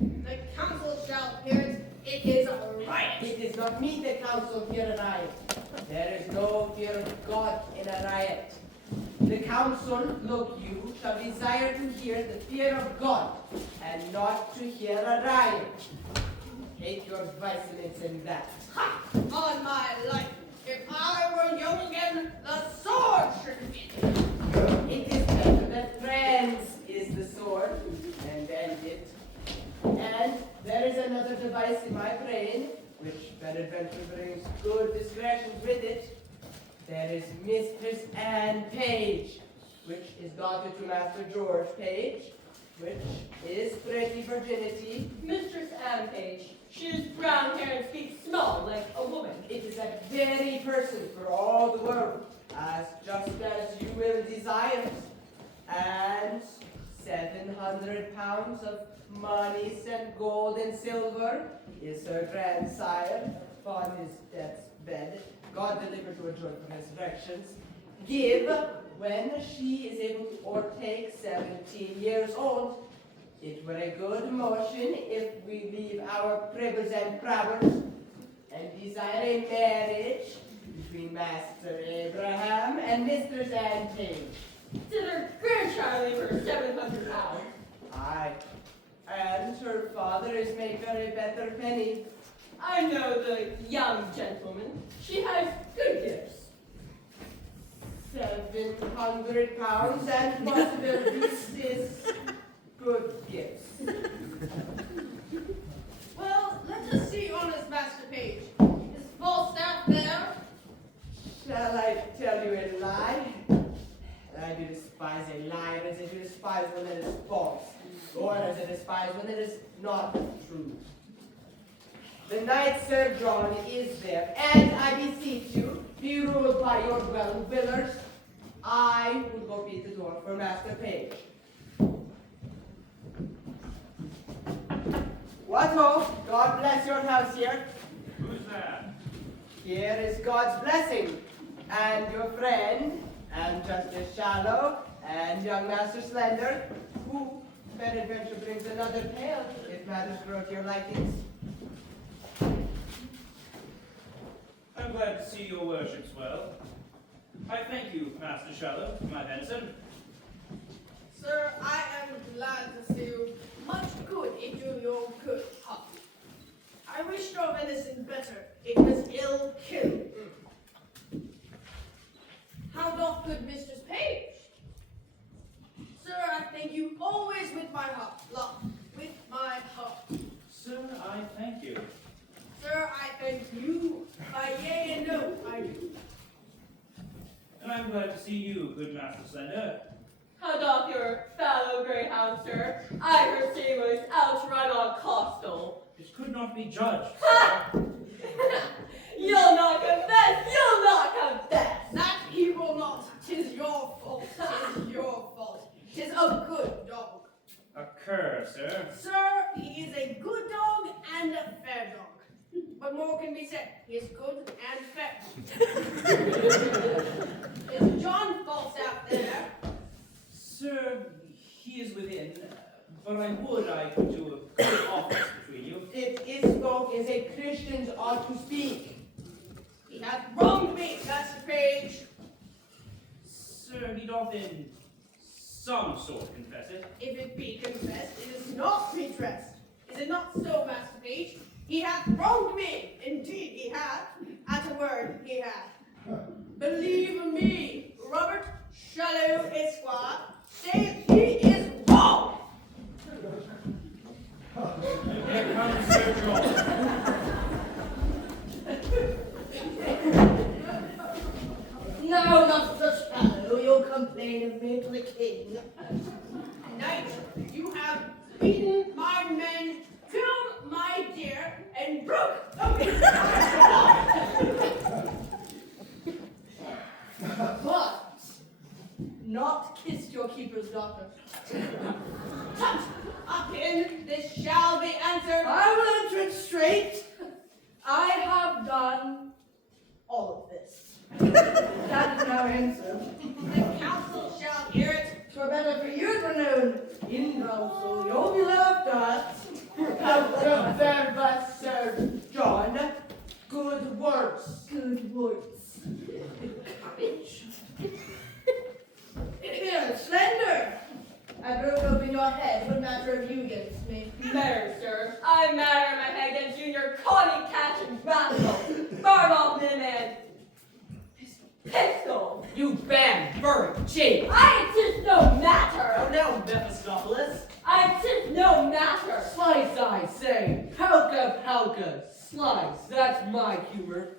The council shall hear it. It is a riot. It is not me, the council, fear a riot. There is no fear of God in a riot. The council, look you, shall desire to hear the fear of God, and not to hear a riot. Take your violence in that. Ha! On my life, if I were young again, the sword should be. It is better that friends is the sword, and end it. And there is another device in my brain, which peradventure brings good discretions with it. There is Mistress Anne Page, which is daughter to Master George Page, which is pretty virginity. Mistress Anne Page. She has brown hair and speaks small like a woman. It is a very person for all the world, as just as you will desire. And 700 pounds of monies and gold and silver is her grandsire upon his death's bed. God deliver to a joyful resurrections. Give when she is able to o'ertake 17 years old. It were a good motion if we leave our priviles and prowess and desire a marriage between Master Abraham and Mistress Anne Page. Did her grandchild leave her 700 pounds? Aye, and her father is maker a better penny. I know the young gentleman. She has good gifts. 700 pounds and possibilities is good gifts. Well, let us see honest Master Page. Is false staff there? Shall I tell you a lie? I do despise a liar as I do despise when it is false, or as I despise when it is not true. The knight Sir John is there, and I beseech you, be ruled by your well-willers. I will go beat the door for Master Page. What ho! God bless your house here. Who's that? Here is God's blessing, and your friend, and Justice Shallow, and young Master Slender, who, peradventure, brings another tale, if matters grow to your likings. I'm glad to see your worships well. I thank you, Master Shallow, my venison. Sir, I am glad to see you. Much good it do your good heart. I wish your venison better. It was ill killed. How doth good Mistress Page? Sir, I thank you always with my heart. Love, with my heart. Sir, I thank you. Sir, I thank you. By yea and no, I do. And I'm glad to see you, good Master Slender. How doth your fallow greyhound, sir? I heard she was outrun on Costal. It could not be judged. Ha! You'll not confess! You'll not confess! That he will not. 'Tis your fault. 'Tis your fault. 'Tis a good dog. A cur, sir. Sir, he is a good dog and a fair dog. What more can be said? He is good and fair. Is John Falstaff there? Sir, he is within, but I could do a good office between you. It is spoke as a Christians ought to speak. He hath wronged me, Master Page. Sir, he doth in some sort confess it. If it be confessed, it is not redressed. Is it not so, Master Page? He hath wronged me. Indeed he hath. At a word he hath. Believe me, Robert Shallow Esquire saith he is wrong. Here comes Sir John. No, Master Shallow, you'll complain of me to the king. Knight, you have beaten my men, killed my deer, and broke the But not kissed your keeper's daughter. Tut! Up in, this shall be answered. I will answer it straight. I have done all of this. That is our answer. The council shall hear it. 'Twere better for you to know in council you'll be laughed at. head would matter if you against me. Better, sir. I'm madder in my head against Junior Connie Catch and Rascal. Barn off, man. Pistol. You bam, furry, cheap. I insist no matter. Oh no, Mephistopheles. I insist no matter. Slice, I say. Palka, palka. Slice, that's my humor.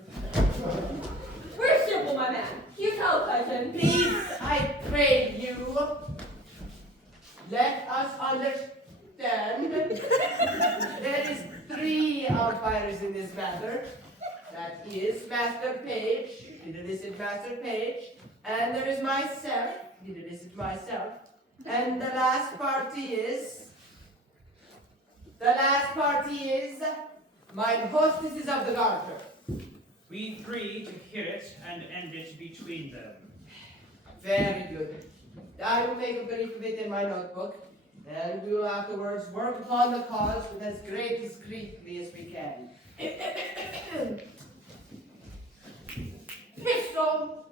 We're simple, my man. You tell, cousin. Please, I pray you, let us understand. There is 3 umpires in this matter. That is Master Page, did illicit Master Page, and there is myself, did illicit myself, and the last party is mine hostesses of the garter. We agree to hear it and end it between them. Very good. I will make a brief of it in my notebook, and we will afterwards work upon the cause with as great discreetly as we can. Pistol!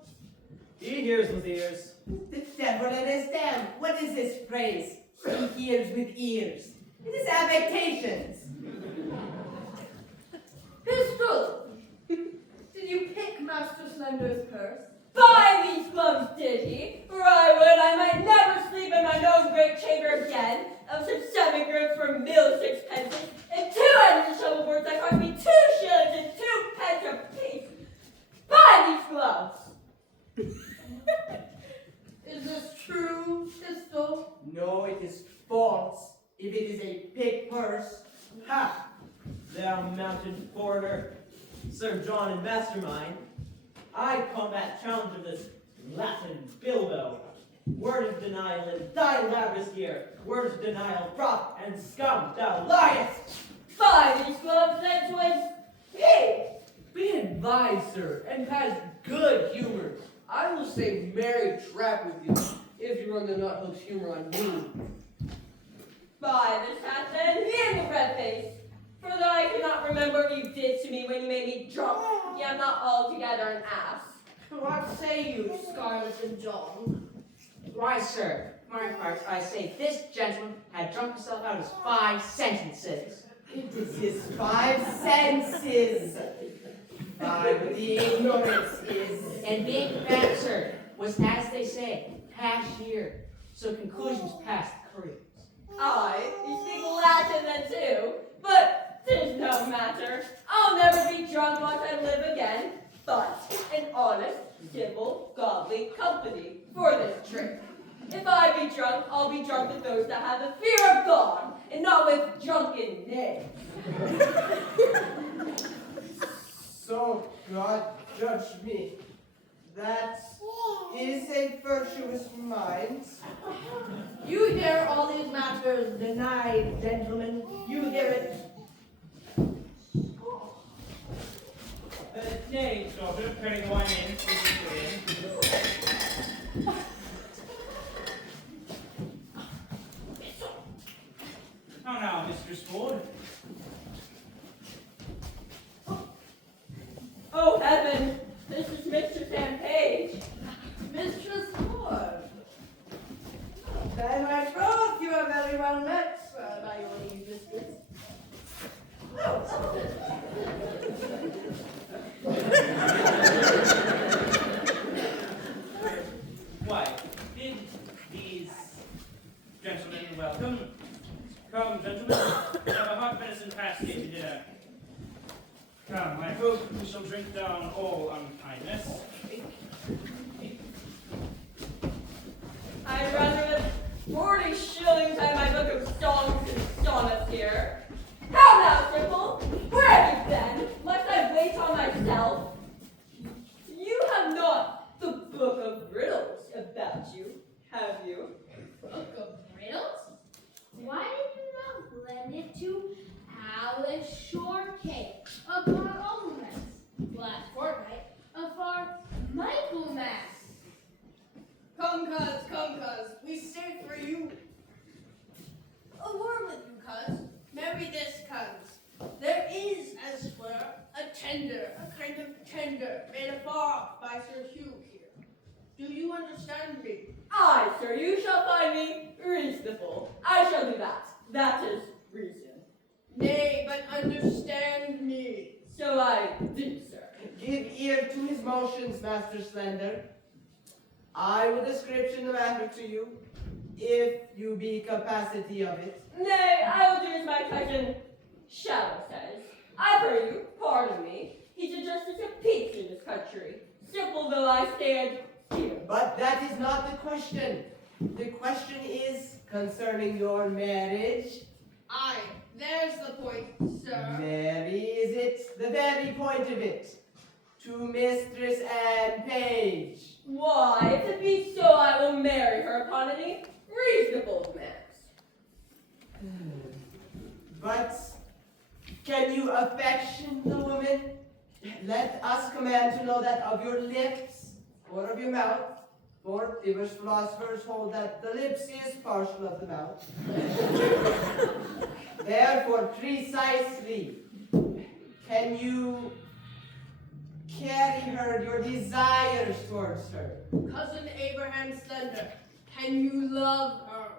He hears with ears. The devil in his dam. What is this phrase? He hears with ears. It is affectations. Pistol! Did you pick Master Slender's purse? Buy these gloves, did he? For I might never sleep in my nose great chamber again, of such 7 groats for mill 6 pences, and 2 ends of shovel boards that cost me 2 shillings and 2 pence apiece. Buy these gloves! Is this true, Pistol? No, it is false. If it is a pig purse. Ha! Thou mounted foreigner, Sir John and Mastermind. I combat challenge of this Latin Bilbo. Word of denial in thy labrist ear. Word of denial, froth and scum, thou liest! Buy these gloves, then 'twas he! Be advised, sir, and has good humor. I will say merry trap with you, if you run the nuthook's humor on me. Buy this hat, then, and the red face. For though I cannot remember what you did to me when you made me drunk, yet I'm not altogether an ass. What say you, Scarlet and John? Why, sir, for my part, I say this gentleman had drunk himself out his 5 sentences. It is his 5 senses. 5 the ignorance is. And being prepared, sir, was, as they say, cashier. So conclusions past careers. Aye, you speak Latin then too, but 'tis no matter. I'll never be drunk once I live again, but in honest, civil, godly company for this trip. If I be drunk, I'll be drunk with those that have the fear of God, and not with drunken knaves. So God judge me. That is a virtuous mind. You hear all these matters denied, gentlemen. You hear it. Nay, daughter, carry the wine in, please go in. How now, Mistress Ford? Oh heaven, this is Mistress Ann Page. Mistress Ford. By my troth, you are very well met, by your lady biscuits. Why, did these gentlemen welcome? Come, gentlemen, have a hot venison pasty to dinner. Come, I hope we shall drink down all unkindness. I'd rather the 40 shillings out of my book of songs and sonnets here. How now, Simple? Where have you been? Must I wait on myself? You have not the book of riddles about you, have you? Book of riddles? Why did you not lend it to Alice Shortcake upon Almas last fortnight of our Michaelmas? Come, cuz, we stay for you. A word with you, cuz. Marry this, cuz. There is, as it were, a tender, a kind of tender, made afar off by Sir Hugh here. Do you understand me? Aye, sir, you shall find me reasonable. I shall That is reason. Nay, but understand me. So I do, sir. Give ear to his motions, Master Slender. I will description the matter to you, if you be capacity of it. Nay, I will do as my cousin Shadow says. I pray you, pardon me. He's a justice of peace in this country, simple though I stand here. But that is not the question. The question is concerning your marriage. Aye, there's the point, sir. Marry is it, the very point of it, to Mistress Anne Page. Why, if it be so, I will marry her upon any reasonable demands. But can you affection the woman? Let us command to know that of your lips or of your mouth, for Thievish philosophers hold that the lips is partial of the mouth. Therefore, precisely, can you carry her your desires towards her? Cousin Abraham Slender, can you love her?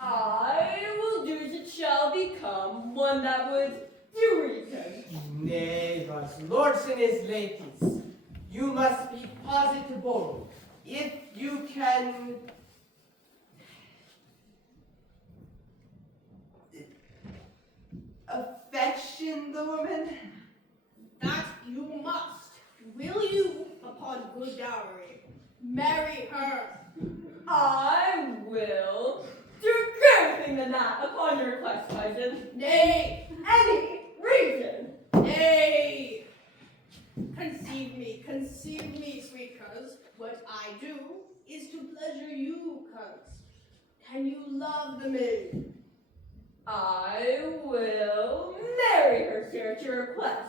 I will do as it shall become, one that would do reason. Nay, but lords and his ladies, you must be positable. If you can affection the woman, That you must. Will you, upon good dowry, marry her? I will do everything than that upon your request, cousin. Nay, Any reason. nay. Conceive me, sweet cuz. What I do is to pleasure you, cuz. Can you love the maid? I will marry her, sir, at your request.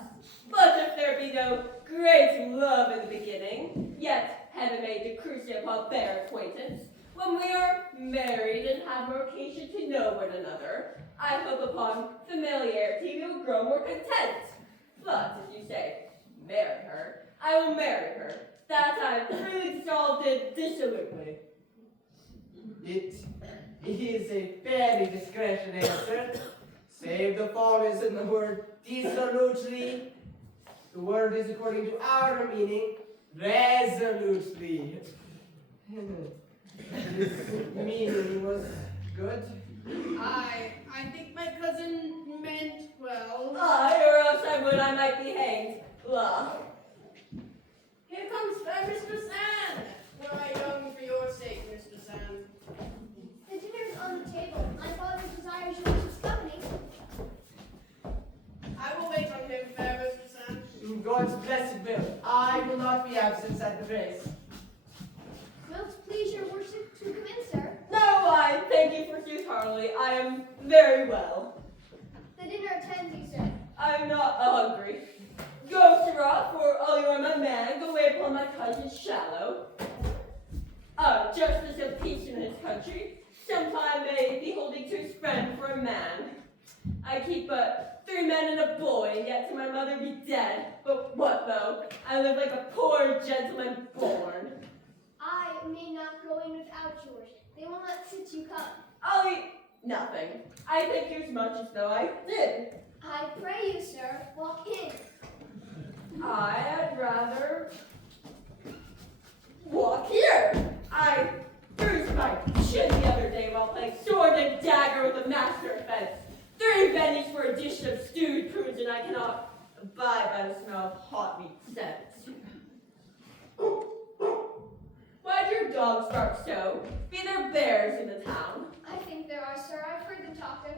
But if there be no great love in the beginning, yet heaven may decree upon fair acquaintance, when we are married and have more occasion to know one another, I hope upon familiarity we will grow more content. But if you say, marry her, I will marry her. That I freely dissolved it dissolutely. it is a very discretion answer. Save the fall is in the word dissolutely. The word is according to our meaning, resolutely. His meaning was good. I think my cousin meant well. Aye, or else I might be hanged. Blah. Here comes fair Mistress Anne. Were I young for your sake, Mistress Anne. The dinner is on the table. My father desires your worship's company. I will wait on him, fair Mistress Anne. In God's blessed will, I will not be absent at the race. Will it please your worship to come in, sir? No, I thank you for sooth heartily. I am very well. The dinner attends you, sir. I am not hungry. Go, sirrah, for all you are my man, go wait upon my cousin Shallow. Justice of peace in his country, sometime may be holding to his friend for a man. I keep but 3 men and a boy, and yet to my mother be dead. But what though? I live like a poor gentleman born. I may not go in without your worship. They will not sit you come. I'll eat nothing. I thank you as much as though I did. I pray you, sir, walk in. I'd rather walk here. I bruised my chin the other day while playing sword and dagger with a master of fence. 3 pennies for a dish of stewed prunes, and I cannot abide by the smell of hot meat scents. Why'd your dogs bark so? Be there bears in the town? I think there are, sir. I've heard them talking.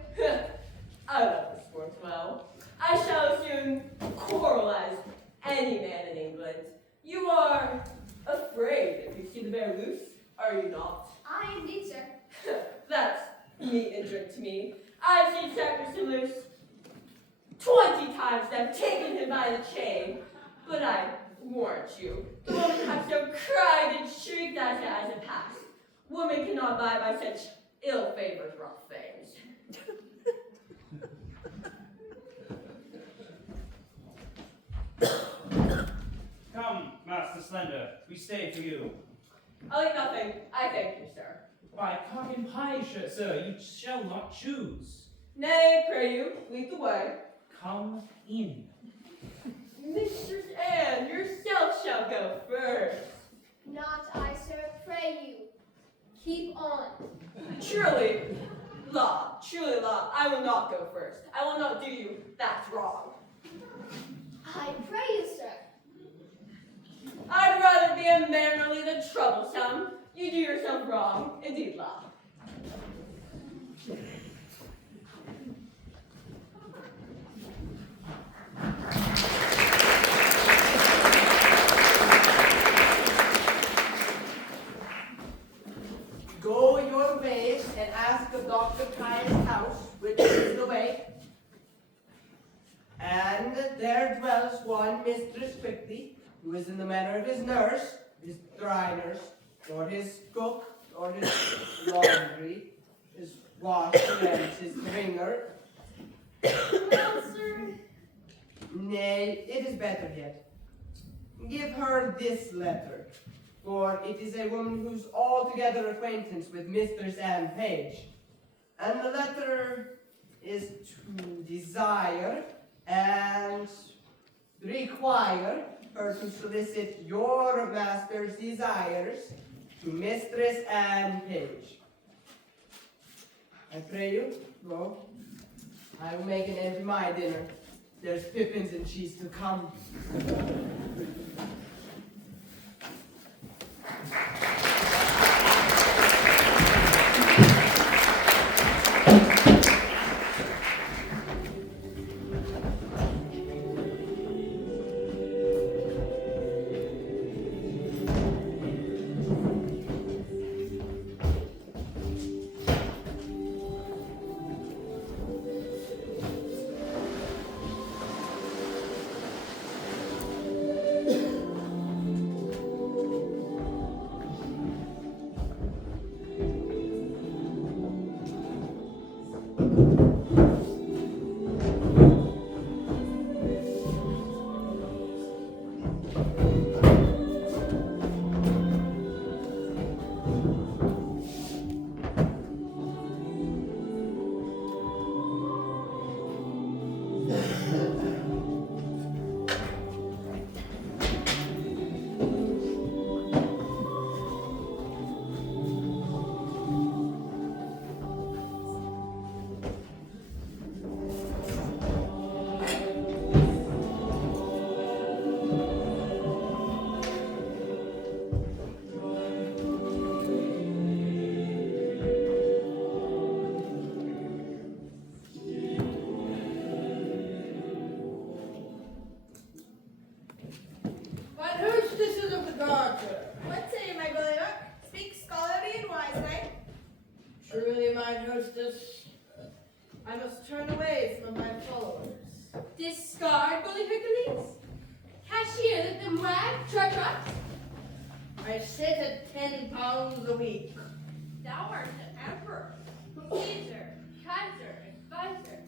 I love the sports well. I shall soon quarrel as any man in England. You are afraid if you see the bear loose, are you not? I indeed, sir. That's meat and drink to me. I've seen Sackerson loose 20 times, them taking him by the chain. But I warrant you, the woman have so cried and shrieked as it passed. Woman cannot abide by such ill-favored rough things. Come, Master Slender, we stay for you. I'll eat nothing. I thank you, sir. By cock and pie, sir, you shall not choose. Nay, pray you, lead the way. Come in. Mistress Anne, yourself shall go first. Not I, sir, pray you. Keep on. Truly, law, I will not go first. I will not do you that wrong. I pray you, sir. I'd rather be a mannerly than troublesome. You do yourself wrong, indeed, law. Go your ways and ask of Dr. Caius' house, which is the way. And there dwells one Mistress Quickly, who is in the manner of his nurse, his dry nurse, or his cook, or his laundry, his washer and his wringer. Well, sir, Nay, it is better yet. Give her this letter, for it is a woman who's altogether acquaintance with Mistress Anne Page. And the letter is to desire and require her to solicit your master's desires to Mistress Anne Page. I pray you, go. I will make an end to my dinner. There's pippins and cheese to come. Truly, mine hostess, I must turn away from my followers. discard, bully Hercules. Cashier, let them wag, trot trot. I sit at £10 a week. Thou art the emperor, Caesar, Kaiser, advisor.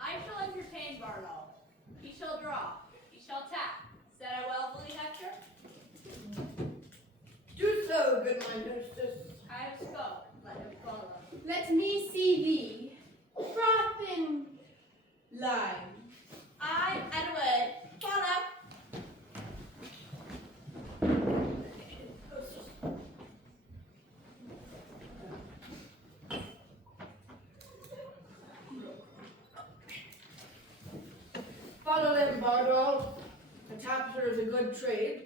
I shall entertain Barlow. He shall draw, he shall tap. Said I well, bully Hector? Do so, good mine hostess. I have spoke, let him follow. Let me see thee. Froth in Line. I, Edward, follow. Follow them, Bardol. A tapster is a good trade.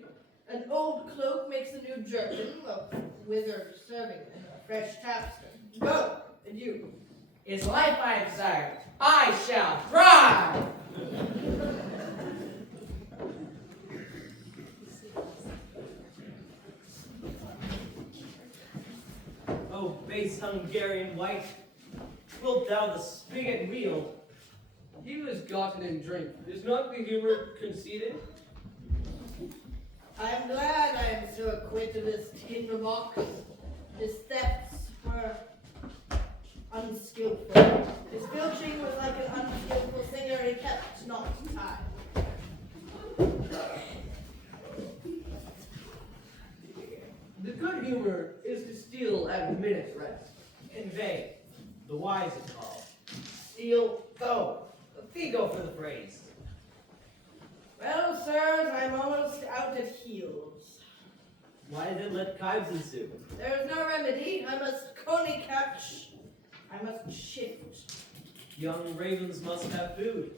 An old cloak makes a new jerkin, a withered serving and a fresh tapster. Go, and you. Is life I desire, I shall thrive! O base Hungarian wight, wilt thou the spigot wield? He who has gotten in drink, is not the humor conceited? I am glad I am so acquainted with this tinder box. His thefts were unskillful. His filching was like an unskillful singer, he kept not time. The good humor is to steal steal at a minute's rest. In vain. The wise is called. Steal, Go. Figo for the phrase. well, sirs, I'm almost out at heels. Why did it let kibes ensue? There is no remedy. I must coney catch. I must shift. Young ravens must have food.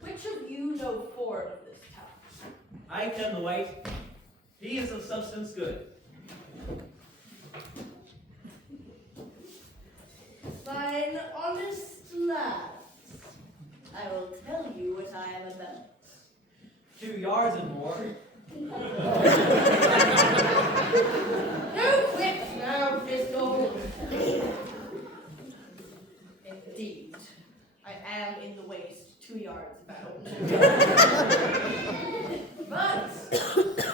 Which of you know Ford of this town? I ken the white. He is of substance good. Fine, honest lads. I will tell you what I am about. 2 yards and more. No quick now, pistol. Indeed, I am in the waist 2 yards bound. But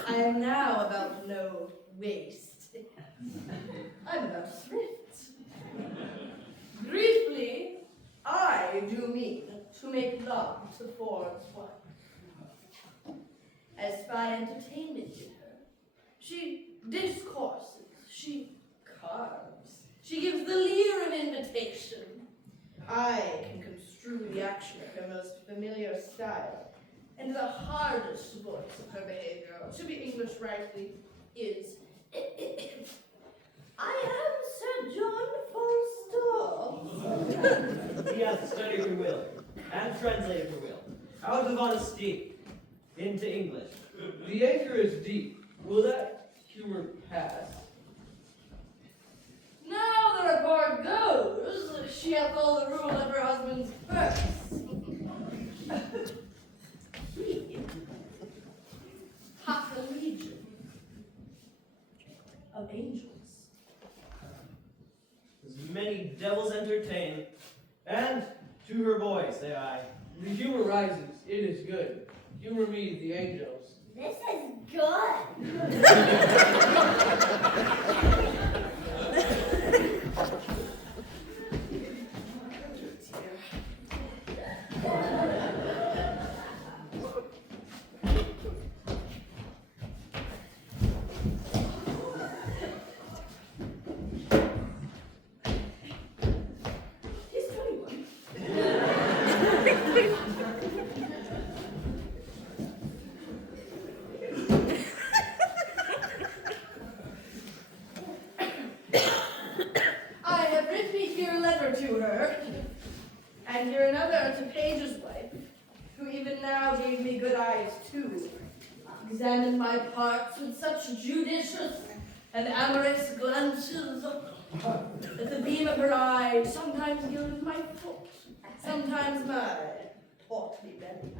I am now about no waste. I'm about thrift. Briefly, I do mean to make love to Ford's wife. As spy entertainment in her, she discourses, she carves, she gives the leer of invitation. I can construe the action of her most familiar style, and the hardest voice of her behavior, to be English rightly, is I am Sir John Falstaff. He hath studied her will, and translated her will, out of honesty, into English. The anchor is deep. Will that humor pass? Now the report goes, she hath all the rule of her husband's purse. He hath a legion of angels. As many devils entertain, and to her boy, say I. The humor rises. It is good. Humor me, the angels. This is good. He's 21. I have written here a letter to her, and here another to Page's wife, who even now gave me good eyes too. Examined my parts with such judicious and amorous glances that the beam of her eye sometimes gilded my foot, sometimes my portly belly.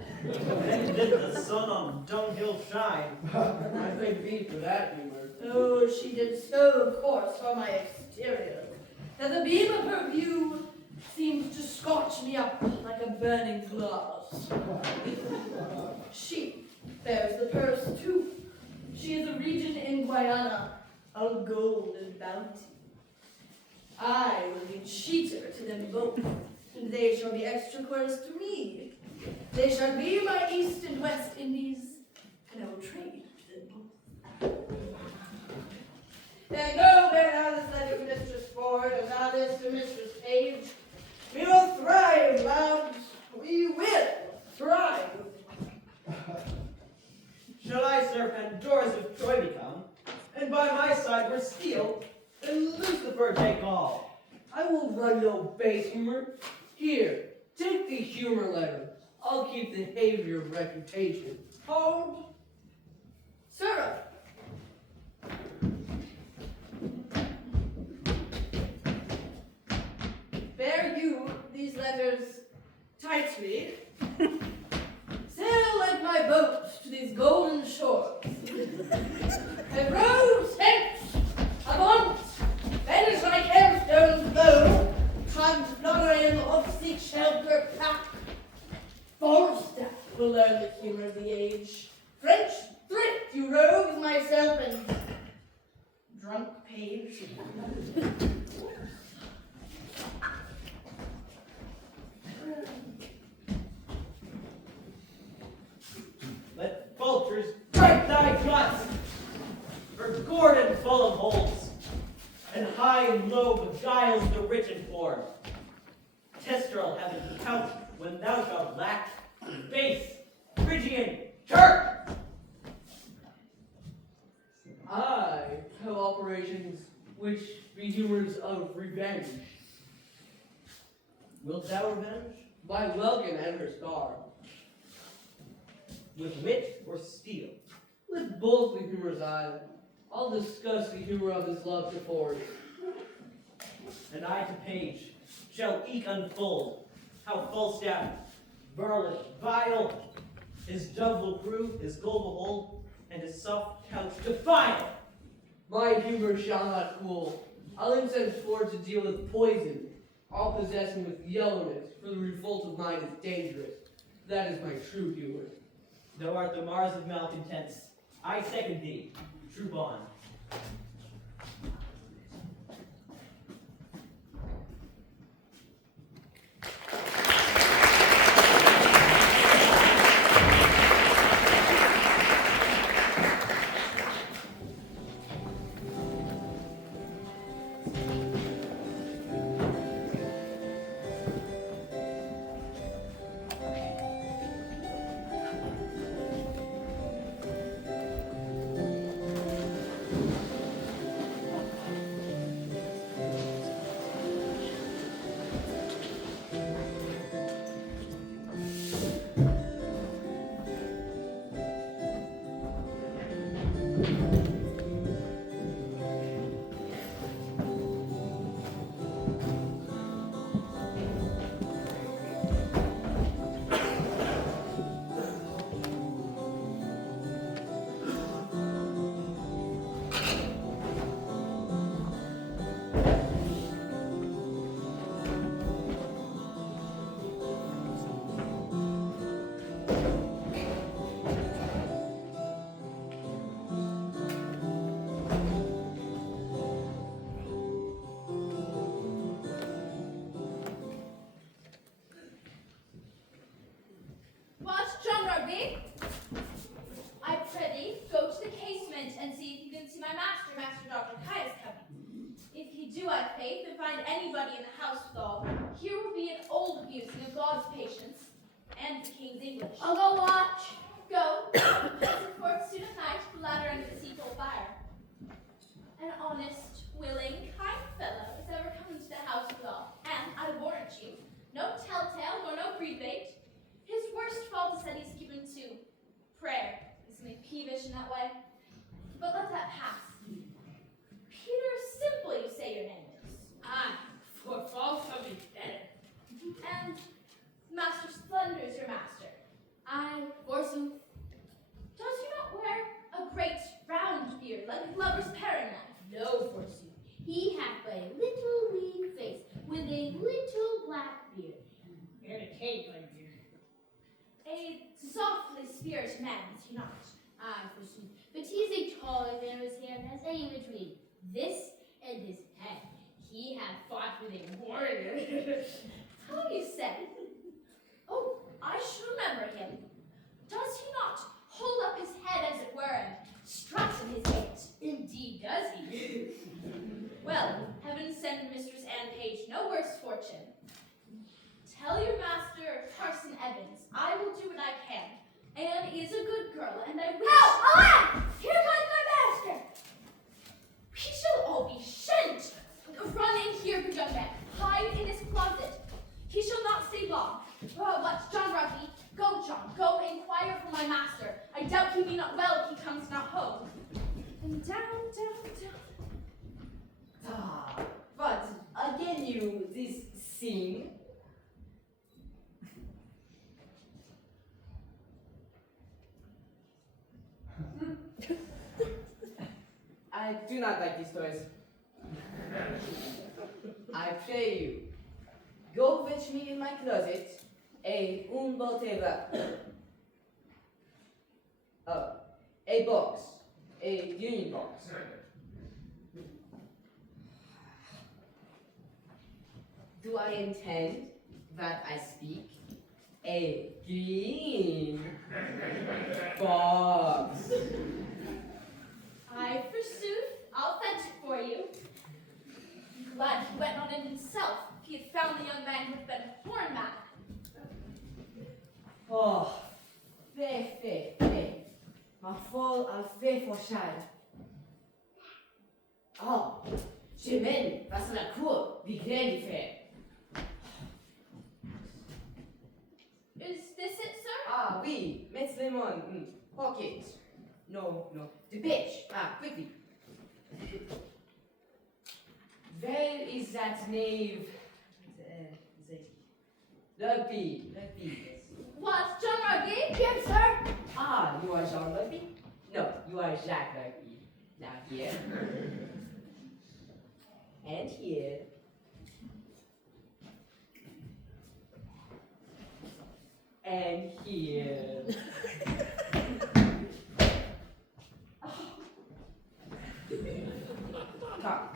Then did the sun on dunghill shine. I thank thee for that humor. Oh, she did so, of course, for my exterior, that the beam of her view seemed to scorch me up like a burning glass. She bears the purse, too. She is a regent in Guyana, all gold and bounty. I will be cheater to them both, and they shall be extra-quers to me. They shall be my East and West Indies, and I will trade them both. There go, bear now this letter to Mistress Ford, and now this to Mistress Page. We will thrive, lads. We will thrive. Shall I, sir, Pandora's of Troy become, and by my side were steel, and Lucifer take all? I won't run no base humor. Here, take the humor letter. I'll keep the behavior of reputation. Hold. Sir. Bear you these letters tightly. Sail like my boat to these golden shores. And row hence, avaunt, vanish like hailstones blow, trudge fluttering off seek shelter pack. Falstaff will learn the humor of the age. French thrift, you rogues, myself, and drunk page. beguiles the rich and poor. Kestrel having couch when thou shalt lack, base, Phrygian, Turk! I have operations which be humors of revenge. Wilt thou revenge? By Welkin and her star. With wit or steel? With both the humor's eye, I'll discuss the humor of his love to forge. And I to page shall eke unfold how Falstaff, varlet, vile, his dove will prove, his gold will hold, and his soft couch defile. My humor shall not cool. I'll incense forge to deal with poison. I'll possess him with yellowness, for the revolt of mine is dangerous. That is my true humor. Thou art the Mars of malcontents. I second thee, true bond. What, John Rugby? I prithee, go to the casement and see if you can see my master, Master Dr. Caius, coming. If you do, I faith, and find anybody in the house withal, here will be an old abusing of God's patience and the king's English. I'll go watch. Go, visit forth soon at night, the ladder under the sea-coal fire. An honest, willing, kind fellow is ever coming to the house withal, and I warrant you, no telltale nor no prefate. His worst fault is that he's given to prayer. He's something peevish in that way. But let that pass. Peter Simple, you say your name is. Aye, for false something better. And Master Splendor is your master. I, forsooth. Does he not wear a great round beard like a lover's paring knife? No, forsooth. He hath but a little lean face, with a little black beard. And a cake, my dear. A softly spirited man, is he not? Aye, forsooth. But he is a taller than his hand has any between this and his head. He hath fought with a warrior. How you said? Oh, I should remember him. Does he not hold up his head, as it were, and strut in his gait? Indeed does he. Well, heaven send Mistress Anne Page no worse fortune. Tell your master, Carson Evans, I will do what I can. Anne is a good girl, and I wish— Ow! Alas! Here comes my master! We shall all be shent! Run in here, good young man. Hide in his closet. He shall not stay long. What, John Rugby? Go, John, go inquire for my master. I doubt he be not well if he comes not home. And down, down, down. Ah, but again you this scene. I do not like these toys. I pray you, go fetch me in my closet un boteva. A box, a union box. Do I intend that I speak a green box? I, forsooth, I'll fetch it for you. glad he went on it himself. If he had found the young man, he would have been horn mad. Oh, fé. Ma folle al fé forschade. Oh, je mène, was à la cour, wie grand die fait. Is this it, sir? Ah, oui, Metz Lemon, pocket. No, the bitch, quickly. Where is that knave? Rugby, yes. What, John Rugby? Yes, sir. Ah, you are Jean Rugby? No, you are Jacques Rugby. Now here. And here. And here. Come.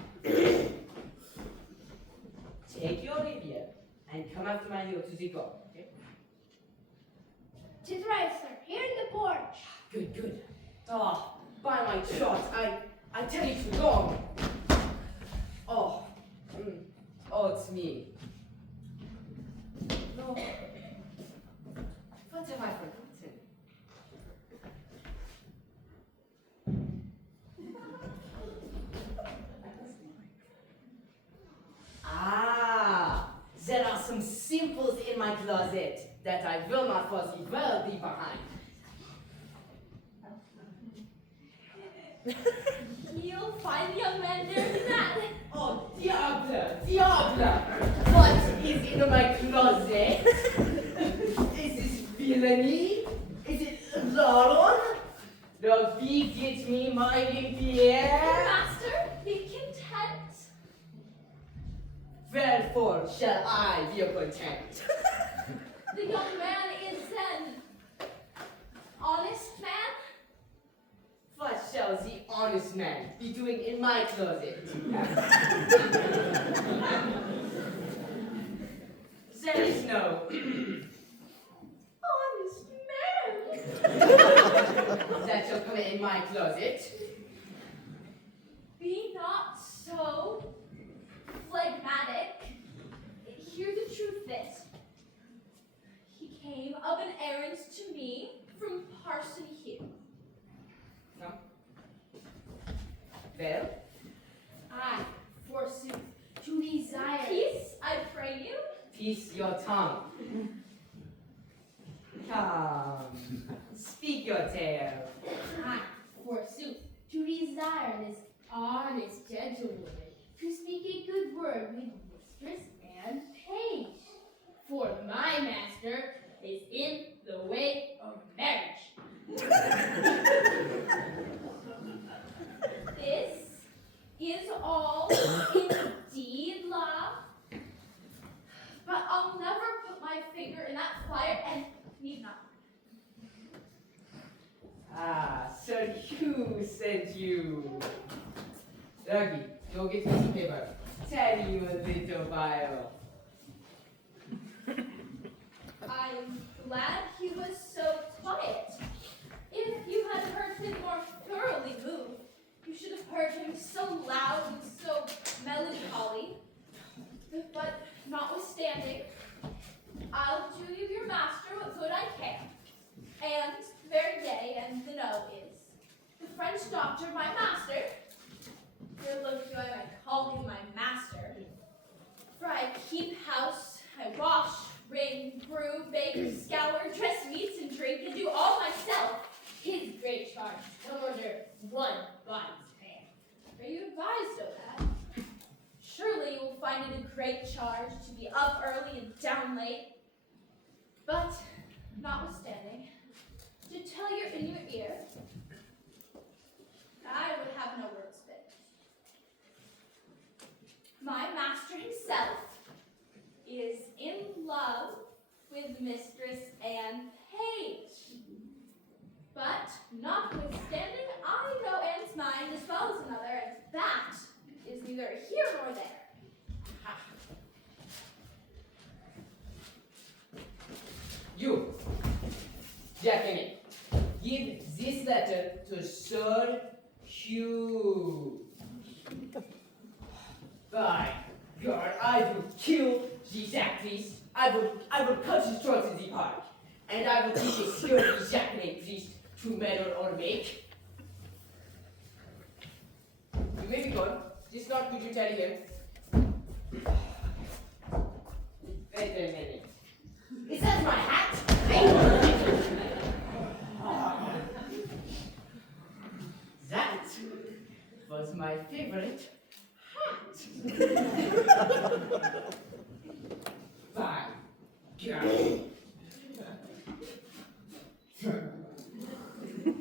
Take your rapier and come after my heel to the door, okay? Tis right, sir. Here in the porch. Good. Oh, by my shot, I tell you to go. Oh, it's me. No. What have I forgotten? There are some simples in my closet that I will not for the world leave behind. You'll find the young man there in that. Oh, diable! What is in my closet? Is this villainy? Is it Laron? The bee gets me my rapier. Master, be content. Wherefore shall I be content? The young man is an honest man. What shall the honest man be doing in my closet? There is no honest man that shall come in my closet. Be not so phlegmatic. Hear the truth is, he came of an errand to me from Parson Hugh. No? Well? I, forsooth, to desire. Peace, I pray you. Peace your tongue. Come, speak your tale. I, forsooth, to desire this honest gentlewoman to speak a good word with mistress and page. For my master is in the way of marriage. This is all indeed love, but I'll never put my finger in that fire and need not. Sir Hugh sent you. Rugby, go get me some paper. Tell you a little while. I'm glad he was so quiet. If you had heard him more thoroughly moved, you should have heard him so loud and so melancholy. But notwithstanding, I'll do you your master what good I can. And very gay, and the know is, the French doctor, my master, here look you, I might call him my master, for I keep house, I wash, ring, brew, bake, scour, dress meats, and drink, and do all myself. His great charge, no order, one body's fair. Are you advised of that? Surely you will find it a great charge to be up early and down late. But, notwithstanding, to tell you in your ear, I would have no words fit. My master himself is in love with Mistress Anne Page. But, notwithstanding, I know Anne's mind as well as another, and that is neither here nor there. You, Jackie, give this letter to Sir Hugh. Bye. God, I will kill this actress. I will cut his throat in the park. And I will teach a skilled Japanese priest to meddle or make. You may be gone. This not could you tell him? Wait a minute. Is that my hat? That was my favorite hat. By God.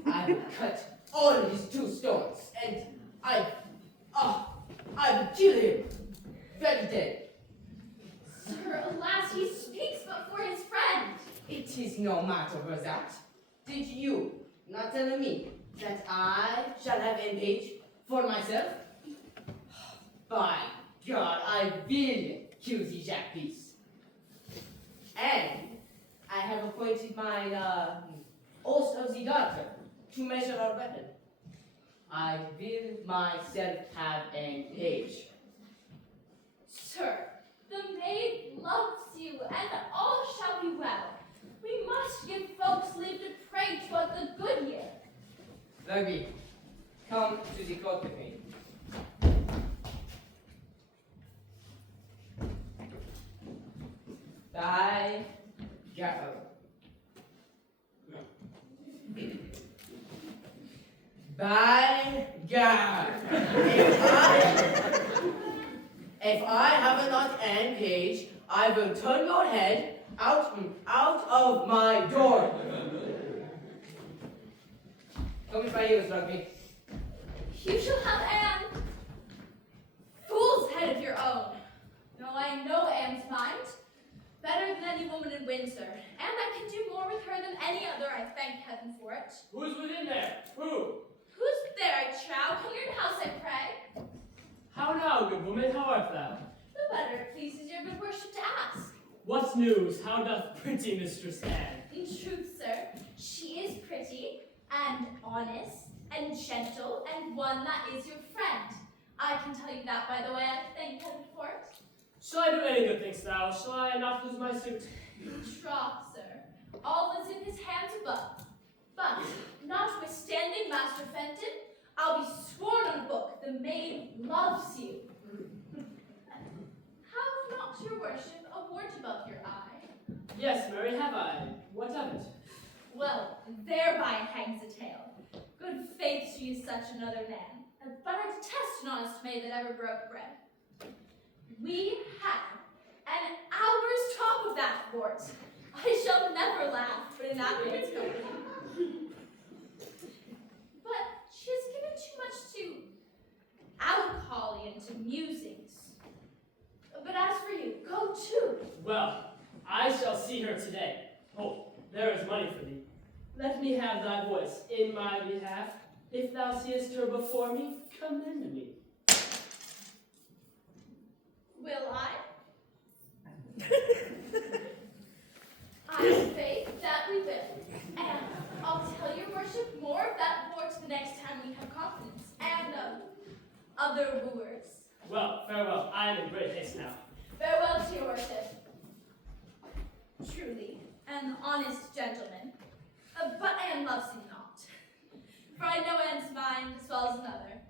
I will cut all his 2 stones and I will kill him. Very dead. Sir, alas, he speaks but for his friend. It is no matter for that. Did you not tell me that I shall have a page for myself? By God, I will kill the jack piece. And I have appointed my host of the doctor to measure our weapon. I will myself have a page. Sir, the maid loves you, and all shall be well. We must give folks leave to pray toward the good year. Rugby, come to the court with me. By God. By God. If I have not engaged, I will turn your head out of my door. Come with my ears, Rugby. You shall have Anne. Fool's head of your own. No, I know Anne's mind. Better than any woman in Windsor. And I can do more with her than any other, I thank heaven for it. Who's within there? Who? Who's there, Chow? Come your house, I pray. How now, good woman, how art thou? The better it pleases your good worship to ask. What news? How doth pretty Mistress Anne? In truth, sir, she is pretty, and honest, and gentle, and one that is your friend. I can tell you that, by the way, I thank heaven for it. Shall I do any good, thinkst thou? Shall I not lose my suit? Troth, sir, all is in his hands above. But, notwithstanding, Master Fenton, I'll be sworn on a book, the maid loves you. Have not your worship a wart above your eye? Yes, Mary, have I. What of it? Well, thereby hangs a tale. Good faith she is such another man, but I detest an honest maid that ever broke bread. We had an hour's talk of that wart. I shall never laugh, but in that maid's company. But she has given too much to alcohol and to musings. But as for you, go to. Well, I shall see her today. Oh, there is money for thee. Let me have thy voice in my behalf. If thou seest her before me, commend me. Will I? I faith that we will. And I'll tell your worship more of that wart the next time we have confidence. And of other wooers. Well, farewell. I am in great haste now. Farewell to your worship. Truly, an honest gentleman. But Anne loves him not. For I know Anne's mind as well as another.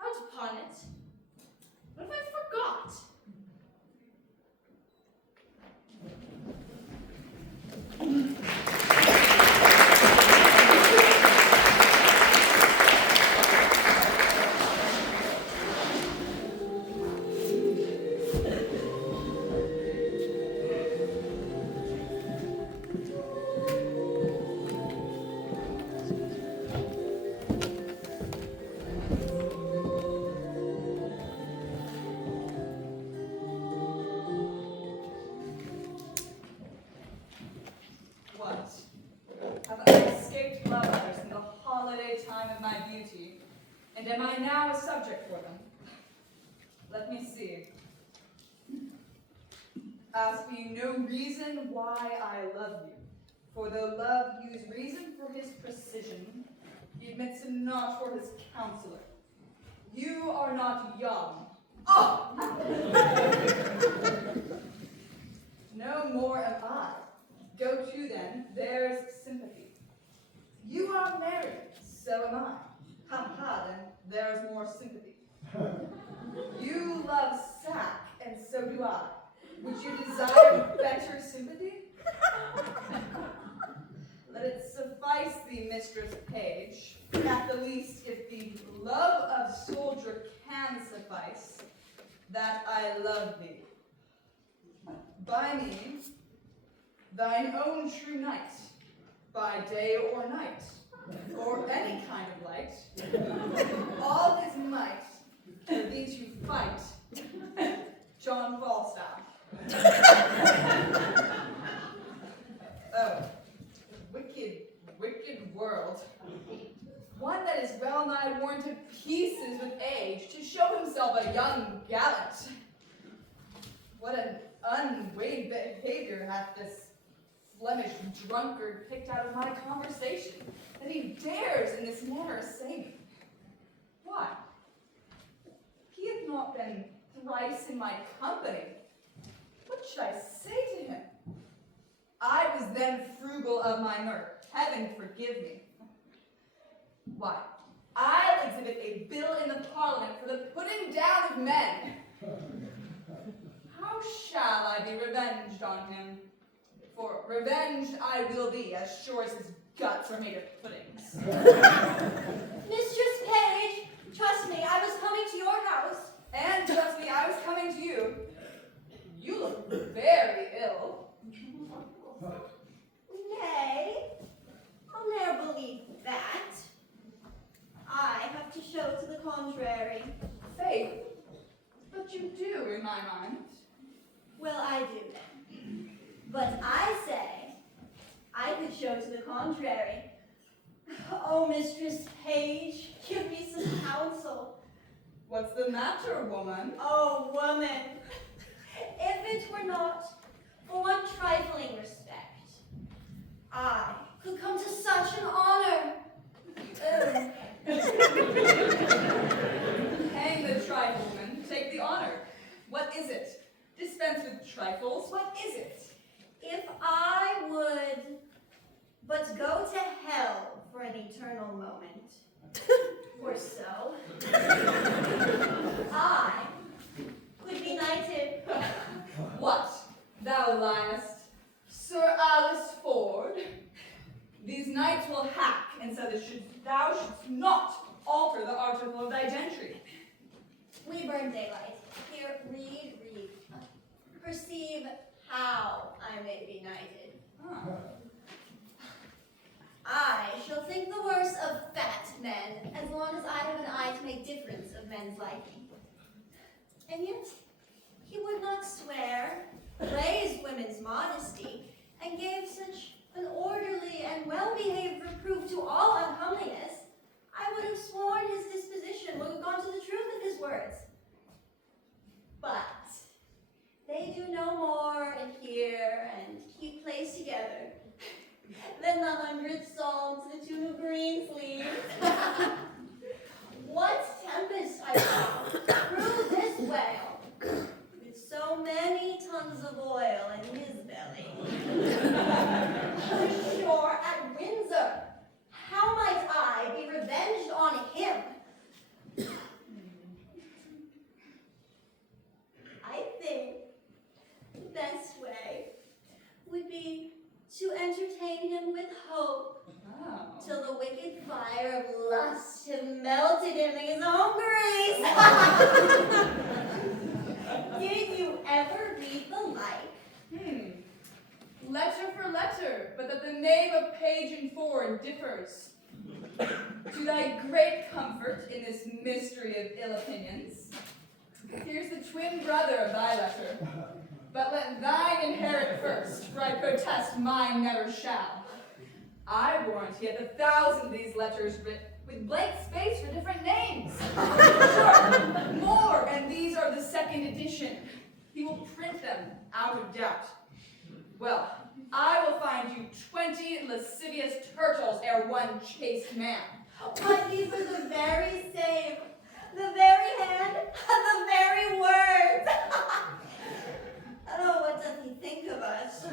Out upon it. What have I forgot? What? Have I escaped lovers in the holiday time of my beauty? And am I now a subject for them? Let me see. Ask me no reason why I love you. For though love use reason for his precision, he admits him not for his counselor. You are not young. Oh! No more am I. Go to then, there's sympathy. You are married, so am I. Ha ha, then there's more sympathy. You love sack, and so do I. Would you desire better sympathy? Let it suffice thee, Mistress Page, at the least, if the love of soldier can suffice, that I love thee. By me, thine own true knight, by day or night, or any kind of light, all his might, for thee to fight, John Falstaff. Oh, wicked, wicked world. One that is well nigh worn to pieces with age, to show himself a young gallant. What an unweighed behavior hath this Flemish drunkard picked out of my conversation, that he dares in this manner assay me. Why? He hath not been thrice in my company. What should I say to him? I was then frugal of my mirth. Heaven forgive me. Why? I'll exhibit a bill in the Parliament for the putting down of men. How shall I be revenged on him? For revenged I will be, as sure as his guts are made of puddings. Mistress Page, trust me, I was coming to your house. And trust me, I was coming to you. You look very ill. Nay, I'll ne'er believe that. I have to show to the contrary. Faith, but you do in my mind. Well, I do then. But I say, I could show to the contrary. Oh, Mistress Page, give me some counsel. What's the matter, woman? Oh, woman, if it were not for one trifling respect, I could come to such an honor. Hang the trifle, woman. Take the honor. What is it? Dispense with trifles. What is it? If I would but go to hell for an eternal moment, or so, I could be knighted. What? Thou liest. Sir Alice Ford. These knights will hack, and so thou shouldst not alter the article of thy gentry. We burn daylight. Here, read. Perceive how I may be knighted. Ah. I shall think the worse of fat men, as long as I have an eye to make difference of men's liking. And yet, he would not swear, praised women's modesty, and gave such an orderly and well-behaved reproof to all uncomeliness, I would have sworn his disposition would have gone to the truth of his words. But they do no more adhere and keep place together than the 100 psalms to the tune of Greensleeves. What tempest I saw through this whale, with so many tons of oil in his belly. The shore at Windsor, how might I be revenged on him? I think the best way would be to entertain him with hope, till the wicked fire of lust have melted him in his own grease. Did you ever read the like? Letter for letter, but that the name of Page and Ford differs. To thy great comfort in this mystery of ill opinions, here's the twin brother of thy letter. But let thine inherit first, for I protest mine never shall. I warrant he hath 1,000 of these letters writ with blank space for different names. Sure, more, and these are the second edition. He will print them out of doubt. Well, I will find you 20 lascivious turtles ere one chaste man. But these are the very same The very hand, the very words. Oh, what doth he think of us?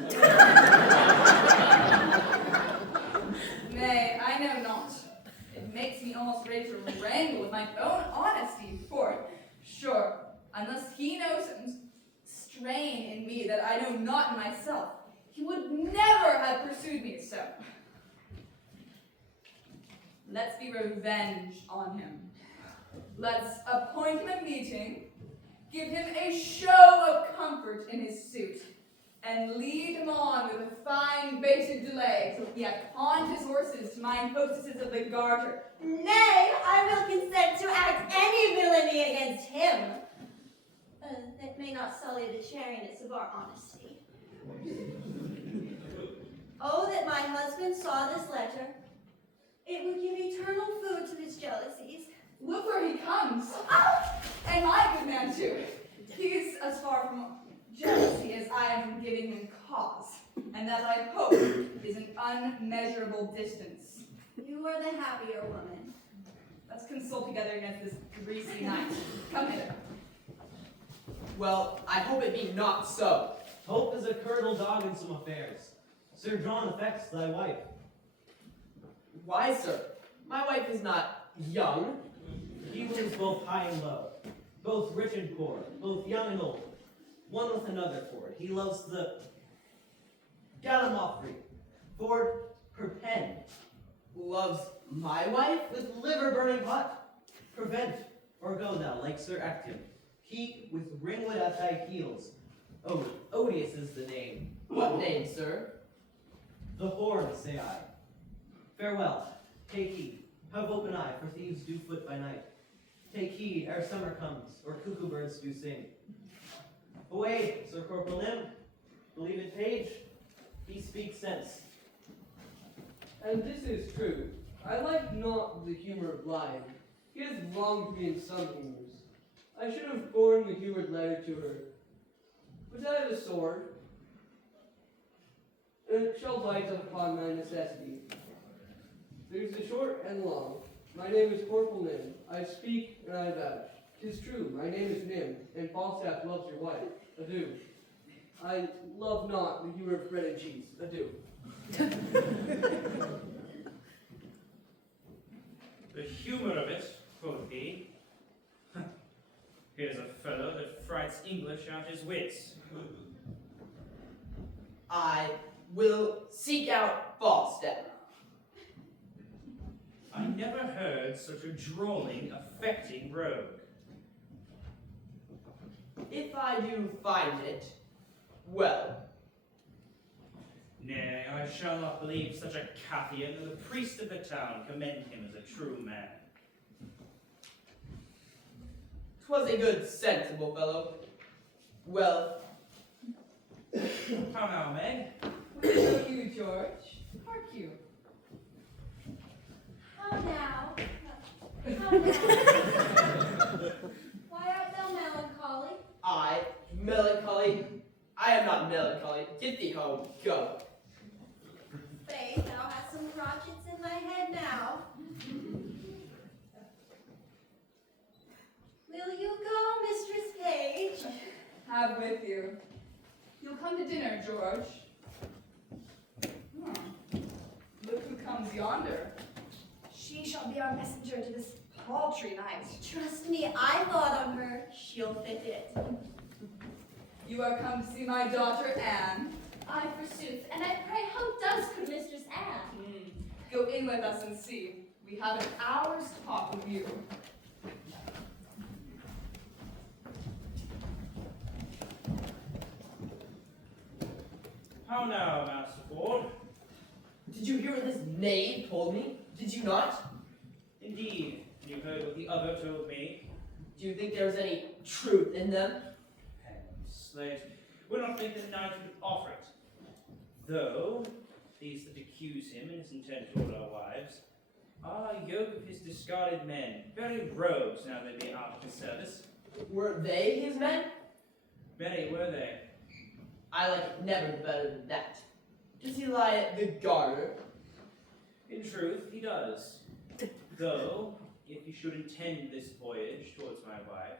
Nay, I know not. It makes me almost ready to wrangle with my own honesty, for sure, unless he knows some strain in me that I know not in myself, he would never have pursued me so. Let's be revenged on him. Let's appoint him a meeting, give him a show of comfort in his suit, and lead him on with a fine baited delay till he hath pawned his horses to mine hostesses of the garter. Nay, I will consent to act any villainy against him. That may not sully the chariness of our honesty. Oh, that my husband saw this letter. It would give eternal food to his jealousies. Look where he comes. And my good man too. He's as far from jealousy as I am from giving him cause. And that I hope is an unmeasurable distance. You are the happier woman. Let's consult together against this greasy night. Come hither. Well, I hope it be not so. Hope is a curdle dog in some affairs. Sir John affects thy wife. Why, sir? My wife is not young. He wins both high and low, both rich and poor, both young and old, one with another for it. He loves the Gallimaufry, Ford per pen. Loves my wife? With liver burning hot, prevent, or go thou, like Sir Acton. He with ringlet at thy heels. Oh, odious is the name. What name, sir? The Horn, say I. Farewell, take heed, have open eye, for thieves do foot by night. Take heed ere summer comes, or cuckoo birds do sing. Away, Sir Corporal Nim, believe it, page, he speaks sense. And this is true. I like not the humor of lying. He has wronged me in some humors. I should have borne the humored letter to her. But I have a sword, and it shall bite upon my necessity. There's the short and long. My name is Corporal Nim. I speak and I vouch. 'Tis true, my name is Nim, and Falstaff loves your wife. Adieu. I love not the humor of bread and cheese. Adieu. The humor of it, quoth he. Here's a fellow that frights English out his wits. I will seek out Falstaff. I never heard such a drawling, affecting rogue. If I do find it, well. Nay, I shall not believe such a Cathian, and the priest of the town commend him as a true man. 'Twas a good, sensible fellow. Well. How now, Meg? Where go you, George? Hark you. How now? How now? Why art thou melancholy? I, melancholy? I am not melancholy. Get thee home. Go. Faith, thou hast some crotchets in thy head now. Will you go, Mistress Page? Have with you. You'll come to dinner, George. Look who comes yonder. She shall be our messenger to this paltry night. Trust me, I thought on her. She'll fit it. You are come to see my daughter, Anne. Aye, forsooth, and I pray how does good Mistress Anne? Go in with us and see. We have an hour's talk with you. How now, Master Ford? Did you hear what this knave told me? Did you not? Indeed, you heard what the other told me. Do you think there's any truth in them? Slate, will not think the knight would offer it. Though, these that accuse him in his intent toward our wives are a yoke of his discarded men, very rogues now they be out of his service. Were they his men? Many were they. I like it never better than that. Does he lie at the garter? In truth, he does. Though, if he should intend this voyage towards my wife,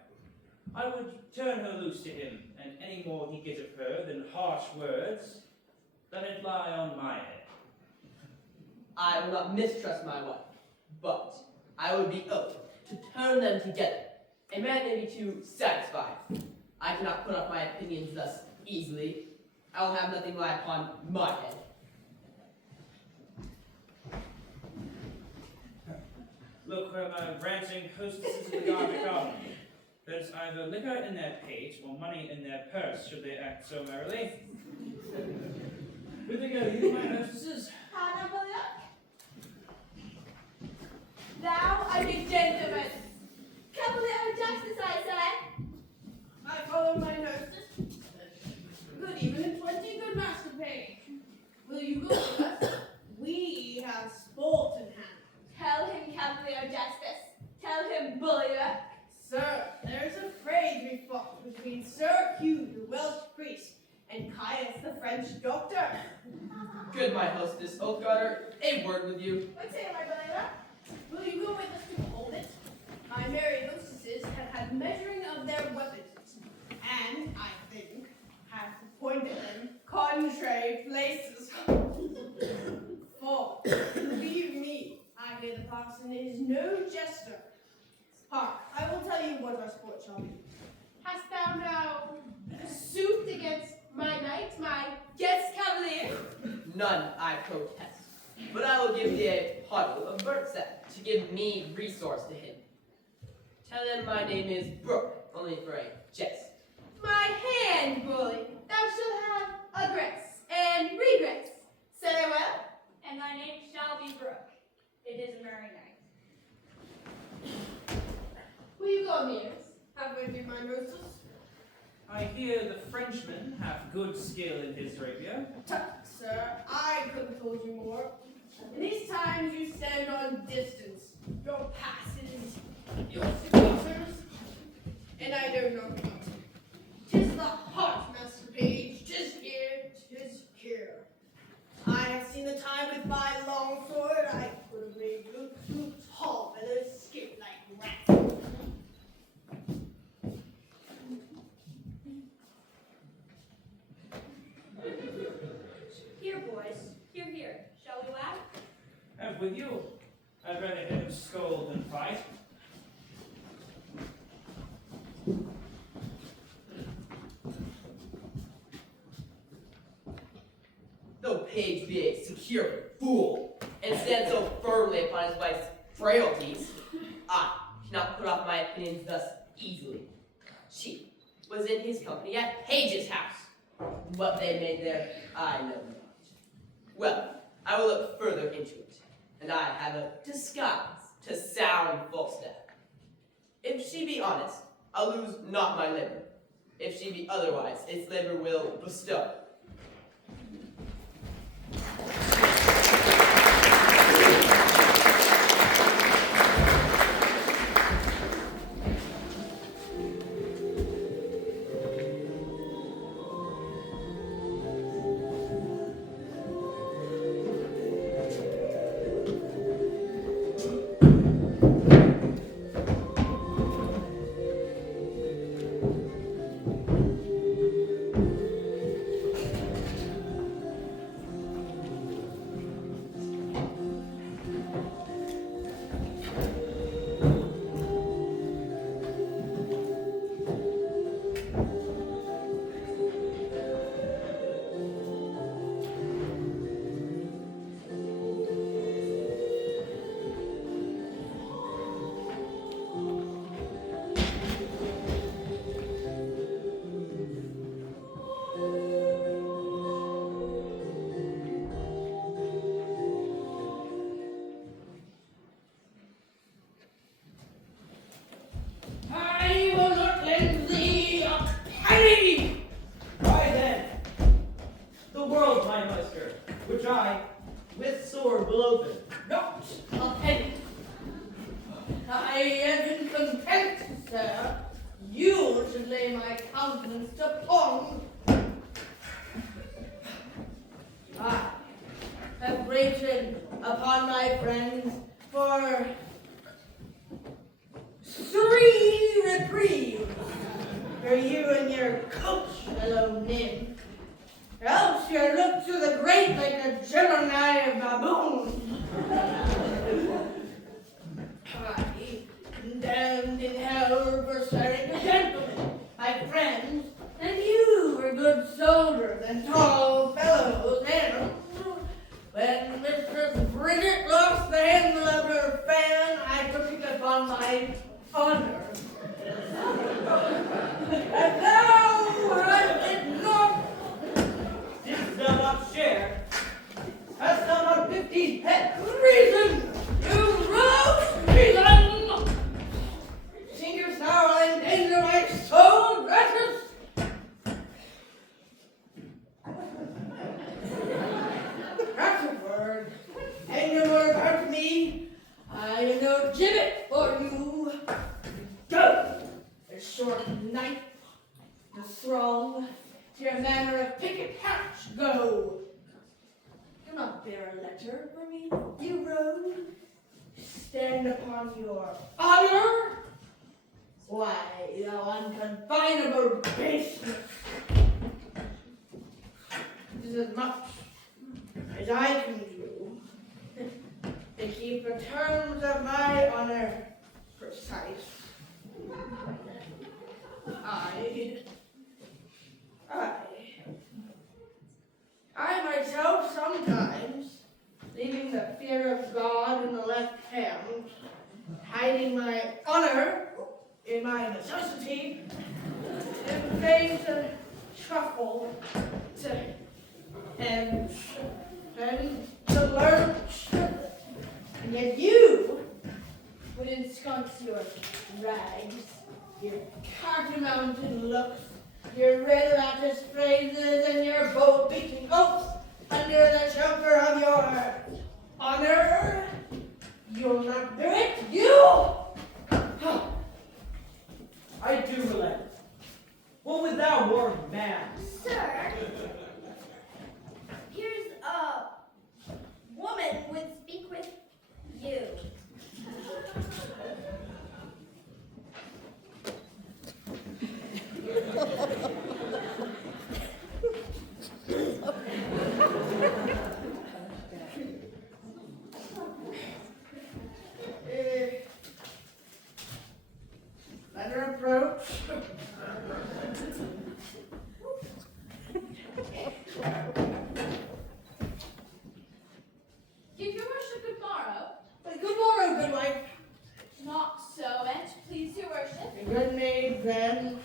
I would turn her loose to him, and any more he get of her than harsh words, let it lie on my head. I will not mistrust my wife, but I would be oath to turn them together. A man may be too satisfied. I cannot put off my opinions thus easily. I will have nothing lie upon my head. Look where my ranting hostesses of the Garden come. There's either liquor in their pate or money in their purse, should they act so merrily. Whither go you, my hostesses? Hannah, look. Thou art a gentleman. Cavalier justice, I say. I follow my hostess. Good evening, 20, good Master Page. Will you go with us? We have sport in hand. Tell him, Cavalier justice. Tell him, bullier. Sir, there's a phrase we fought between Sir Hugh, the Welsh priest, and Caius, the French doctor. Good, my hostess, Oathgarter, a word with you. What say, my brother? Will you go with us to hold it? My merry hostesses have had measuring of their weapons, and, I think, have pointed them contrary places. For, believe me, I hear the parson is no jester. Hark, I will tell you what our sport shall be. Hast thou now suit against my knight, my guest cavalier? None, I protest. But I will give thee a pottle of burnt sap to give me resource to him. Tell him my name is Brooke, only for a jest. My hand, bully, thou shalt have address and regress. Said I well? And thy name shall be Brooke. It is a merry night. Will you go, Mears? Have with you, my hostess? I hear the Frenchman hath good skill in his rapier. Tut, sir, I could have told you more. In these times you stand on distance. Your passes, your successors, and I don't know what. 'Tis the heart, Master Page. 'Tis here, 'tis here. I have seen the time with my long sword. I could have made you two tall fellows skip like rats. Here, boys. Here. Shall we laugh? Have with you. I'd rather hear him scold than fight. Though Page be a secure fool, and stand so firmly upon his wife's frailties, I cannot put off my opinions thus easily. She was in his company at Page's house. What they made there, I know not. Well, I will look further into it, and I have a disguise to sound Falstaff. If she be honest, I'll lose not my liver. If she be otherwise, its liver will bestow. I will not lend thee a penny! Why then, the world, my master, which I with sword will open. Not a penny. I am content, sir. You should lay my countenance upon. I have waited upon my friends for 3 reprieves for you and your coach, fellow Nim. Else you look to the great like a Gemini of baboon. I, condemned in hell for serving a gentleman, my friends, and you were good soldiers and tall fellows, and when Mistress Bridget lost the handle of her fan, I took it upon my honor. And now I did not. Didst thou not share? Hast thou not 50 head? Reason! You roast reason! Thinkest thou I endanger my soul, gracious? That's a word. And your word about me, I have no gibbet for you. Go! A short knife, the throng, to your manner of picket hatch, go! Do not bear a letter for me, you rogue. Stand upon your honor. Why, thou unconfinable baseness. It is as much as I can do to keep the terms of my honor precise. I myself sometimes, leaving the fear of God in the left hand, hiding my honor in my necessity, and face a truffle to edge and to lurch, and yet you would ensconce your rags, your khaki mountain looks, your red lattice phrases, and your bow-beating oaths under the shelter of your honor. You'll not do it, you! I do relent. What would thou more man? Sir, here's a woman would speak with you. Let her approach. Give your worship good morrow. Good morrow, good wife. Not so, and please your worship. A good maid, then.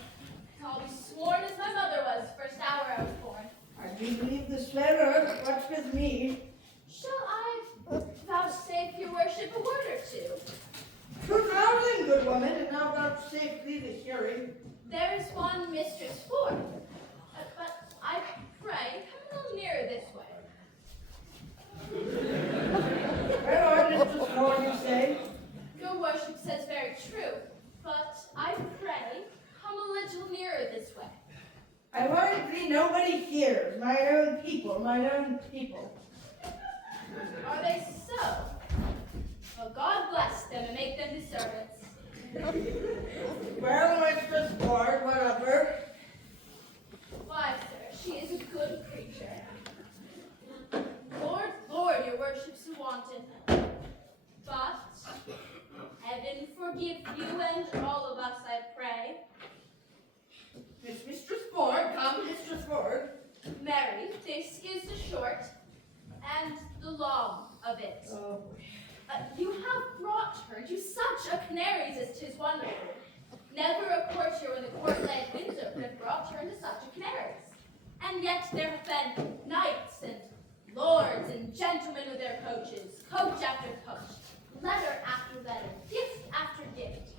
I'll be sworn as my mother was first hour I was born. I do believe the swearer. What's with me? Shall I vouchsafe your worship a word or two? Truth now then, good woman, and now vouchsafe thee the hearing. There is one Mistress Ford, but I pray come a little nearer this way. Where are Mistress Ford, you say? Your worship says very true, but I pray come a little nearer this way. I warrant thee nobody hears. My own people, my own people. Are they so? Well, God bless them and make them his servants. Well, Mistress Ford, what of her? Why, sir, she is a good creature. Lord, your worship's a wanton. But heaven forgive you and all of us, I pray. Mistress Ford, come, Mistress Ford. Mary, this is the short and the long of it. Oh, You have brought her to such a canary's as 'tis wonderful. Never a courtier when the court lay at Windsor could have brought her into such a canary's. And yet there have been knights and lords and gentlemen with their coaches, coach after coach, letter after letter, gift after gift,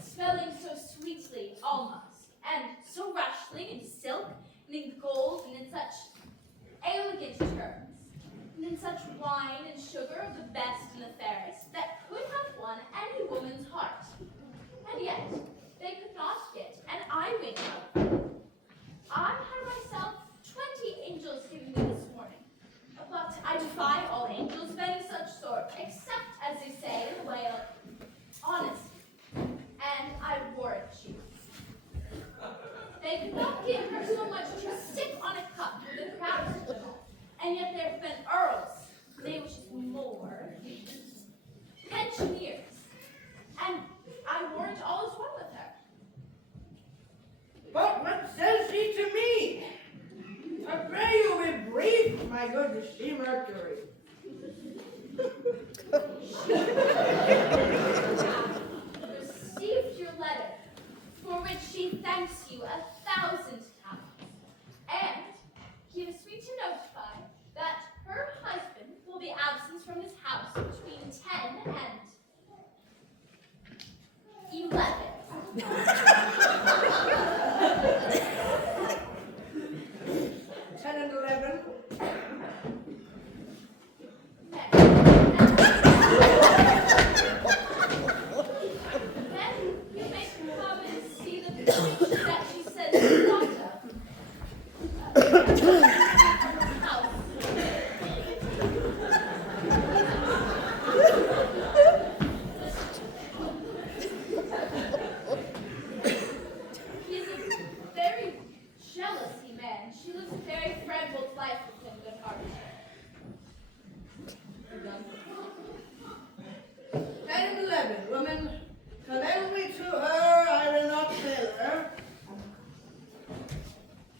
smelling so sweetly almost, and so rustling in silk and in gold and in such elegant terms, and in such wine and sugar of the best and the fairest, that could have won any woman's heart. And yet, they could not get an eye wink of her. I had myself 20 angels given me this morning, but I defy all angels of any such sort, except, as they say, in the way of honesty. And my goodness, she Mercury. Received your letter, for which she thanks you 1,000 times, and gives me to notify that her husband will be absent from his house between 10 and 11. 10 and 11. Then you may come and see the picture that she says is not of. House. He's a very jealousy man. She lives a very friendful life with him, good heart. 10 and 11. Woman, commend me to her, I will not fail her.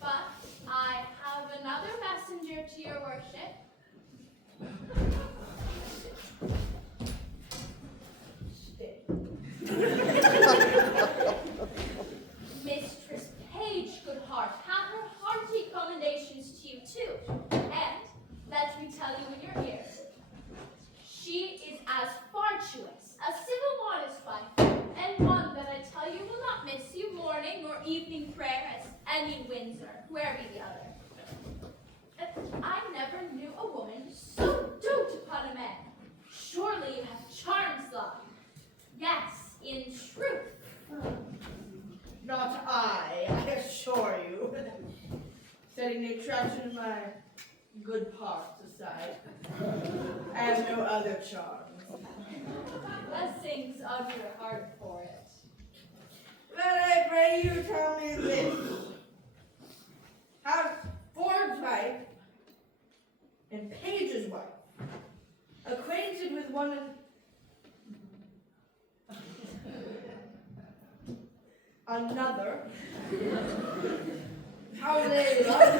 But I have another messenger to your worship. Mistress Page, good heart, have her hearty commendations to you too. And let me tell you in your ear, she is as virtuous, a civil modest wife, and one that I tell you will not miss you morning nor evening prayer as any Windsor, where be the other. I never knew a woman so dote upon a man. Surely you have charms, love. Yes, in truth. Not I assure you. Setting the attraction of my good parts aside. I have no other charms. Blessings of your heart for it. But I pray you tell me this. Has Ford's wife and Page's wife acquainted with one another? How they love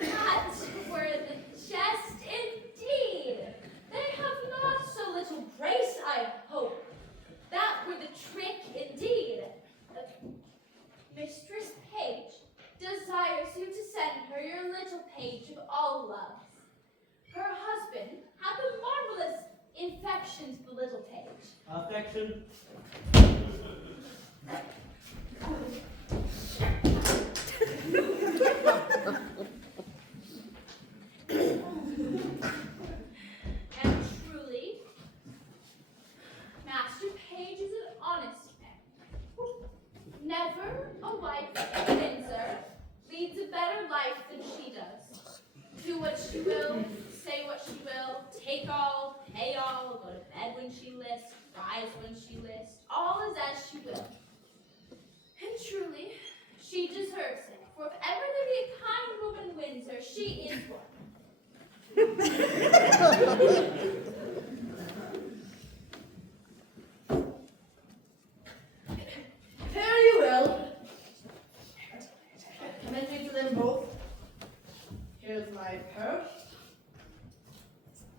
That were the jest indeed. They have not so little grace, I hope. That were the trick indeed. Mistress Page desires you to send her your little page of all loves. Her husband hath a marvelous infection to the little page. Affection. And truly, Master Page is an honest man. Never a wife in Windsor leads a better life than she does. Do what she will, say what she will, take all, pay all, go to bed when she lists, rise when she lists, all is as she will. And truly, she deserves it, for if ever there be a kind woman in Windsor, she is one. Fare you well. Commend me to them both. Here's my purse.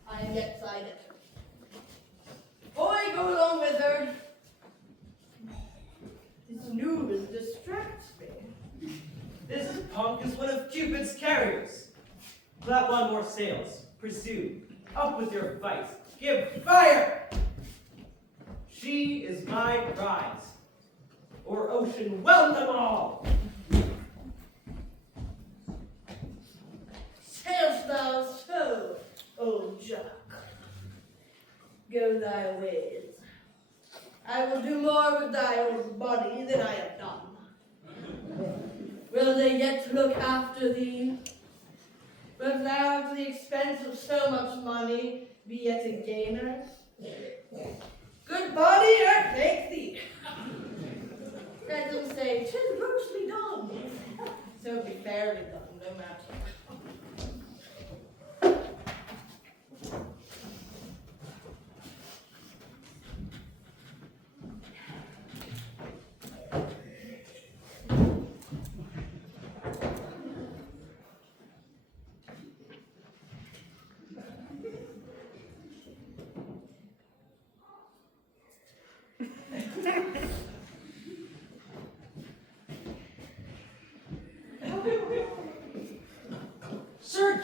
I am yet signed it. Boy, go along with her. This news distracts me. This punk is one of Cupid's carriers. Clap on more sails. Pursue. Up with your fight. Give fire! She is my prize. Or ocean whelm them all! Sayest thou so, old Jack? Go thy ways. I will do more with thy old body than I have done. Will they yet look after thee? Wilt thou, at the expense of so much money, be yet a gainer? Good body, earth take thee. Let them say, 'tis grossly done. So be fairly done, no matter.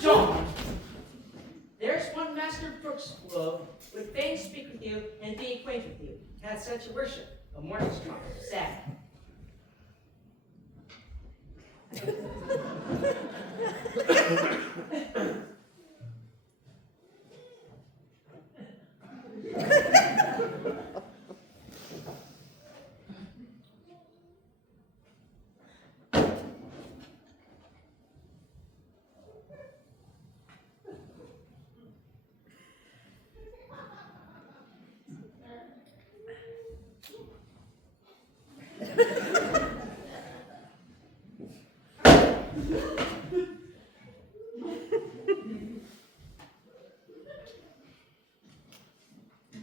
John! There's one Master Brooks would fain speak with you and be acquainted with you. Had such your worship. A morning's trunk. Sad.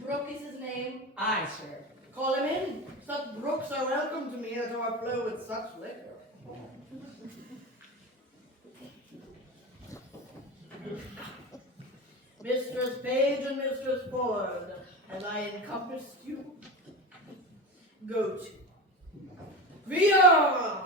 Brooke is his name. Aye, sir. Call him in. Such brooks are welcome to me that overflow with such liquor. Mistress Page and Mistress Ford, have I encompassed you? Go to. Via!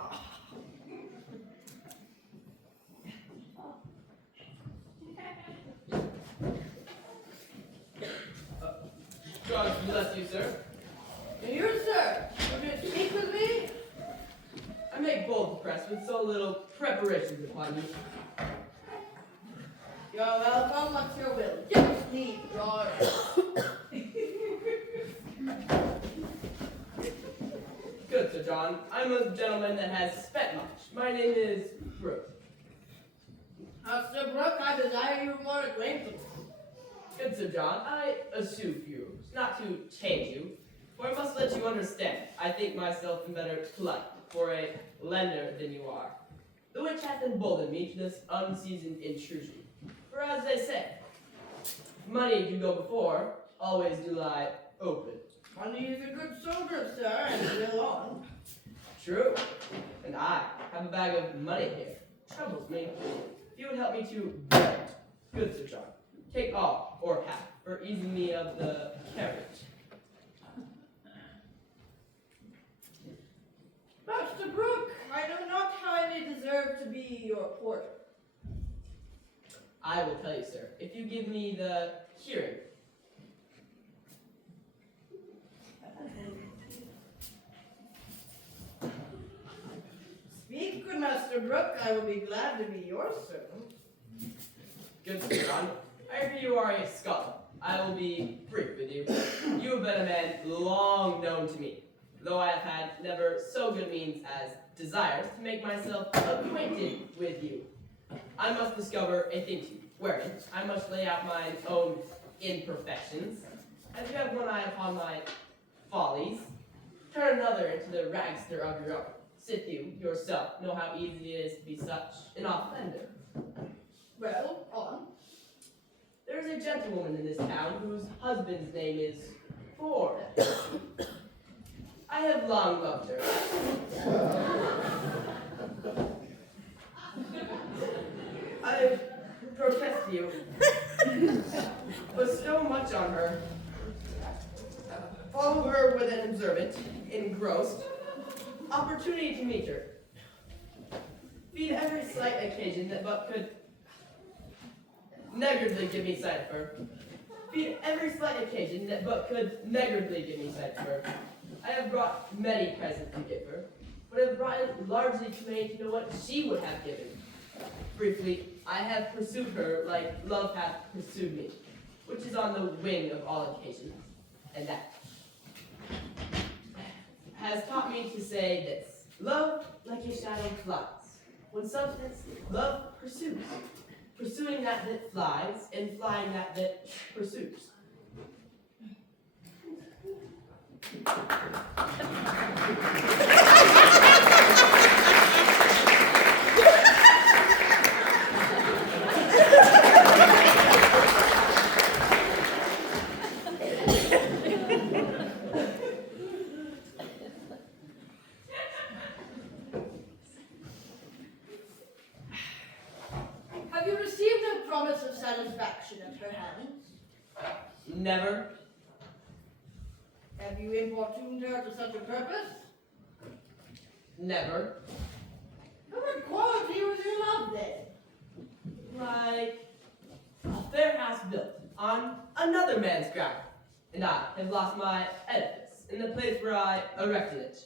God bless you, sir. And you, sir, would you speak with me? I make bold to press with so little preparations upon you. You're welcome. What's your will? Yes, leave, George. Good Sir John, I'm a gentleman that has spent much. My name is Brooke. Master Brooke, I desire you more acquaintance. Good Sir John, I eschew you, not to tame you, for I must let you understand, I think myself in better plight for a lender than you are. The which hath emboldened me to this unseasoned intrusion. For as they say, money do go before, always do lie open. Money is a good soldier, sir, and will on. True, and I have a bag of money here. Troubles me. If you would help me to bear it, good Sir John, take all or half for easing me of the carriage. Master Brooke, I know not how I may deserve to be your porter. I will tell you, sir, if you give me the hearing. Speak, good Master Brooke, I will be glad to be your servant. Good Sir John, I hear you are a scholar. I will be brief with you. You have been a man long known to me, though I have had never so good means as desires to make myself acquainted with you. I must discover a thing to you, wherein I must lay out mine own imperfections, as you have one eye upon my follies, turn another into the ragster of your own. Sith you yourself know how easy it is to be such an offender. Well, on. There is a gentlewoman in this town whose husband's name is Ford. I have long loved her. I protest to you, bestow much on her, follow her with an observant, engrossed, opportunity to meet her, feed every slight occasion that but could negligibly give me sight of her. Feed every slight occasion that but could negligibly give me sight of her. I have brought many presents to give her, but have brought it largely to me to know what she would have given. Briefly, I have pursued her like love hath pursued me, which is on the wing of all occasions, and that has taught me to say this: love like a shadow flies. When substance, love pursues, pursuing that that flies, and flying that that pursues. Have you received a promise of satisfaction at her hands? Never. Have you importuned her to such a purpose? Never. What quality was your love then? Like another man's ground, and I have lost my edifice in the place where I erected it.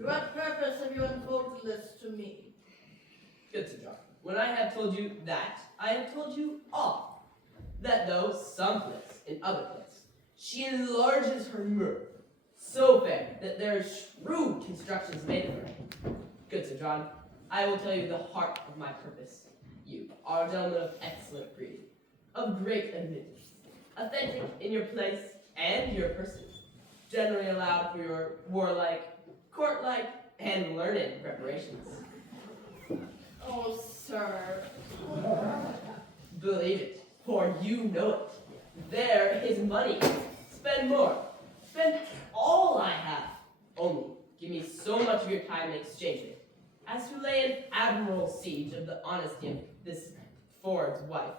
What purpose have you unfolded this to me? Good Sir John, when I have told you that, I have told you all. That though some place in other place, she enlarges her mirror, so fair that there are shrewd constructions made of her. Good Sir John, I will tell you the heart of my purpose. You are a gentleman of excellent breeding, of great ability, authentic in your place and your person, generally allowed for your warlike, court-like, and learned preparations. Oh, sir. Believe it, for you know it. There is money. Spend more. Spend all I have. Only give me so much of your time in exchange of it, as to lay an admirable siege of the honesty of this Ford's wife.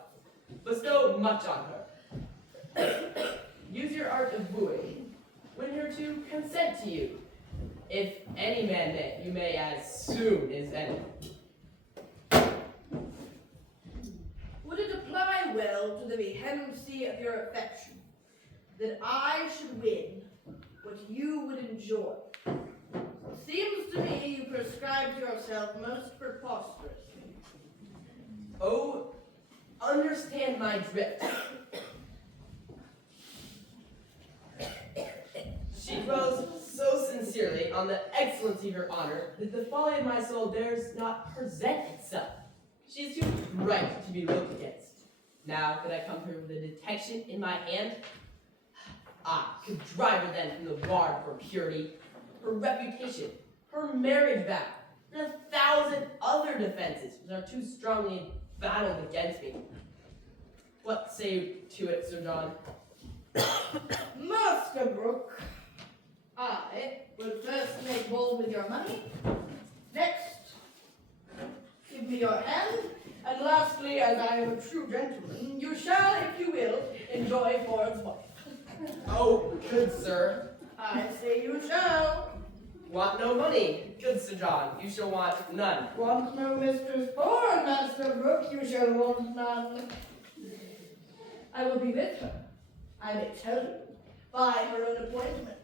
Bestow much on her. Use your art of wooing. Win her to consent to you. If any man may, you may as soon as any. Would it apply well to the vehemency of your affection that I should win what you would enjoy? Seems to me you prescribe to yourself most preposterously. Oh, understand my drift. She dwells so sincerely on the excellency of your honor that the folly of my soul dares not present itself. She is too bright to be looked against. Now that I come here with a detection in my hand, I could drive her then from the bar for purity, her reputation, her marriage vow, and 1,000 other defenses which are too strongly battled against me. What say you to it, Sir John? Master Brooke, I will first make bold with your money. Next, give me your hand. And lastly, as I am a true gentleman, you shall, if you will, enjoy Ford's wife. Oh, good sir. I say you shall. Want no money, good Sir John. You shall want none. Want no Mistress Ford, Master Brooke, you shall want none. I will be with her, I may tell you, by her own appointment.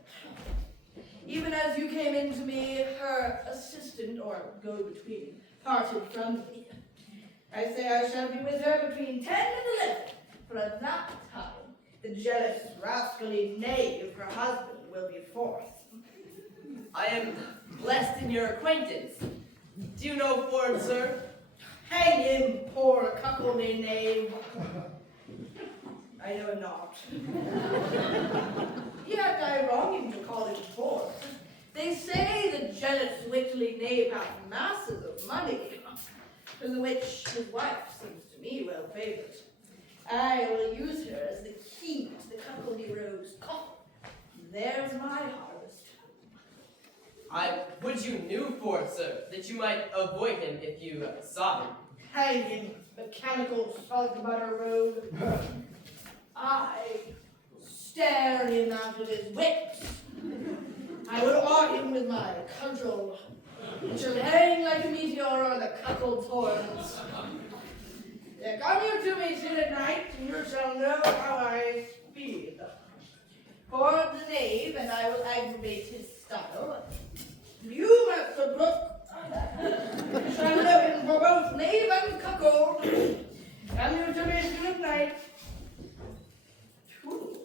Even as you came in to me, her assistant, or go-between, parted from me. I say I shall be with her between 10 and 11, for at that time the jealous, rascally knave, her husband, will be forth. I am blessed in your acquaintance. Do you know Ford, sir? Hang him, poor cuckoldly knave. I know not. Yet I wrong him to call him Ford. They say the jealous, wittly knave hath masses of money, to the which his wife seems to me well favored. I will use her as the key to the cuckoldy rogue's coffin. There's my harvest. I would you knew Ford, sir, that you might avoid him if you saw him. Hang him, mechanical salt butter rogue. I stare him out of his wits. I will argue him with my cudgel, which shall hang like a meteor on the cuckold's horns. Come you to me till at night, and you shall know how I speed. Ford the knave, and I will aggravate his style. You, Master Brooke, shall know him for both knave and cuckold. Come you to me till at night. Toodles.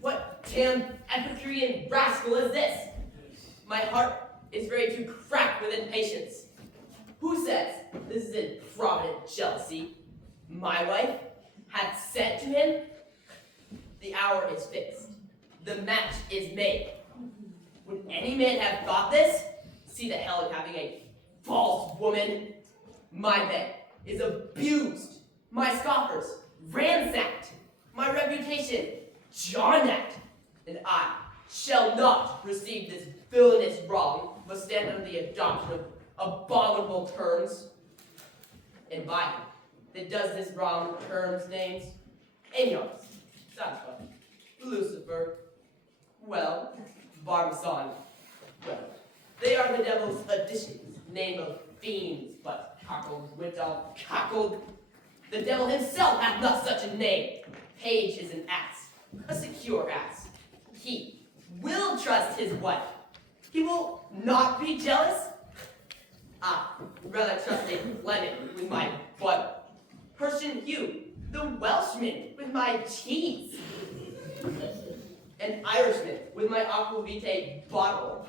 What damned Epicurean rascal is this? My heart is ready to crack with impatience. Who says this is improvident jealousy? My wife hath said to him, the hour is fixed. The match is made. Would any man have thought this? See the hell of having a false woman. My bed is abused. My scoffers ransacked. My reputation jawned at. And I shall not receive this villainous wrong, but stand under the adoption of abominable terms. And by him that does this wrong terms names, Enos, Satisfied, Lucifer, well, Barbazon, well, They are the devil's additions, name of fiends, but cockled, withal cockled. The devil himself hath not such a name. Page is an ass, a secure ass. He will trust his wife. He will not be jealous. Rather trust a Fleming with my butter. Persian Hugh, the Welshman with my cheese. An Irishman with my aquavitae bottle.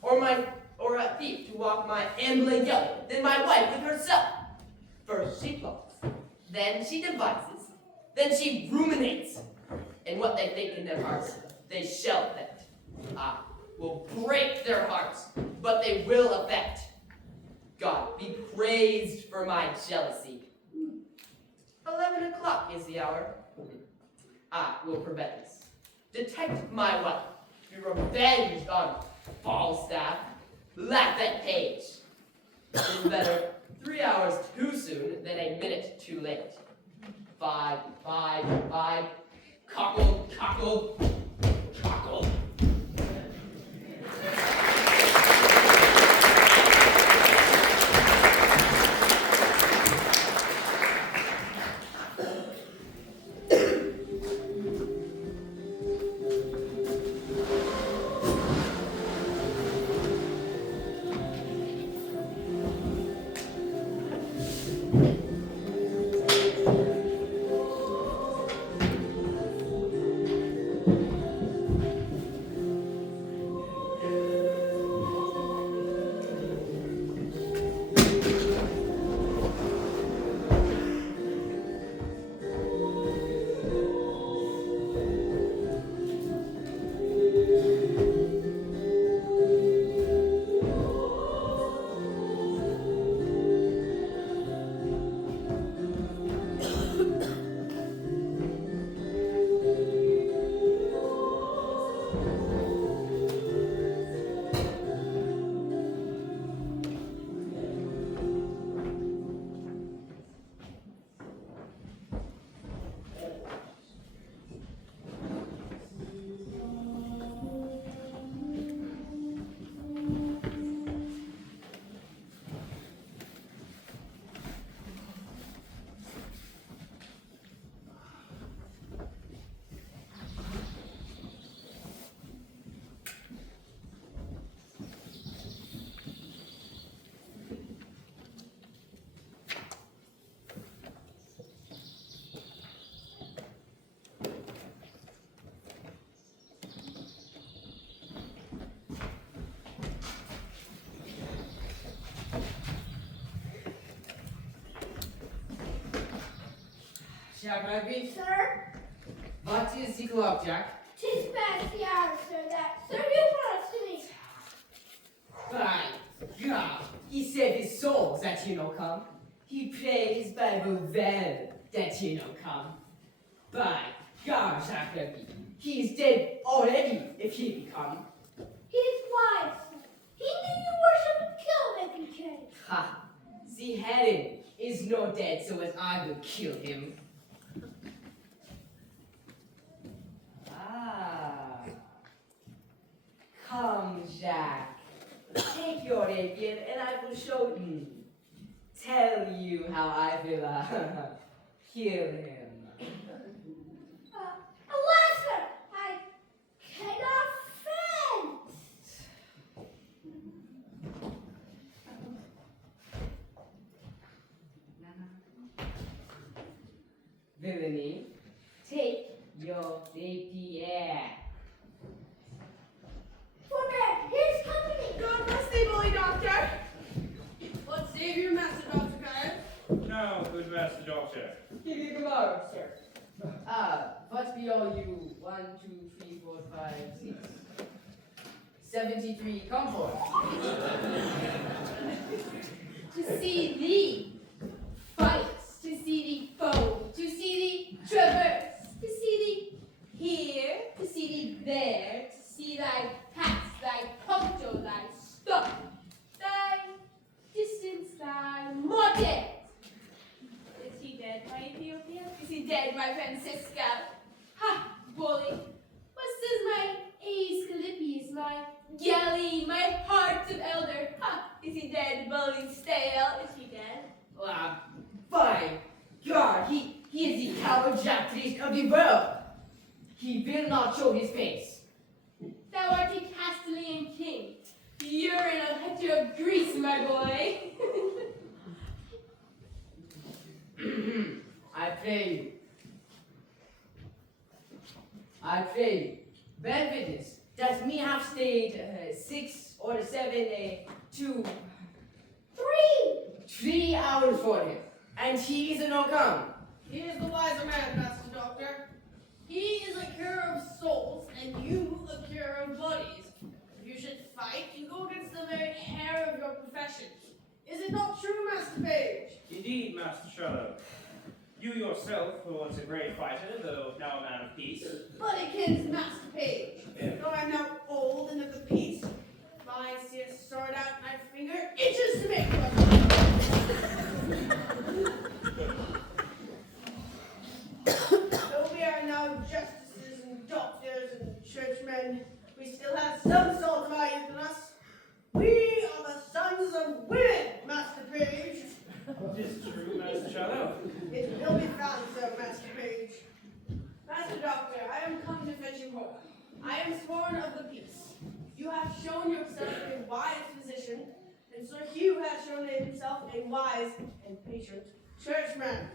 Or a thief to walk my ambling yellow, then my wife with herself. First she plots, then she devises, then she ruminates. And what they think in their hearts, they shall effect. Will break their hearts, but they will affect. God be praised for my jealousy. 11 o'clock is the hour. I will prevent this. Detect my wife. Be revenged on Falstaff. Laugh at Page. It's better 3 hours too soon than a minute too late. 5, 5, 5. Cockled, cockled, cockled. Jack Rugby? Sir, What is the clock, Jack? 'tis past the hour, sir, that sir you promised to me. By God, he saved his soul that you know come. He prayed his Bible well that you know come. By God, Jack Rugby, he is dead already if he be come. He is wise, sir. He knew you worship and kill every king. Ha! The heron is no dead so as I will kill him. Come, Jack. Take your avian and I will show you. Tell you how I will kill him. Alas, sir, I cannot fence. Villainy, take your rapier. Forbear, here's company. God bless thee, bully doctor. What save your master, Dr. Kyle? No, good master doctor. Give you good morrow, sir. What be all you? 1, 2, 3, 4, 5, 6, 73 comfort. To see thee fight, to see thee foe, to see thee traverse, to see thee here, to see thee there, to see thy pass, thy punctual, thy stop, thy distance, thy modest. Is he dead, my Ethiopia? Is he dead, my Francisca? Ha, bully! What says my Asclepius, my Galley, my priest of the world. He will not show his face. Thou art a Castilian king. You're in a hector of Greece, my boy. I pray you, bear witness that me have stayed 6 or 7 to 3 hours for him, and he is no come. He is the wiser man, Master Doctor. He is a cure of souls, and you a cure of bodies. If you should fight, you go against the very air of your profession. Is it not true, Master Page? Indeed, Master Sherlock. You yourself were once a great fighter, though now a man of peace. Buddykins, Master Page. Though I'm now old and of the peace, if I see a sword out my finger, itches to make one. Though we are now justices and doctors and churchmen, we still have some salt of our youth in us. We are the sons of women, Master Page. It is true, Master Sherlock. It will be found so, Master Page. Master Doctor, I am come to fetch you home. I am sworn of the peace. You have shown yourself a wise physician, and Sir Hugh has shown himself a wise and patient churchman.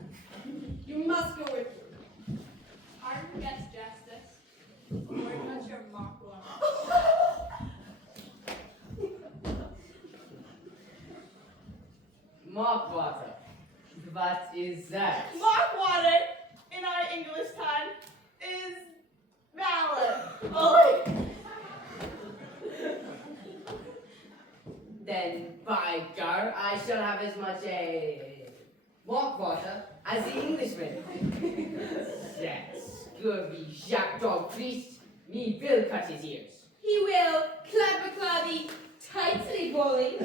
You must go with me. Pardon guest justice. Where does your mock one? Mock water. What is that? Mock water in our English time is valor. Then, by gar, I shall have as much a mock water as the Englishman. That's good, be jackdaw priest. Me will cut his ears. He will clap-a-clappy, tightly bully.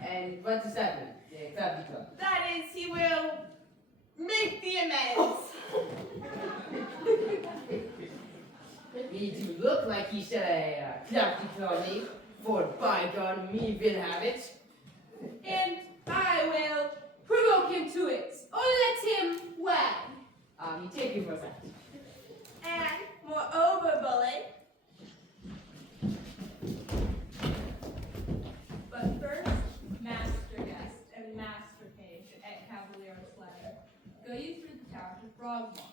And what does that mean? The clappy club. That is, he will make the amends. Me do look like he said a clappy club me, for by God, me will have it. And I will provoke him to it, or let him wag. Me take you for that. And moreover, bully. But first, Master Guest and Master Page at Cavalier's Ladder, go you through the town to Frogmore.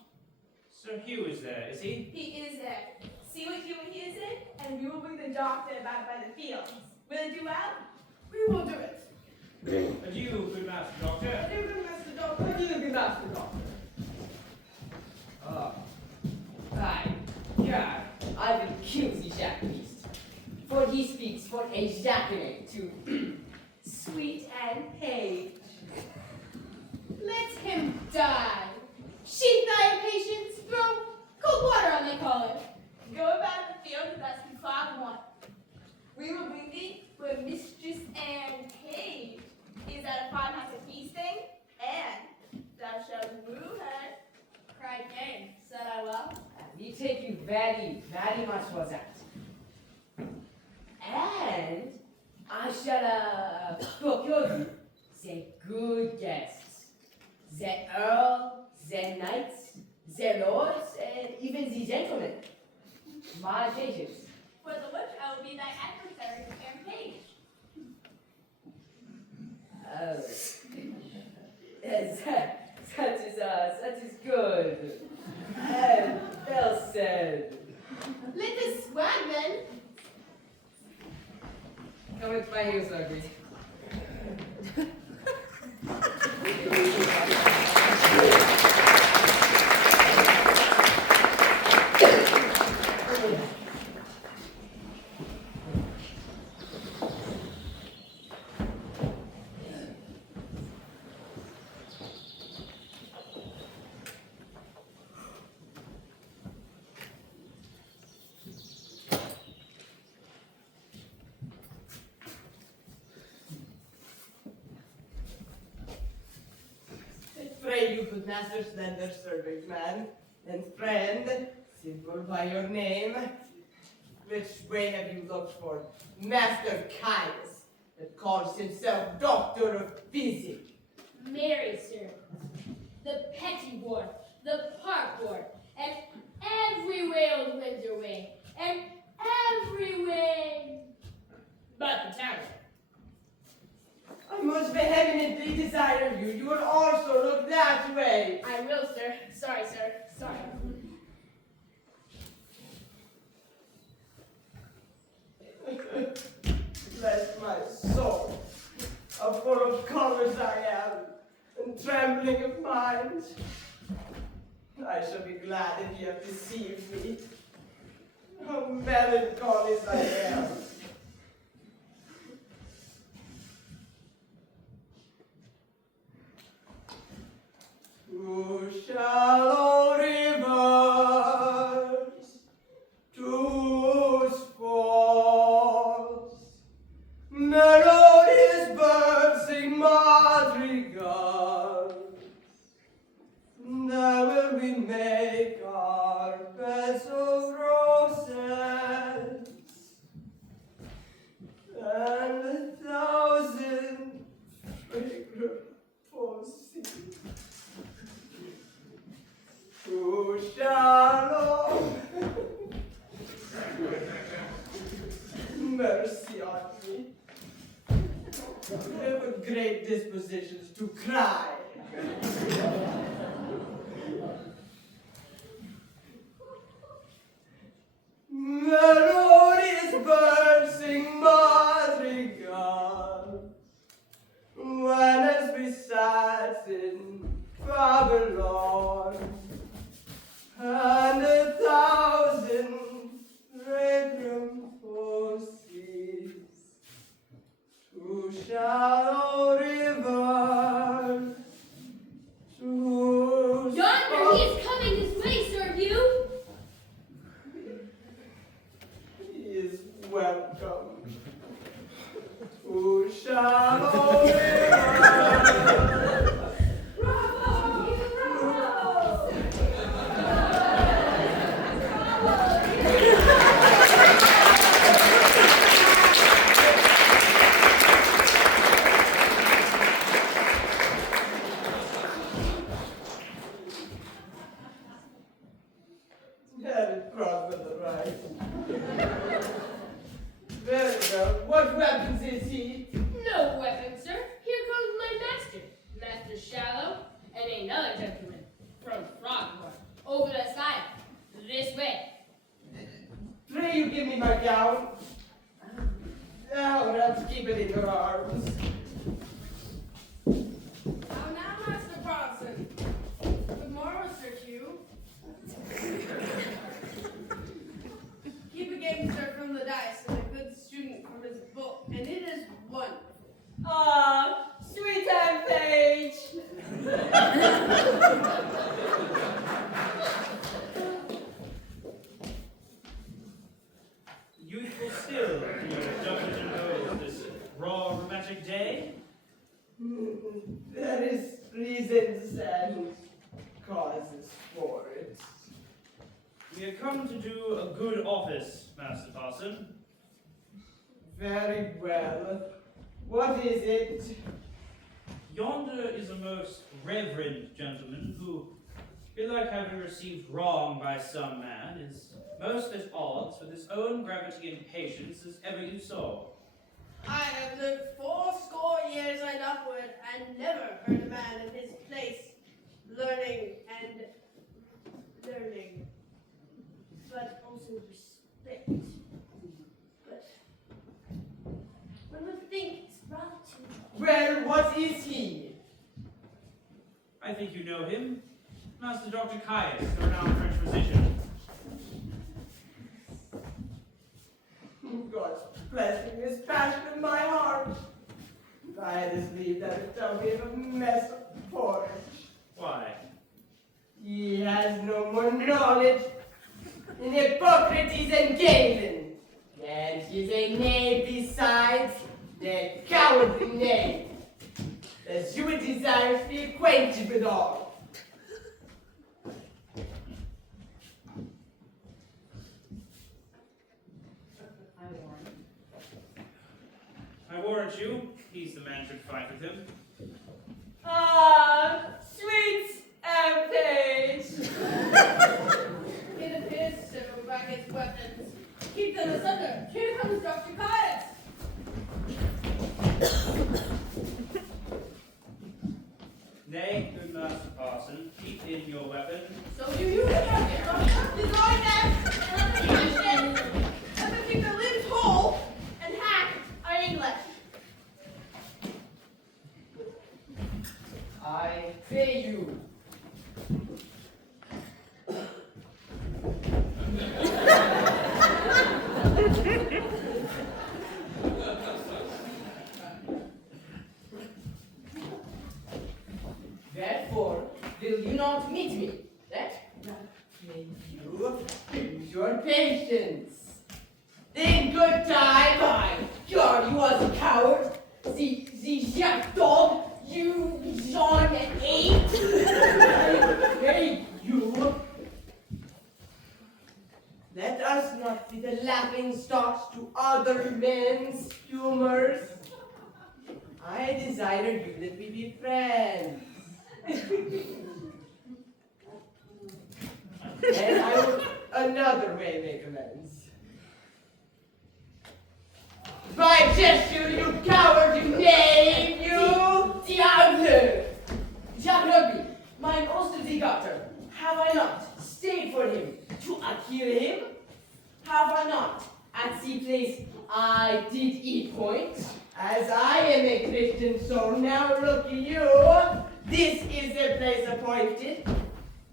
Sir Hugh is there, is he? He is there. See what human he is in, and we will bring the doctor about by the fields. Will it do well? We will do it. Adieu, good Master Doctor. Adieu, good Master Doctor. Good master doctor. Oh. God, I will kill the Jack priest, for he speaks for a jackanape to sweet and page. Let him die. Sheath thy impatience, throw cold water on thy collar. Go about the field with us in Frogmore. We will bring thee where mistress and page is at a farmhouse of feasting, and thou shalt woo her. Cried Jane, said I well. We take you very, very much for that. And I shall procure you the good guests, the earl, the knights, the lords, and even the gentlemen. My pages. For the which I will be thy adversary and page. That is good. Well said. Let us swag then. Come with my heels, ugly. Pray you, good master, slender servant man, and friend, simple by your name, which way have you looked for Master Caius, that calls himself Doctor of Physic? Marry, sir. The petty ward, the the park board, and every way old Windsor way, and every way but the tavern. I most vehemently desire you would also look that way. I will, sir. Sorry, sir. Sorry. Bless my soul. How full of colors I am, and trembling of mind. I shall be glad if you have deceived me. How melancholy I am. Through shallow rivers, to falls, melodious birds sing madrigals. There will we make our beds of roses, and 1,000 fragrant posies. Too shallow. Mercy on me. I have a great dispositions to cry. Melodious birds sing madrigals, when as we sat in Babylon, and 1,000 fragrant posies, to shallow rivers, to Yonder, he is coming this way, sir, you. He is welcome. To shallow rivers. Have it crossed with the right. Very well. What weapons is he? No weapon, sir. Here comes my master, Master Shallow, and another gentleman from Frogmore, over the side, this way. Pray you give me my gown. Now, let's keep it in your arms. Now, Master Bronson. Good morrow, Sir Hugh. Keep a gangster from the dice and a good student from his book, and it is wonderful. Ah, sweet time page. Youthful still, your Dr. Joe, this raw romantic day? There is reasons and causes for it. We have come to do a good office, Master Parson. Very well. What is it? Yonder is a most reverend gentleman who, belike having received wrong by some man, is most at odds with his own gravity and patience as ever you saw. I have lived 80 years and upward, and never heard a man in his place learning, but also respect. But one would think it's brought to Well, what is he? I think you know him. Master Dr. Caius, the renowned French physician. God's blessing is passion in my heart. I had his leave that it tell me of a mess of porridge. Why? He has no more knowledge than Hippocrates and Galen. And he's a knave besides, a cowardly knave. As you would desire to be acquainted with all. I warrant you, he's the man should fight with him. Ah, sweet page. Therefore, will you not meet me? That may you use your patience. In good time, I cure you as a coward. The jackdog, you John 8. Hey, you. Let us not be the laughing stocks to other men's humors. I desire you that we be friends. And I will another way make amends. By gesture, you coward, you knave, you diable! Jacobi, mine Osterdigatter, have I not stayed for him to kill him? Have I not at the place I did eat point? As I am a Christian soul, now look you, this is the place appointed.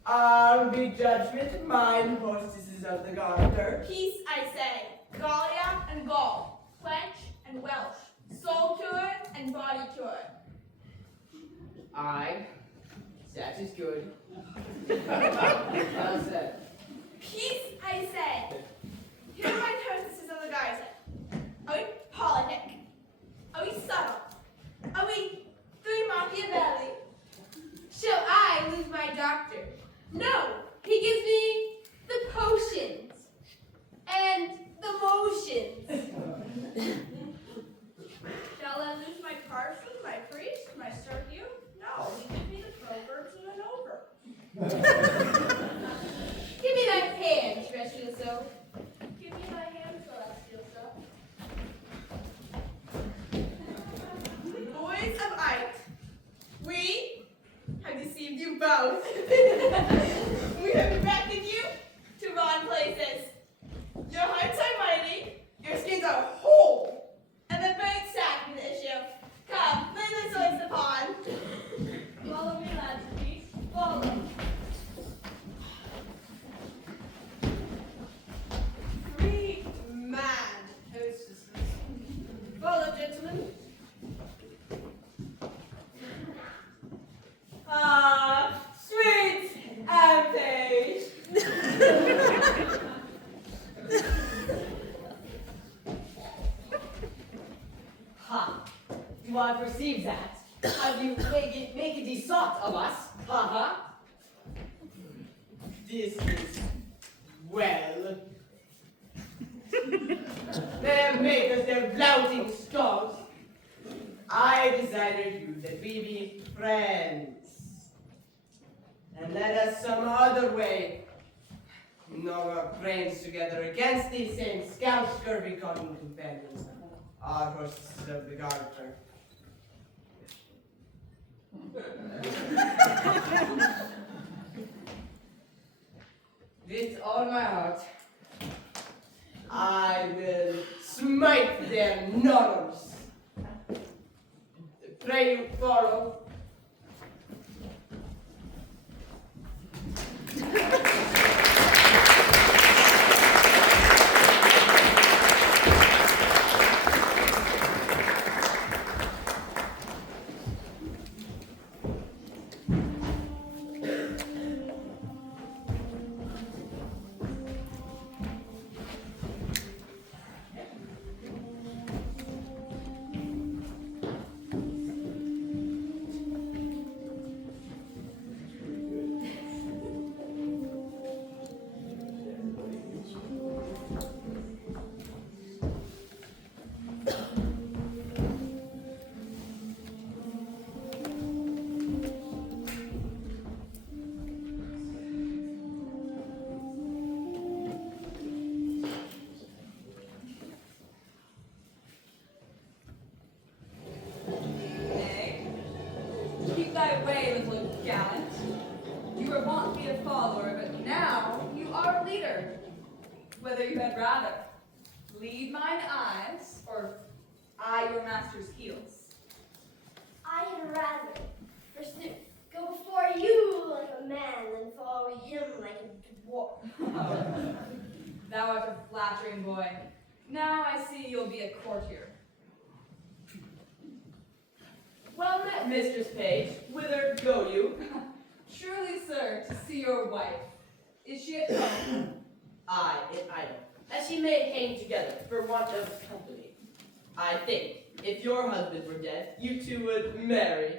I'll be judgment, mine hostesses of the garter. Peace, I say. Gallia and Gaul. French and Welsh. Soul cure and body cure. Aye, that is good. Well said. Peace, I say. Here are my hostesses of the garden. Are we politic? Are we subtle? Are we three Machiavelli? Shall I lose my doctor? No, he gives me the potions and the motions. Shall I lose my parson, my priest, my Sergio? No, he gives me the proverbs and an over. Give me thy hand, Treasuroso. Give me thy hand, Celestioso. Boys of Ike, we have deceived you both. We have directed you to wrong places. Your hearts are mighty, your skins are whole, and the bird sack in the issue. Come, lay the swords upon. Follow me, lads, please. Follow. Three mad hostesses. Follow, gentlemen. Ah, sweet Ampage. Ha! Do I perceive that? Have you make it sort of us? Ha ha! This is well. They have made us their flouting skulls. I desire you that we be friends. And let us some other way gnaw our brains together against these same scout scurvy common companions, our hosts of the garter. With all my heart, I will smite their noddles. Pray you follow. Keep thy way, little gallant. You were wont to be a follower, but now you are a leader. Whether you had rather lead mine eyes or I your master's heels. I had rather, forsooth, Go before you like a man, and follow him like a dwarf. Thou art a flattering boy. Now I see you'll be a courtier. Well met, Mistress Page. Whither go you? Truly, sir, to see your wife. Is she at home? I am idle, as she may hang together for want of company. I think, if your husband were dead, you two would marry.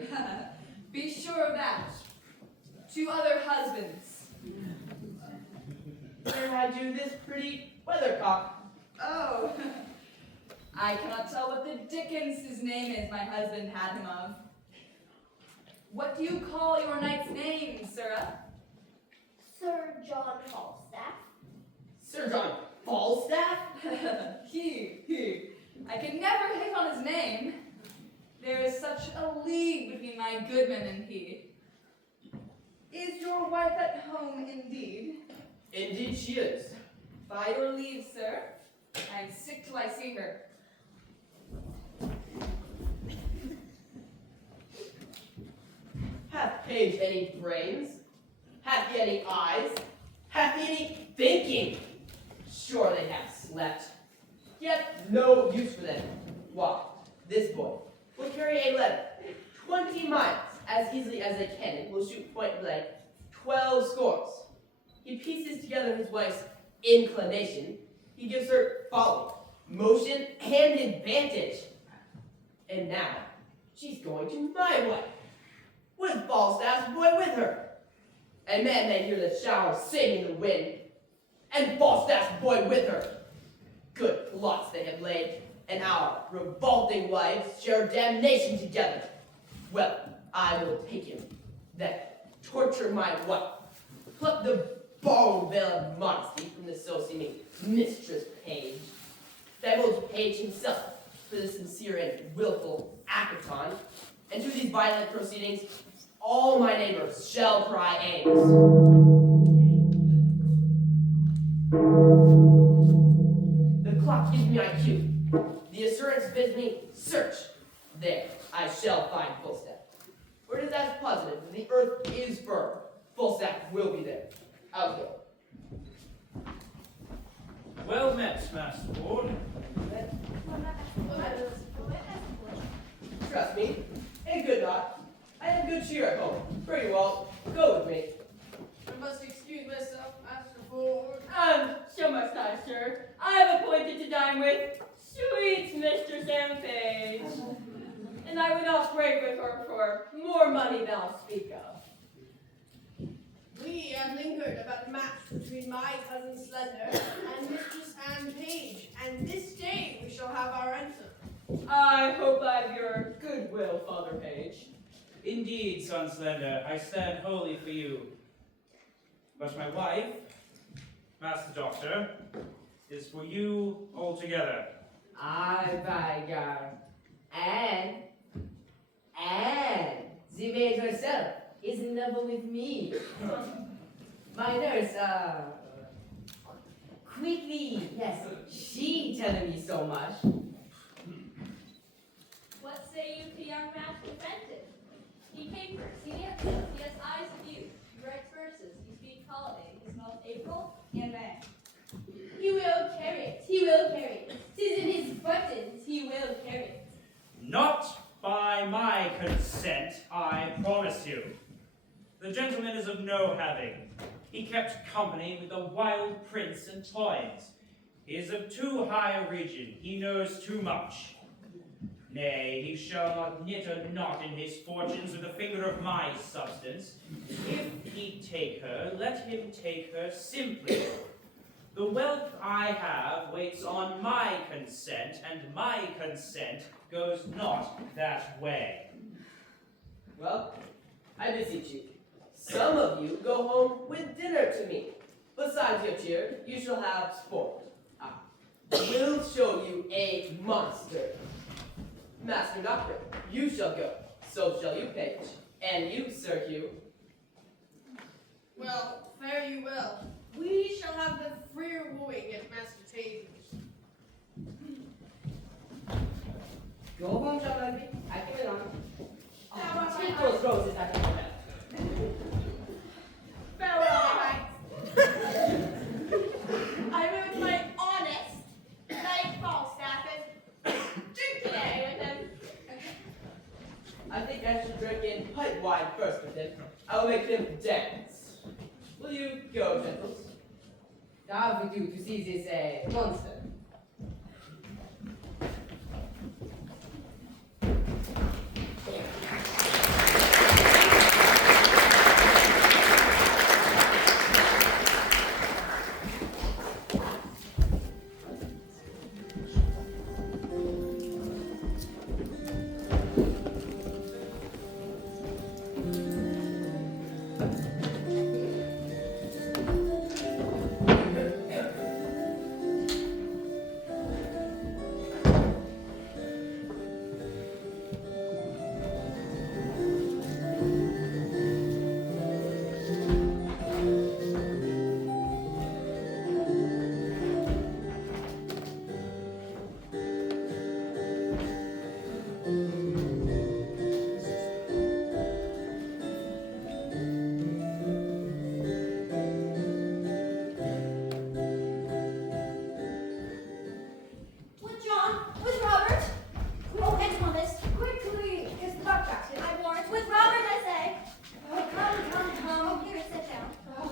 Be sure of that. 2 other husbands. Where had you this pretty weathercock? Oh. I cannot tell what the dickens his name is my husband had him of. What do you call your knight's name, sirrah? Sir John Falstaff. Sir John Falstaff? He. I can never hit on his name. There is such a league between my goodman and he. Is your wife at home indeed? Indeed she is. By your leave, sir. I am sick till I see her. Hath Page any brains? Hath he any eyes? Hath he any thinking? Sure they have slept. Yet no use for them. Why, this boy will carry a letter 20 miles as easily as they can and will shoot point blank 12 scores. He pieces together his wife's inclination. He gives her folly, motion, and advantage. And now, she's going to my wife, with Falstaff's boy with her. A man may hear the shower sing in the wind, and Falstaff's boy with her. Good plots they have laid, and our revolting wives share damnation together. Well, I will take him, then torture my wife, pluck the borrowed veil of modesty from the so-seeming Mistress Page, divulge Page himself for the sincere and willful Accaton, and to these violent proceedings all my neighbors shall cry Angus. The clock gives me my cue. The assurance bids me search. There, I shall find Falstaff. For it is as positive that the earth is firm. Falstaff will be there. I'll go. Well met, Master Ward. Trust me, a good knot. I have good cheer at home. Pretty well. Go with me. I must excuse myself, Master Ford. So must I, sir. I have appointed to dine with sweet Mistress Anne Page. And I would not break with her for more money than I'll speak of. We have lingered about the match between my cousin Slender and Mistress Anne Page, and this day we shall have our answer. I hope I have your goodwill, Father Page. Indeed, son Slender, I stand wholly for you. But my wife, Master Doctor, is for you altogether. Aye, by God. And the maid herself is in love with me. My nurse, quickly, yes, she telling me so much. What say you to young Master Fenton? He capers, he answers, he has eyes of youth, he writes verses, he speaks holiday, he smells April and May. He will carry it. He will carry it. 'Tis in his buttons. He will carry it. Not by my consent, I promise you. The gentleman is of no having. He kept company with the wild prince and toys. He is of too high a region. He knows too much. Nay, he shall not knit a knot in his fortunes with the finger of my substance. If he take her, let him take her simply. The wealth I have waits on my consent, and my consent goes not that way. Well, I beseech you, some of you go home with dinner to me. Besides your cheer, you shall have sport. We'll show you a monster. Master Doctor, you shall go. So shall you, Page. And you, Sir Hugh. Well, fare you well. We shall have the freer wooing at Master Taser's. Go home, shall I be? I can wait on. Now, Take those roses out of your mouth. in pipe wine first with him, I will make him dance. Will you go, gentles? Now we do to see this monster. With John, with Robert. Oh, and Thomas. Quickly, is the buck basket. I warrant. With Robert, I say. Oh, come. Here, sit down. Oh,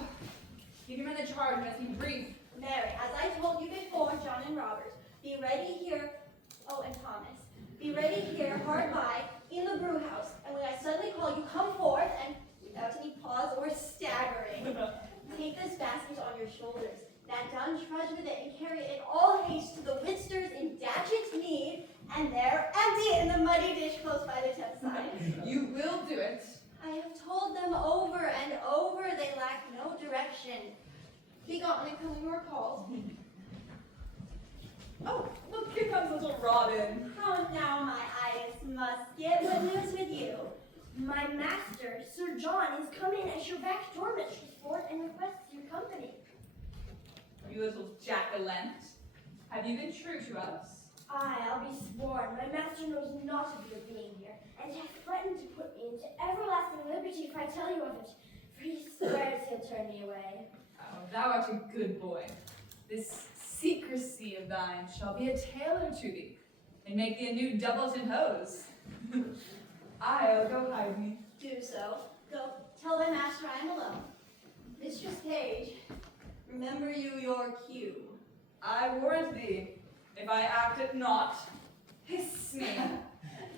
give your men the charge, and let's be brief. Mary, as I told you before, John and Robert, be ready here. Oh, and Thomas. Be ready here, hard by, in the brew house. And when I suddenly call you, come forth, and without any pause or staggering, take this basket on your shoulders. That done, trudge with it and carry it in all haste to the Whitsters in Datchet's Mead, and there empty it in the muddy dish close by the tent side. You will do it. I have told them over and over they lack no direction. Be gone and come when you are called. Oh, look, here comes little Robin. How now, my Idas Musket, what news with you? My master, Sir John, is come in at your back door, Mistress Ford, and requests your company. You little jack-o'-lantern. Have you been true to us? Aye, I'll be sworn. My master knows not of your being here, and hath threatened to put me into everlasting liberty if I tell you of it, for he swears he'll turn me away. Oh, thou art a good boy. This secrecy of thine shall be a tailor to thee, and make thee a new doublet and hose. I'll go hide me. Do so. Go, tell thy master I am alone. Mistress Page, remember you your cue. I warrant thee, if I act it not, hiss me.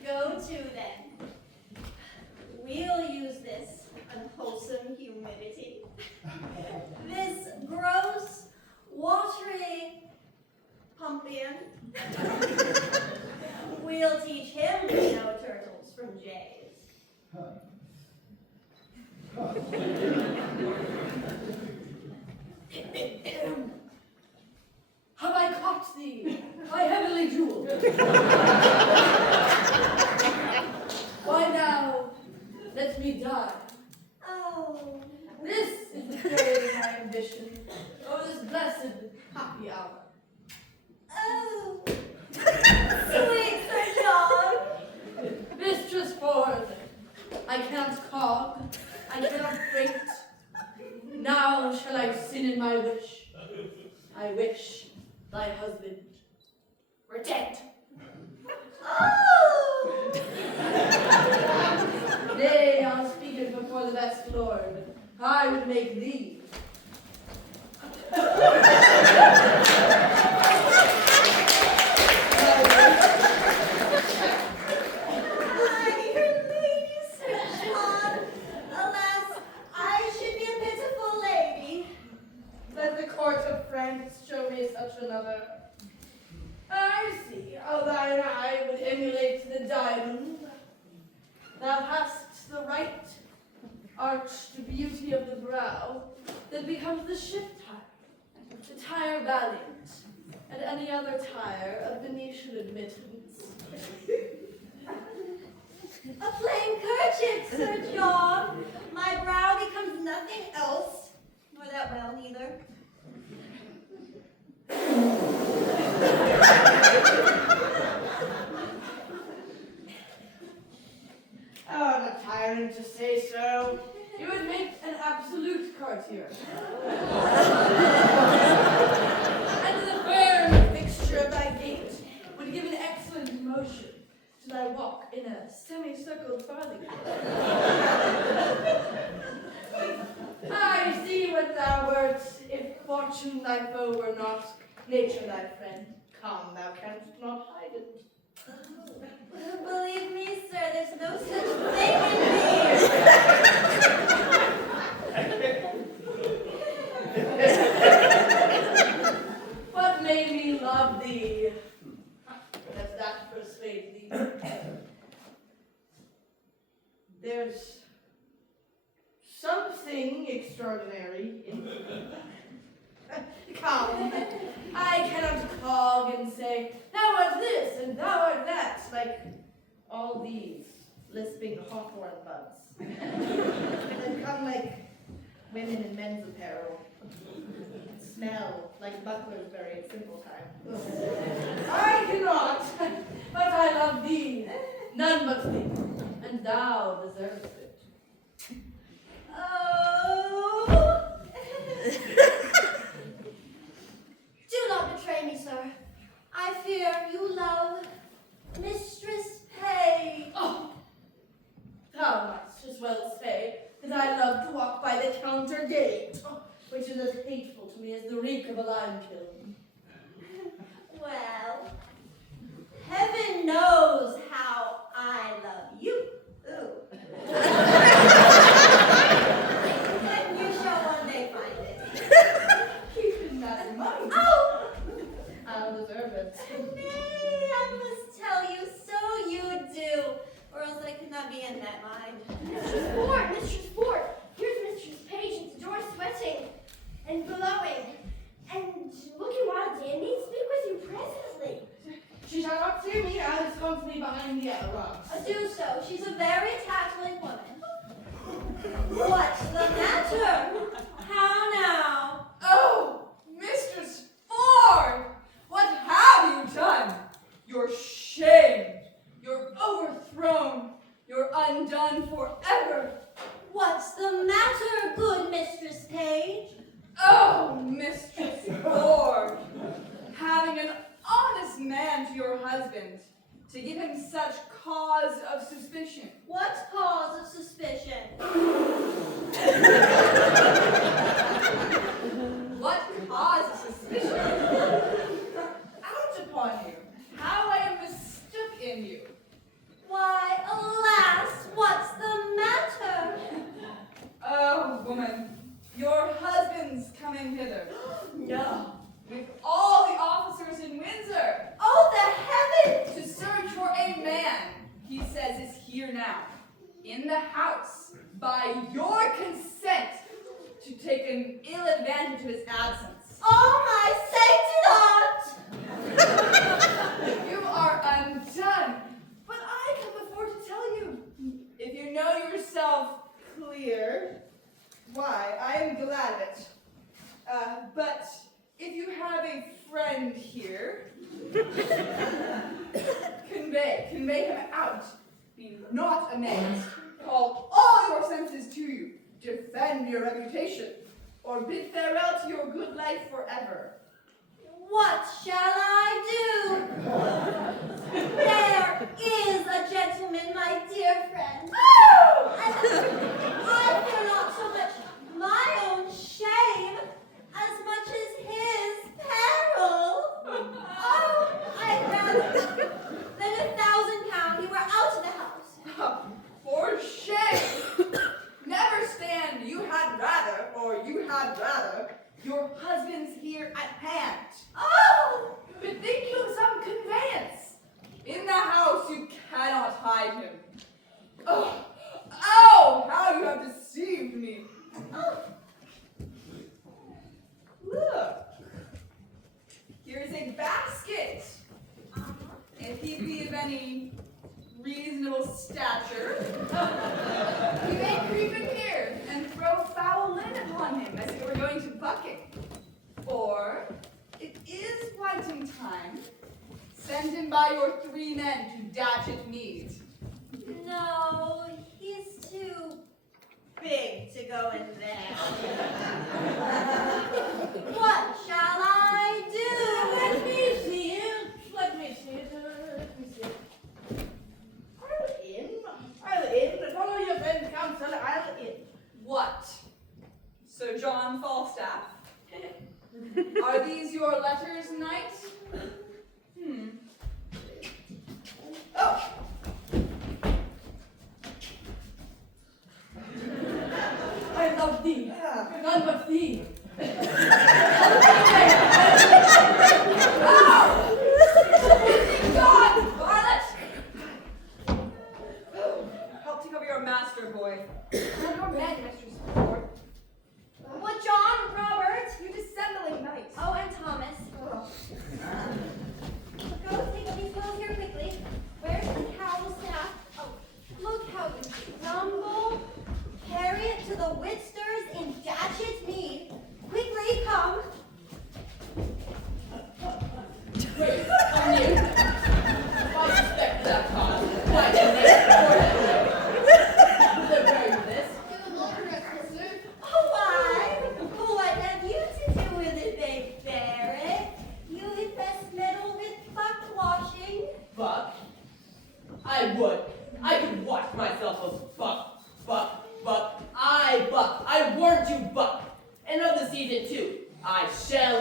Go to then. We'll use this unwholesome humidity. This gross, watery pumpion. We'll teach him to know turtles from jays. Have I caught thee, my heavenly jewel? Why now, let me die. Oh. This is the period of my ambition, oh, this blessed happy hour. Oh. Sweet Sir John. Mistress Ford, I cannot cog, I cannot faint. Now shall I sin in my wish. I wish thy husband were dead. Oh. Nay, I'll speak it before the best Lord. I would make thee. Such another. I see how thine eye would emulate the diamond. Thou hast the right arched beauty of the brow that becomes the ship tire, the tire valiant, and any other tire of Venetian admittance. A plain kerchief, Sir John. My brow becomes nothing else, nor that well neither. Oh, the tyrant to say so. You would make an absolute courtier. And the firm fixture of thy gait would give an excellent motion to thy walk in a semicircle farthing. fortune thy foe were not, nature thy friend. Come, thou canst not hide it. Believe me, sir, there's no such thing in me. What made me love thee? Does that persuade thee? There's something extraordinary in Come, I cannot cog and say, thou art this and thou art that, like all these lisping hawthorn buds. And come like women in men's apparel. Smell like bucklers buried simple time. I cannot, but I love thee, none but thee, and thou deservest it. Oh. Do not betray me, sir. I fear you love Mistress Page. Oh, thou mightst as well say that I love to walk by the counter gate, which is as hateful to me as the reek of a lime kiln. Well, heaven knows how I love you. Ooh. And you shall one day find it. Keep in that mind. Oh! I'll deserve it. Nay, I must tell you, so you do, or else I could not be in that mind. Mistress Ford, here's Mistress Page at the door sweating and blowing and looking wild dandy. Speak with you presently. She shall not see me, Alice wants me behind the other rocks. Do so. She's a very tattling woman. What's the matter? How now? Oh, Mistress Ford! What have you done? You're shamed. You're overthrown. You're undone forever. What's the matter, good Mistress Page? Oh, Mistress Ford! Having an honest man to your husband, to give him such cause of suspicion. What cause of suspicion? What cause of suspicion? Out upon you. How I am mistook in you. Why, alas, what's the matter? Oh, woman, your husband's coming hither. No. With all the officers in Windsor. Oh, the heavens! To search for a man, he says is here now, in the house, by your consent, to take an ill advantage of his absence. Oh, I say to not! You are undone, but I come before to tell you, if you know yourself clear, why, I am glad of it. But if you have a friend here, convey him out. Be not amazed. Call all your senses to you. Defend your reputation, or bid farewell to your good life forever. What shall I do? There is a gentleman, my dear friend. And I fear not so much my own shame as much as his peril. Oh, I'd rather than £1,000 you were out of the house. For shame! Never stand you had rather, or you had rather. Your husband's here at hand. Oh! Bethink you of some conveyance. In the house you cannot hide him. Oh, how you have deceived me. Oh. Look. Here's a basket. If he be of any reasonable stature, you may creep in here and throw foul linen upon him as if you were going to bucking. Or, it is wanting time, send him by your 3 men to Datchet Mead. No, he's too big to go in there. What shall I do? Let me see it. Let me see it. I'll in. Follow your friend's counsel. I'll in. What? Sir John Falstaff?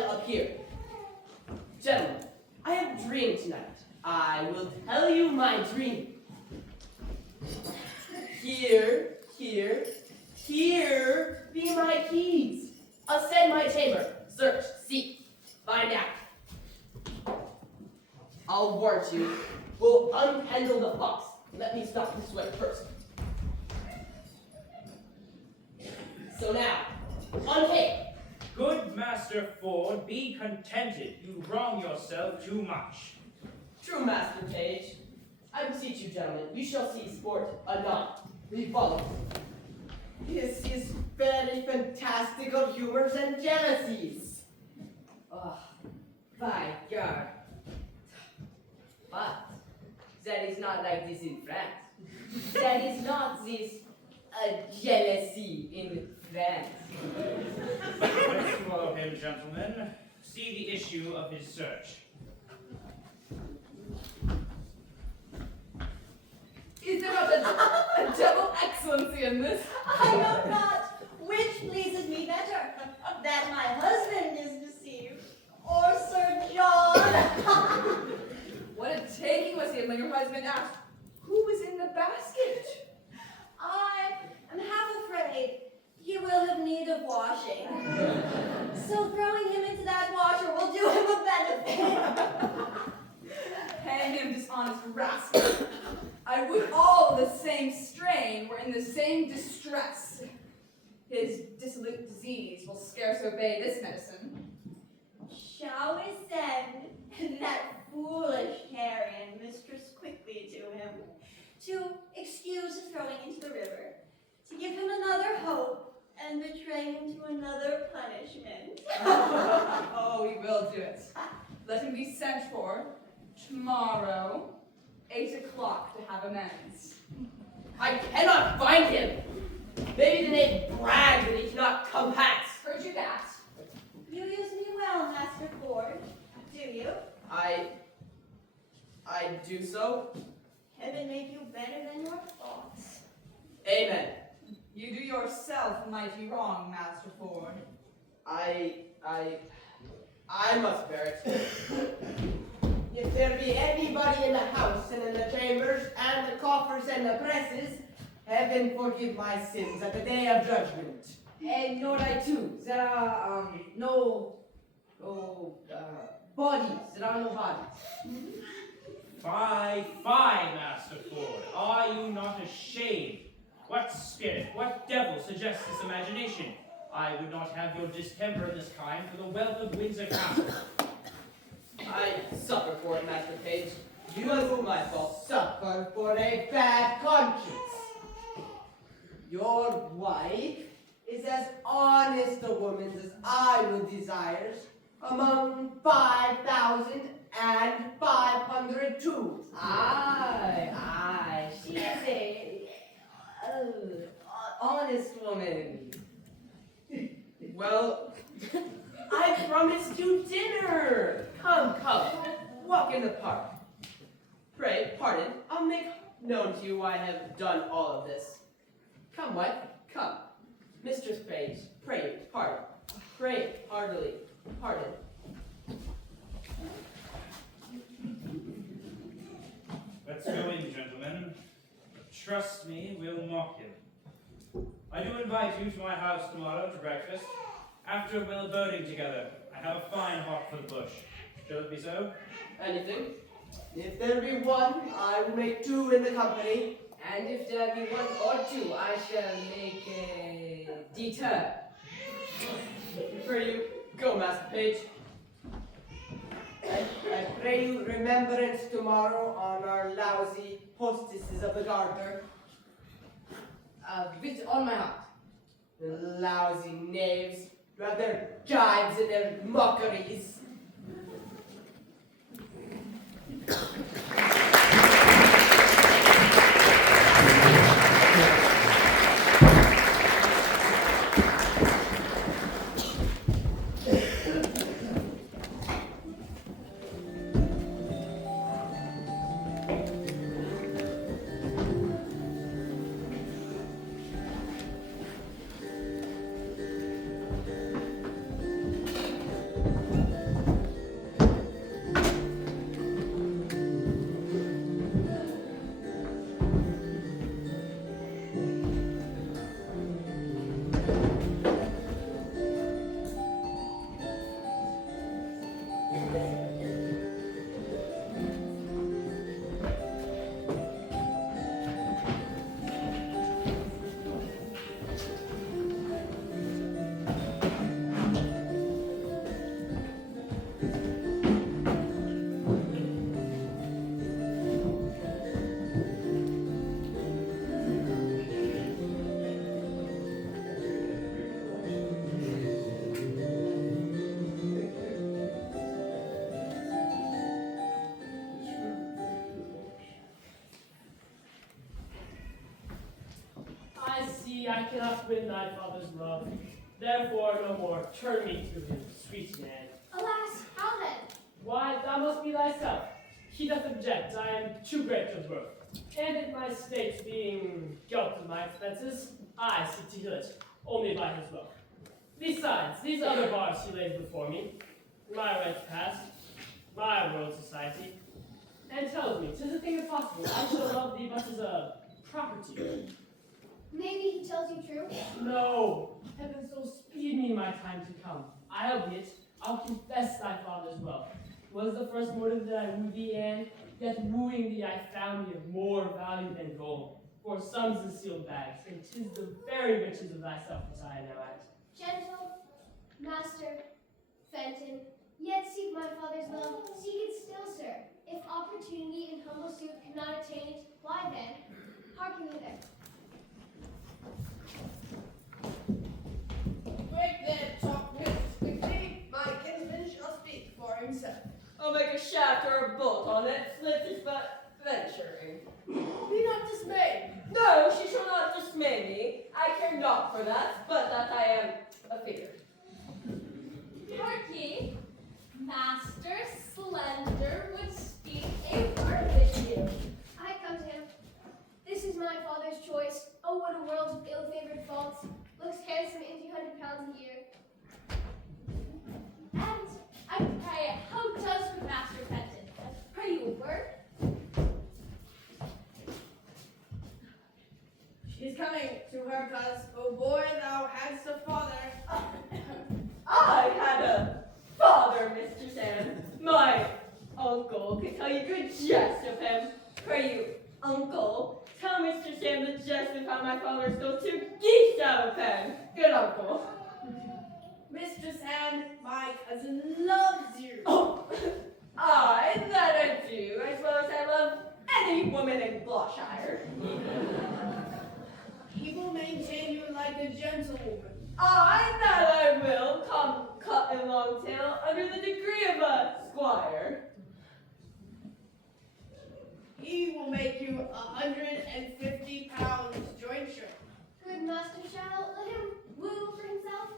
up here. Gentlemen, I have a dream tonight. I will tell you my dream. Here be my keys. Ascend my chamber. Search, seek, find out. I'll warrant you. We'll unhandle the fox. Let me stop this way first. So now, untake. Good Master Ford, be contented. You wrong yourself too much. True, Master Page. I beseech you, gentlemen, you shall see sport anon. We follow. This is very fantastic of humors and jealousies. Oh, by God. But that is not like this in France. That is not this jealousy in France. Let's follow him, gentlemen. See the issue of his search. Is there not a double excellency in this? I know not which pleases me better, that my husband is deceived, or Sir John. What a taking was it when your husband asked, who was in the basket? I am half afraid he will have need of washing. So throwing him into that water will do him a benefit. Hang him, dishonest rascal. I would all of the same strain were in the same distress. His dissolute disease will scarce obey this medicine. Shall we send that foolish carrion mistress quickly to him, to excuse his throwing into the river, to give him another hope, and betray him to another punishment? Oh, we will do it. Let him be sent for tomorrow, 8 o'clock, to have amends. I cannot find him. Maybe the knave bragged that he cannot come past. Heard you that? You use me well, Master Ford, do you? I do so. Heaven make you better than your thoughts. Amen. You do yourself mighty wrong, Master Ford. I must bear it. If there be anybody in the house and in the chambers and the coffers and the presses, heaven forgive my sins at the day of judgment. And nor I too. There are no bodies. There are no bodies. Fie, Master Ford. Are you not ashamed? What spirit, what devil suggests this imagination? I would not have your distemper of this kind for the wealth of Windsor Castle. I suffer for it, Master Page. You whom I shall suffer for a bad conscience. Your wife is as honest a woman as I would desire among 5,502. Aye, she is a honest woman. Well, I promised you dinner. Come, walk in the park. Pray, pardon, I'll make known to you why I have done all of this. Come, wife, come. Mistress Page, pray, pardon. Pray, heartily, pardon. Let's go in, gentlemen. Trust me, we'll mock him. I do invite you to my house tomorrow to breakfast. After we'll boating together. I have a fine hawk for the bush. Shall it be so? Anything? If there be one, I will make two in the company. And if there be one or two, I shall make a deter. Pray you, go, Master Page. I pray you remembrance tomorrow on our lousy hostesses of the Garter. With on my heart. The lousy knaves, who have their jibes and their mockeries. I see I cannot win thy father's love. Therefore, no more turn me to him, sweet man. Alas, how then? Why, thou must be thyself. He doth object, I am too great of birth. And in my state being guilt of my expenses, I seek to heal it, only by his will. Besides, these other bars he lays before me, my rights past, my world society, and tells me 'tis a thing impossible, I shall love thee but as a property. Maybe he tells you true. No, heaven so speed me my time to come. Albeit, I'll confess thy father's wealth. Was the first motive that I wooed thee, and yet wooing thee I found thee of more value than gold. For sums and sealed bags, and 'tis the very riches of thyself that I am now at. Gentle Master Fenton, yet seek my father's love. Seek it still, sir. If opportunity and humble suit cannot attain it, why then? Hearken hither. Break then, talk news quickly. My kinsman shall speak for himself. I'll make a shaft or a bolt on it, slip his butt, venturing. Be not dismayed. No, she shall not dismay me. I care not for that, but that I am a figure. Hark ye, Master Slender would speak a word with you. I come to him. This is my father's choice. Oh, what a world of ill-favored faults. Looks handsome in 200 pounds a year. And I pray, how does good Master Fenton? Pray you a word? She's coming to her cause, oh boy, thou hadst a father. I had a father, Mr. Sam. My uncle could tell you good jest of him. Pray you, uncle, tell Mr. Sam the jest of how my father stole 2 geese out of him. Good uncle. Mistress Anne, my cousin loves you. Oh, that I do, as well as I love any woman in Gloucestershire. He will maintain you like a gentlewoman. That I will, come cut and long tail, under the degree of a squire. He will make you 150 pounds jointure. Good master shall let him woo for himself.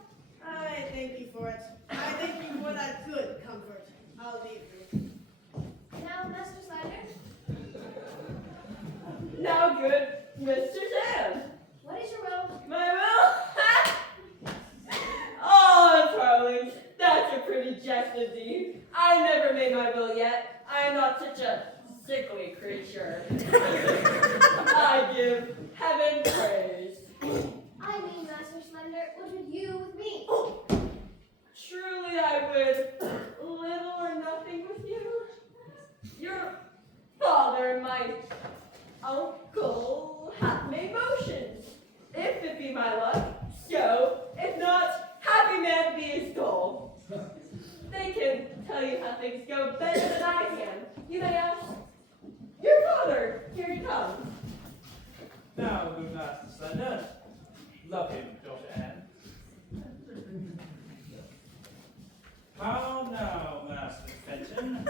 I thank you for it. I thank you for that good comfort. I'll leave you. Now, Master Slender, Now good, Mr. Sam. what is your will? My will? Oh, darlings, that's a pretty jest indeed. I never made my will yet. I am not such a sickly creature. I give heaven praise. I mean, Master Slender, what would you with me? Truly I would little or nothing with you. Your father and my uncle have made motions. If it be my luck, so. If not, happy man be his goal. They can tell you how things go better than I can. You may ask, your father, here he comes. Now, good Master Slender. Love him, daughter Anne. How now, Master Fenton?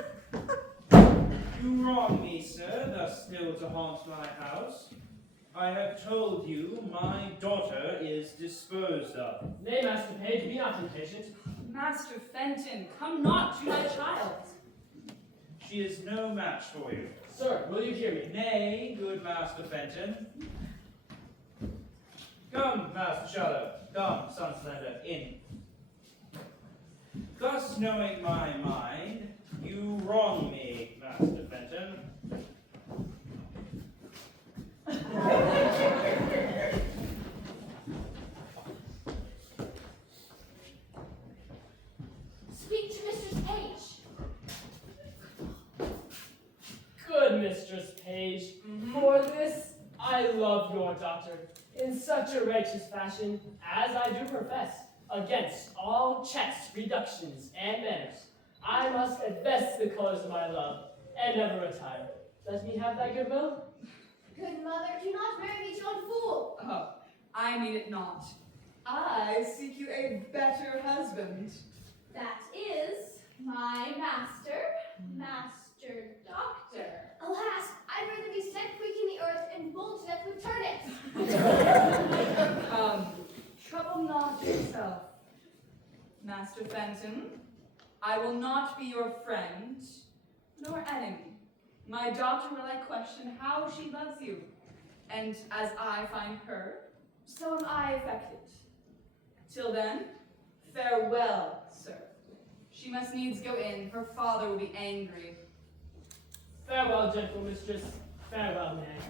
You wrong me, sir, thus still to haunt my house. I have told you my daughter is disposed of. Nay, Master Page, be not impatient. Master Fenton, come not to my child. She is no match for you. Sir, will you hear me? Nay, good Master Fenton. Come, Master Shallow. Come, Son Slender, in. Thus knowing my mind, you wrong me, Master Fenton. Speak to Mistress Page. doctor, in such a righteous fashion, as I do profess, against all checks, reductions, and manners. I must invest the colors of my love, and never retire. Let me have thy goodwill. Good mother, do not marry me to a fool. Oh, I mean it not. I seek you a better husband. That is my master, Master Doctor. Alas, I'd rather be set quaking the earth and bold to death with turnips. Trouble not yourself. Master Fenton, I will not be your friend, nor enemy. My daughter will I question how she loves you, and as I find her, so am I affected. Till then, farewell, sir. She must needs go in, her father will be angry. Farewell, gentle mistress. Farewell, man.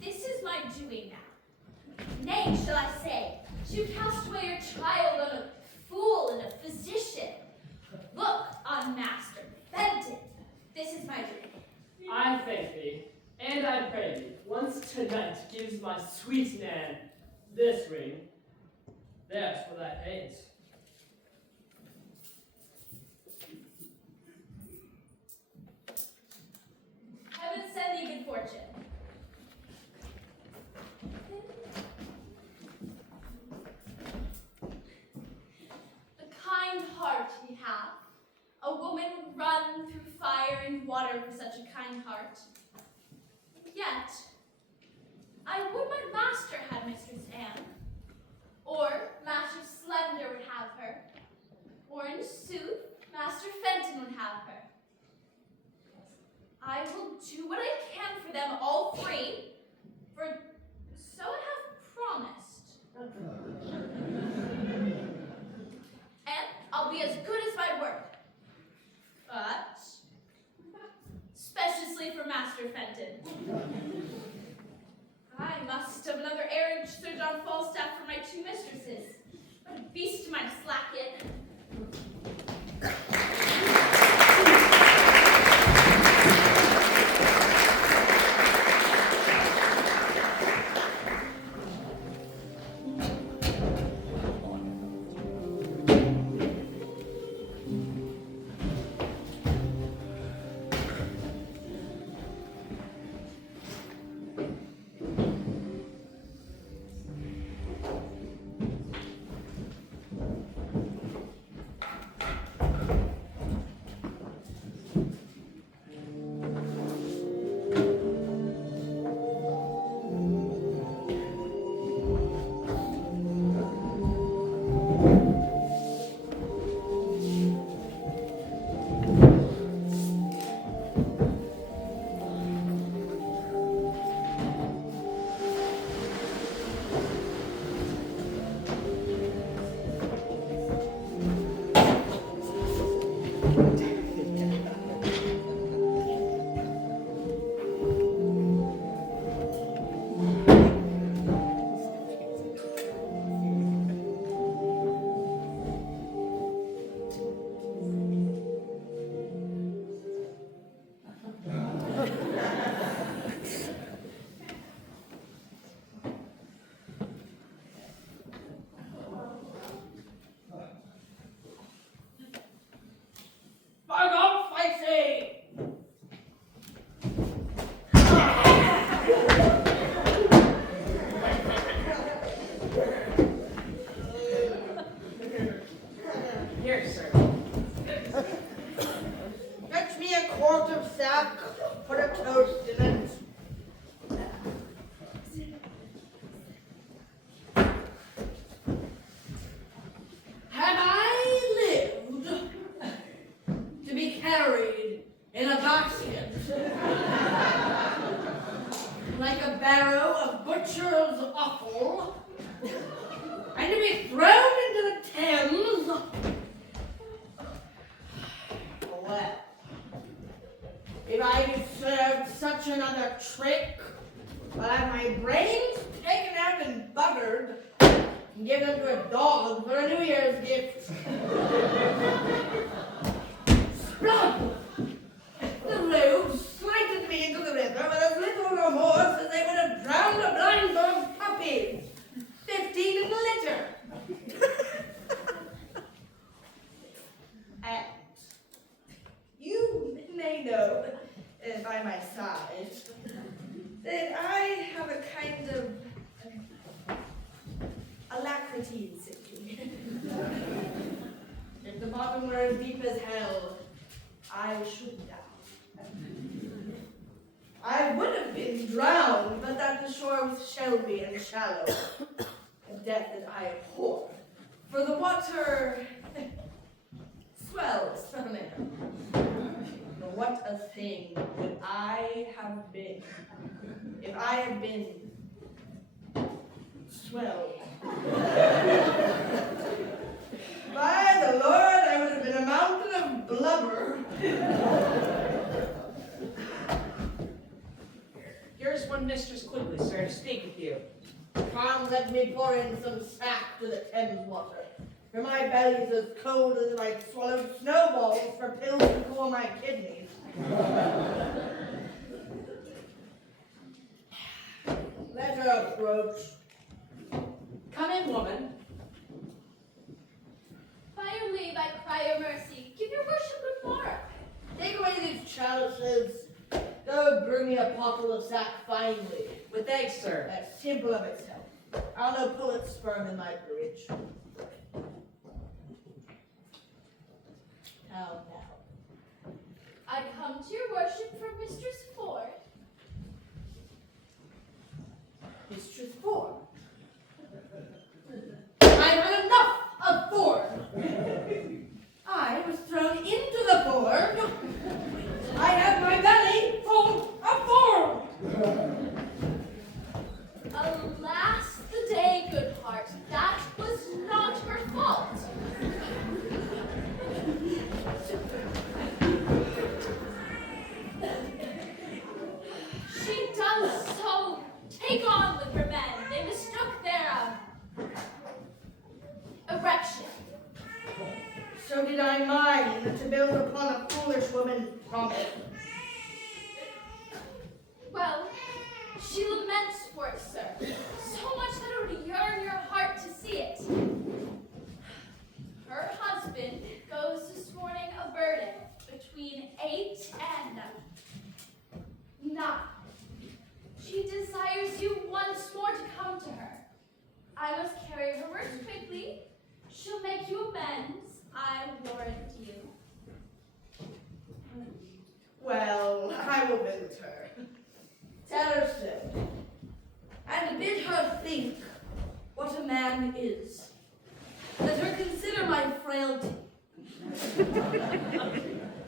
This is my doing now. Nay, shall I say, to cast away your child on a fool and a physician. Look on Master Fenton. This is my doing. I thank thee, and I pray thee, once tonight gives my sweet Nan this ring, there's for thy pains. Heaven send thee good fortune. A kind heart ye have. A woman would run through fire and water for such a kind heart. Yet, I would my master had Mistress Anne, or Master Slender would have her, or in sooth, Master Fenton would have her. I will do what I can for them all three, for so I have promised. And I'll be as good as my word. But, speciously for Master Fenton, I must of another errand Sir John Falstaff for my two mistresses. What a beast am I to slack in. The road bottom were as deep as hell, I should die. I would have been drowned, but that the shore was shelby and shallow, a death that I abhor. For the water swells from it. But what a thing would I have been if I had been swelled. By the Lord, I would have been a mountain of blubber. Here's one Mistress quickly, sir, to speak with you. Come, let me pour in some sack to the Thames water. For my belly's as cold as if I'd swallowed snowballs for pills to cool my kidneys. Let her approach. Come in, woman. By your leave, I cry your mercy. Give your worship good morrow. Take away these chalices. Go brew me a bottle of sack finely. With thanks, sir. That's simple of itself. I'll no pullet's sperm in my brewage. How now? I come to your worship from Mistress Ford. Mistress Ford. I've had enough of Ford. I was thrown into the Ford. I have my belly full of Ford. Alas the day, good heart. That was not her fault. She does so take on with her men. They mistook their erection. So did I mine to build upon a foolish woman's promise. Well, she laments for it, sir. So much that it would yearn your heart to see it. Her husband goes this morning a burden between 8 and 9. She desires you once more to come to her. I must carry her words quickly. She'll make you amends, I warrant you. Well, I will visit her. Tell her so. And bid her think what a man is. Let her consider my frailty.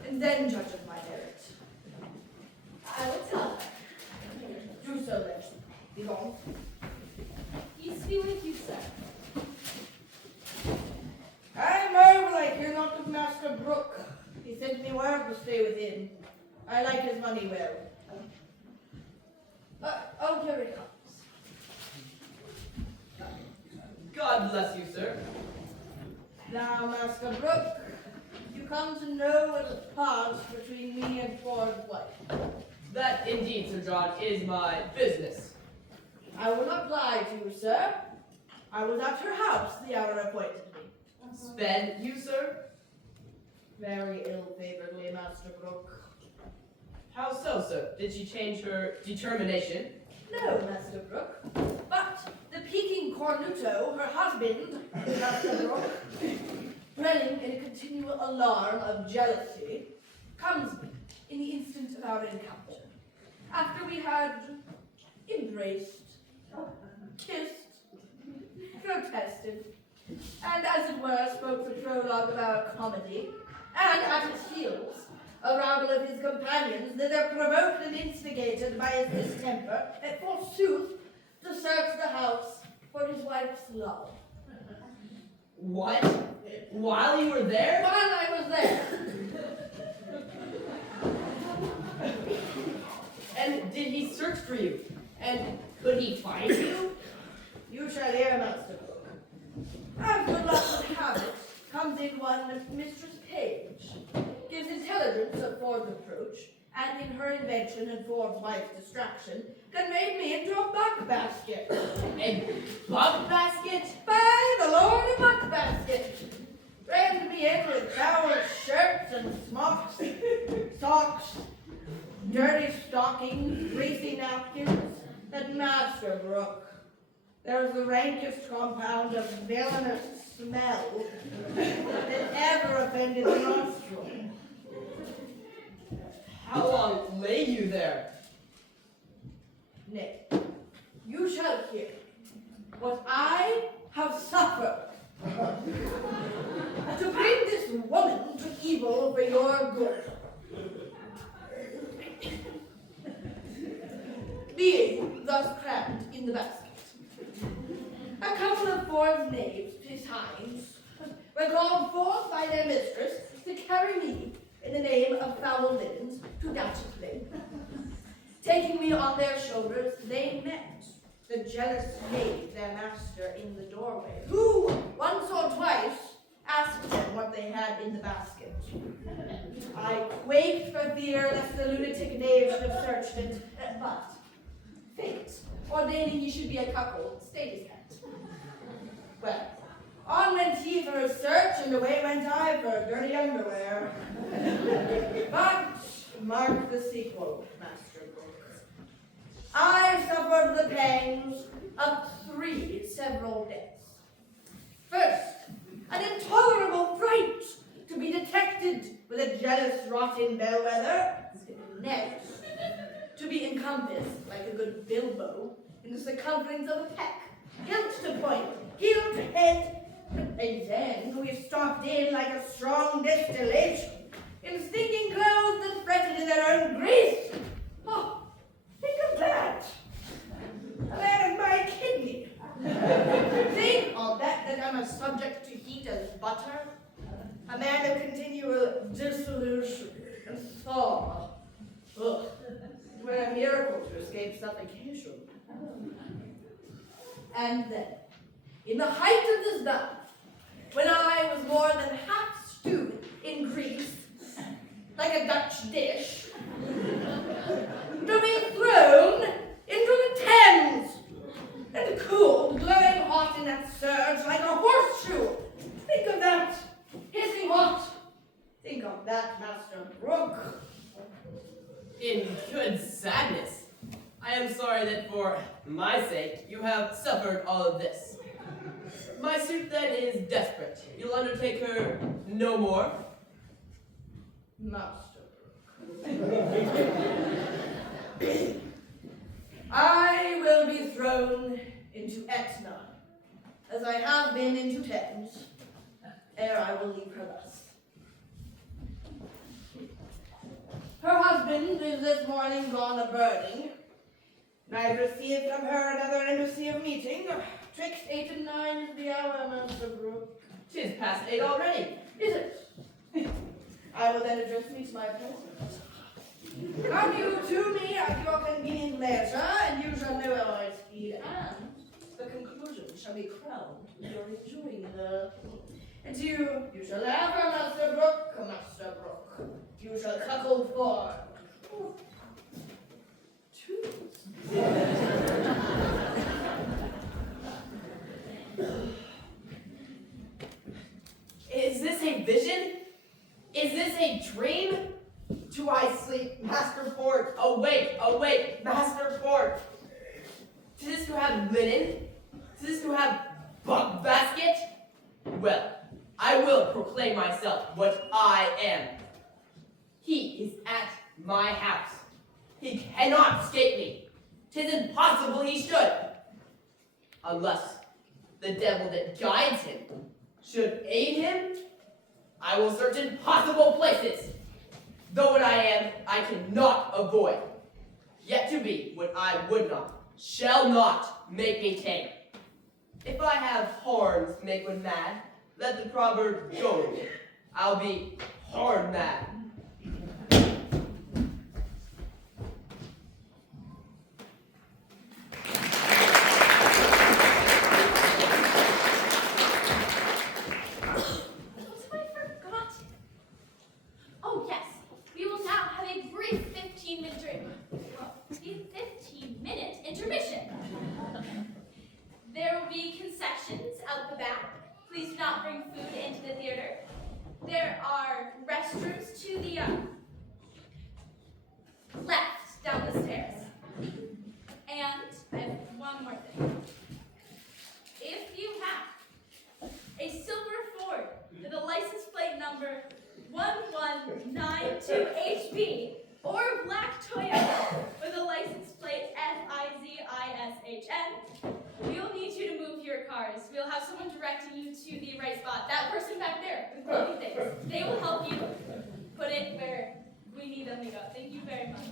And then judge of my merit. I will tell her. Do so then. Be gone. Peace be with you, sir. I marvel I hear not of Master Brooke. He sent me word to stay within. I like his money well. Oh, here it comes. God bless you, sir. Now, Master Brooke, you come to know what has passed between me and Ford's wife. That indeed, Sir John, is my business. I will not lie to you, sir. I was at her house the hour appointed me. Sped you, sir? Very ill-favoredly, Master Brooke. How so, sir? Did she change her determination? No, Master Brooke. But the Peking cornuto, her husband, Master Brooke, dwelling in a continual alarm of jealousy, comes in the instant of our encounter. After we had embraced, kissed, protested, and as it were spoke the prologue of our comedy, and at his heels, a rabble of his companions, thither provoked and instigated by his distemper, and forsooth, to search the house for his wife's love. What? While you were there? While I was there. And did he search for you? And could he find you? You shall hear, Master Brooke. As good luck would have it, comes in one Mistress Page, gives intelligence of Ford's approach, and in her invention and Ford's wife's distraction, conveyed me into a buck basket. A buck basket? By the Lord, a buck basket! Rammed me in with towels, shirts, and smocks, socks, dirty stockings, greasy napkins, and Master Brooke. There's the rankest compound of villainous smell that ever offended the nostril. How long lay you there? Nay, you shall hear what I have suffered to bring this woman to evil for your good. Being thus crammed in the basket, a couple of foreign knaves besides were called forth by their mistress to carry me in the name of foul linens to Datchetland. Taking me on their shoulders, they met the jealous knave, their master, in the doorway, who once or twice asked them what they had in the basket. I quaked for fear lest the lunatic knave should have searched it, but fate, ordaining he should be a cuckold, stayed his hand. Well, on went he for his search, and away went I for dirty underwear. But mark the sequel, Master Brooks. I suffered the pangs of 3 several deaths. First, an intolerable fright to be detected with a jealous rotten bellwether. Next, to be encompassed like a good bilbo in the circumference of a peck, hilt to point, heel to head, and then we stopped in like a strong distillation in stinking clothes that fretted in their own grease. Oh, think of that! A man of my kidney. Think of that I'm as subject to heat as butter. A man of continual dissolution and thaw. Ugh. It were a miracle to escape suffocation. And then, in the height of this bout, when I was more than half stewed in grease, like a Dutch dish, to be thrown into the Thames, and cooled, glowing hot in that surge like a horseshoe. Think of that, hissing hot. Think of that, Master Brooke. In good sadness. I am sorry that for my sake you have suffered all of this. My suit then is desperate. You'll undertake her no more? Master Brooke. I will be thrown into Etna, as I have been into Thames, ere I will leave her thus. Her husband is this morning gone a-burning. I've received from her another embassy of meeting. Twixt 8 and 9 is the hour, Master Brooke. 'Tis past 8 already. Is it? I will then address me to my presence. Come you to me at your convenient leisure, and you shall know how I speed, and the conclusion shall be crowned with your enjoying her. And you shall have her, Master Brooke, Master Brooke. You shall cuckold for 2. Is this a vision? Is this a dream? Do I sleep, Master Ford? Awake, awake, Master Ford. Does this who have linen? Does this who have buck basket? Well, I will proclaim myself what I am. He is at my house. He cannot escape me. 'Tis impossible he should. Unless the devil that guides him should aid him, I will search impossible places. Though what I am, I cannot avoid. Yet to be what I would not, shall not make me tame. If I have horns to make one mad, let the proverb go with me. I'll be horn mad. Oh yes, we will now have a brief 15-minute intermission. There will be concessions out the back. Please do not bring food into the theater. There are restrooms to the left down the stairs. And I have one more thing. If you have a silver spot. That person back there with floating things. They will help you put it where we need them to go. Thank you very much.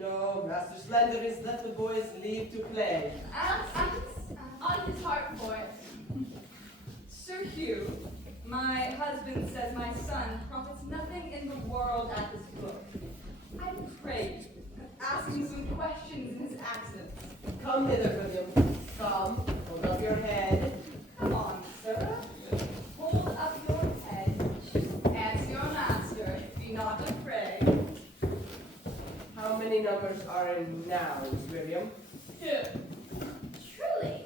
No, Master Slender is let the boys leave to play. On his heart for it. Sir Hugh, my husband says my son profits nothing in the world at this book. I pray you, ask him some questions in his accents. Come hither, William. Come, hold up your head. Come on, sir. Hold up your head. Answer your master. Be not afraid. How many numbers are in nouns, William? 2. Truly,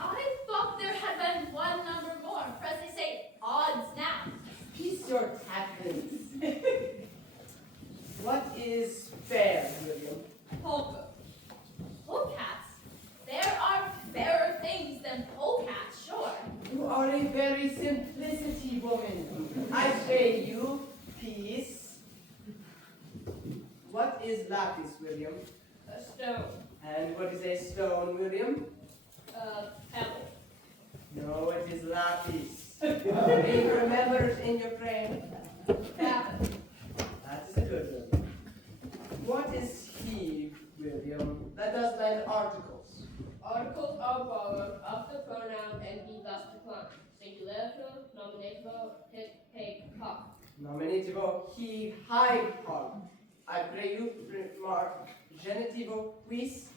I thought there had been one number more, for as they say, odds now. Peace your tatlins. What is fair, William? Polka. Polecats? There are fairer things than polecats, sure. You are a very simplicity woman. I pray you, peace. What is lapis, William? A stone. And what is a stone, William? Pebble. No, it is lapis. Do you remember it in your brain? Cabin. That is a good one. What is he, William? That does lend articles. Articles are borrowed of the pronoun and be thus declined. Singulative, nominativo, hic, haec, hoc. Nominativo, he, high, hog. I pray you, remark, genitivo, quis.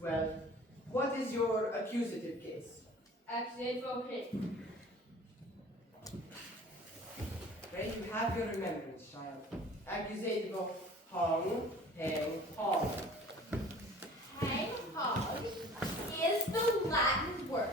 Well, what is your accusative case? Accusativo, hic. Pray you have your remembrance, child. Accusativo, hung, hang, hog. Hang hog is the Latin word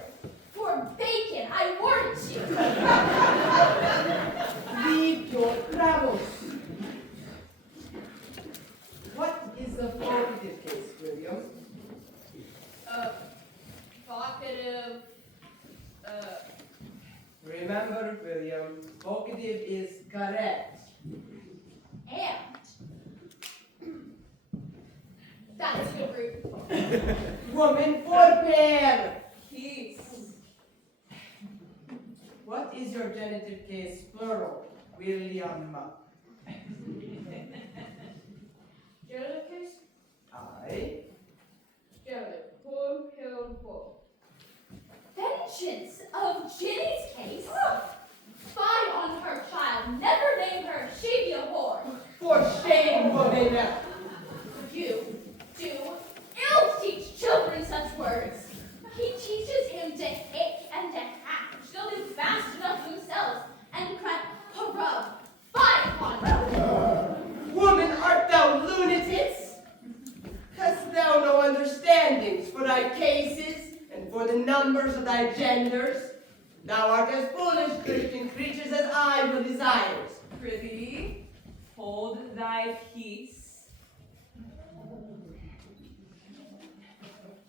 vocative, Remember, William, vocative is correct. And that's good root. Woman, forbear! Peace. What is your genitive case plural, William? Genitive case? I. Genitive. Poem, hill, bull. Vengeance of Ginny's case. Spy on her child, never name her, she be a whore. For shame, woman! You do ill teach children such words. He teaches him to hate and to hatch. They'll do fast enough themselves and cry, hurrah, spy upon her. Woman, art thou lunatic? Hast thou no understandings for thy cases and for the numbers of thy genders? Thou art as foolish Christian creatures as I will desires. Prithee, hold thy peace.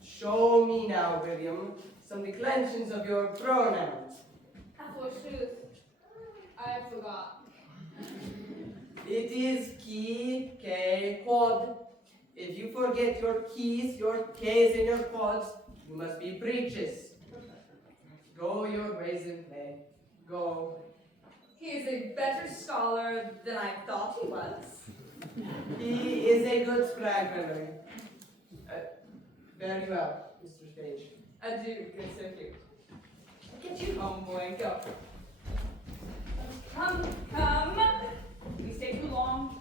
Show me now, William, some declensions of your pronouns. Forsooth, I forgot. It is key, K, quad. If you forget your keys, your K's and your quads, you must be breeches. Go your ways and play. Go. He is a better scholar than I thought he was. He is a good sprag memory. Very well, Mr. Stage. Adieu, good Sir Hugh. Get you home, boy. Go. Come, come. We stay too long.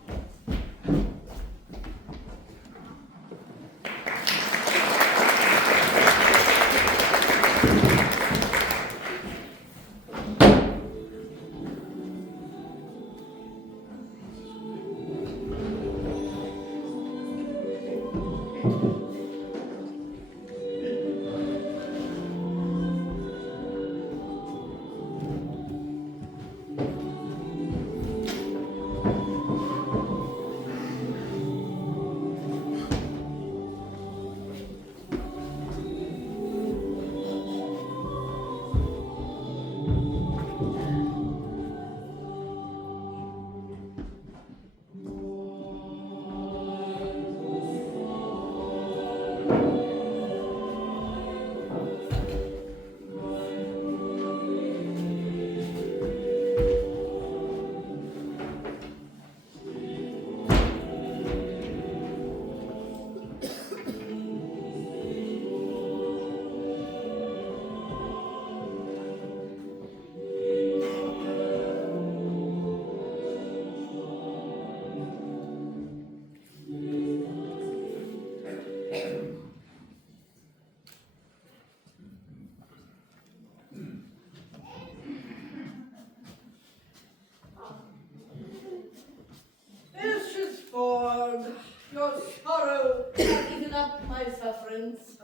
Vicious fog, your sorrow has eaten up my sufferance.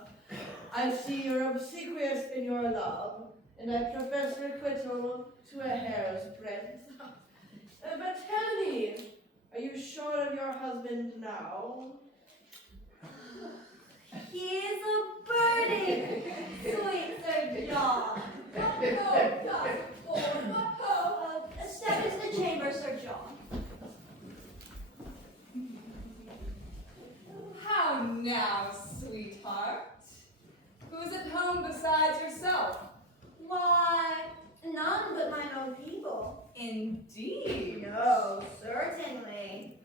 I see you're obsequious in your love, and I profess requital to a hair's breadth. But tell me, are you sure of your husband now? He is a birdie, sweet Sir John. Step into the chamber, Sir John. How now, sweetheart? Who's at home besides yourself? Why, none but mine own people. Indeed. No, certainly.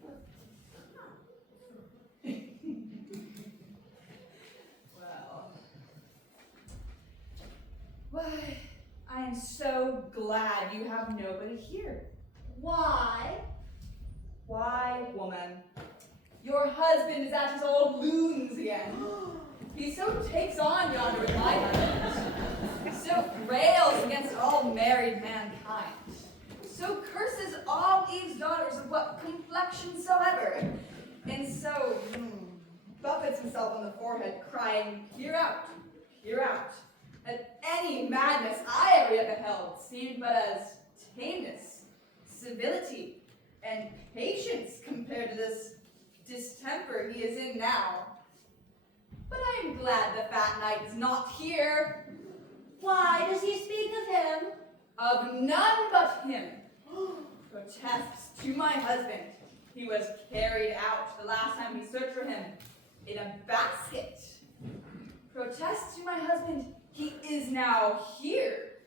Why, I am so glad you have nobody here. Why? Why, woman? Your husband is at his old loons again. He so takes on yonder with my husband, so rails against all married mankind, so curses all Eve's daughters of what complexion soever, and so buffets himself on the forehead, crying, "Hear out, hear out." At any madness I ever yet beheld seemed but as tameness, civility, and patience compared to this distemper he is in now. But I am glad the fat knight is not here. Why does he speak of him? Of none but him. Protests to my husband. He was carried out the last time we searched for him in a basket. Protests to my husband. He is now here,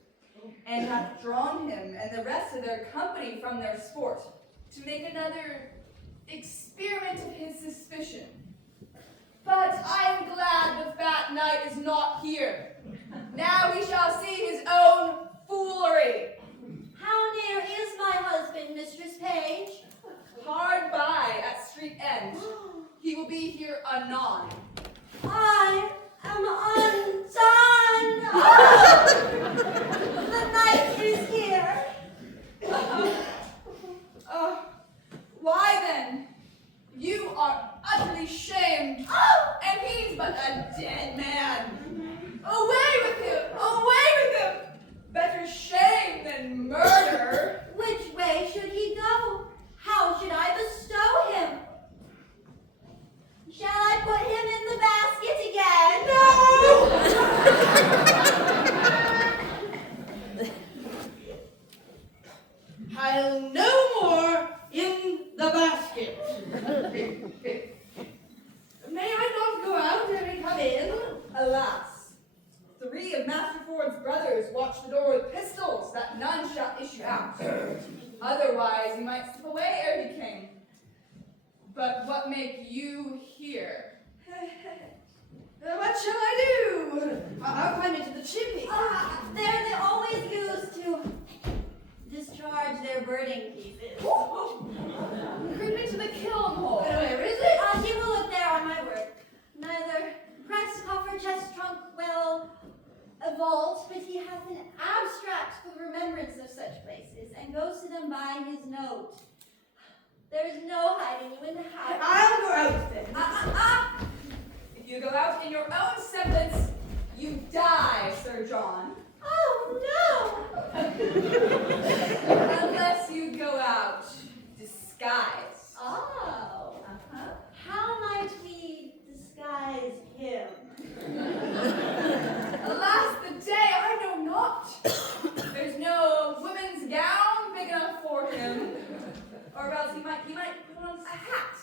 and hath drawn him and the rest of their company from their sport to make another experiment of his suspicion. But I am glad the fat knight is not here. Now we shall see his own foolery. How near is my husband, Mistress Page? Hard by at street end. He will be here anon. I am undone. The knight is here. Why then? You are utterly shamed, and he's but a dead man. Away with him! Away with him! Better shame than murder. Which way should he go? How should I bestow him? Shall I put him in the basket again? No! I'll no more in the basket. May I not go out and come in? Alas, 3 of Master Ford's brothers watch the door with pistols, that none shall issue out. Otherwise, he might slip away ere he came. But what make you here? What shall I do? I'll climb into the chimney. They always used to discharge their burning pieces. Creep into the kiln hole. Where is it? He will look there on my word. Neither press, coffer, chest, trunk, well, a vault, but he hath an abstract for remembrance of such places, and goes to them by his note. There is no hiding you in the house. I'll go out then. If you go out in your own semblance, you die, Sir John. Oh, no! Unless you go out disguised. Oh. How might we disguise him? Alas, the day I know not. There's no woman's gown big enough for him. Or else he might put on a hat,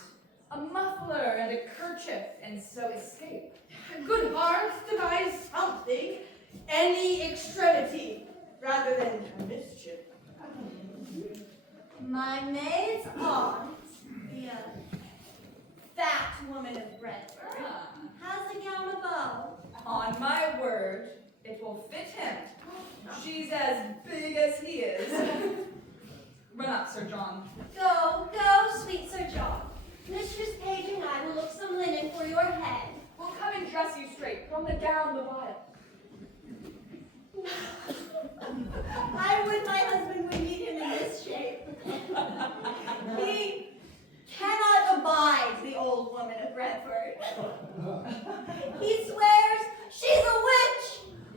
a muffler, and a kerchief, and so escape. Good heart devise something, any extremity, rather than mischief. My maid's aunt, the fat woman of Brentford, has a gown above. On my word, it will fit him. She's as big as he is. Run up, Sir John. Go, sweet Sir John. Mistress Page and I will look some linen for your head. We'll come and dress you straight, from the gown the while. I would my husband would meet him in this shape. He cannot abide the old woman of Brentford. He swears she's a witch,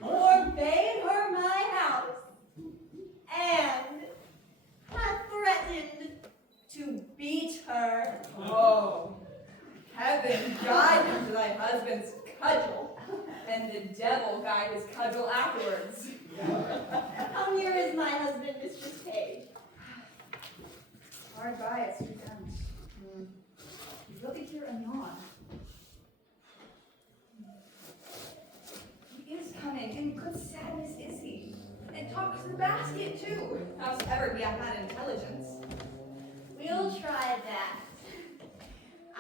forbade her my house, and hath threatened to beat her. Oh, heaven guide him to thy husband's cudgel, and the devil guide his cudgel afterwards. How near is my husband, Mistress Page? Hard by at street end. He'll be here anon. He is coming, in good sadness is he, and talks to the basket too. Howsoever he hath had intelligence. We'll try that.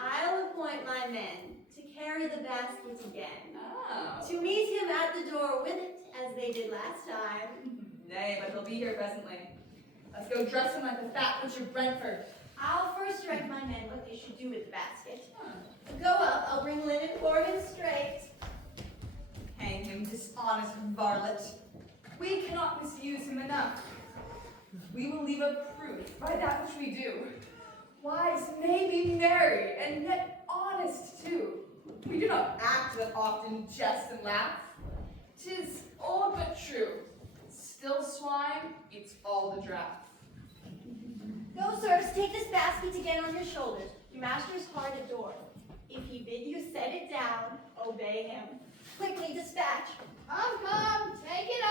I'll appoint my men to carry the basket again. Oh. To meet him at the door with it, as they did last time. Nay, but he'll be here presently. Let's go dress him like the fat witch of Brentford. I'll first direct my men what they should do with the basket. Go up, I'll bring linen for him straight. Hang him, dishonest varlet. We cannot misuse him enough. We will leave a proof by that which we do. Wives may be merry, and yet honest too. We do not act that often jest and laugh. 'Tis old but true. Still swine eats all the draft. Go, sirs, take this basket again on your shoulders. Your master's hard at door. If he bid you set it down, obey him. Quickly dispatch. Come, take it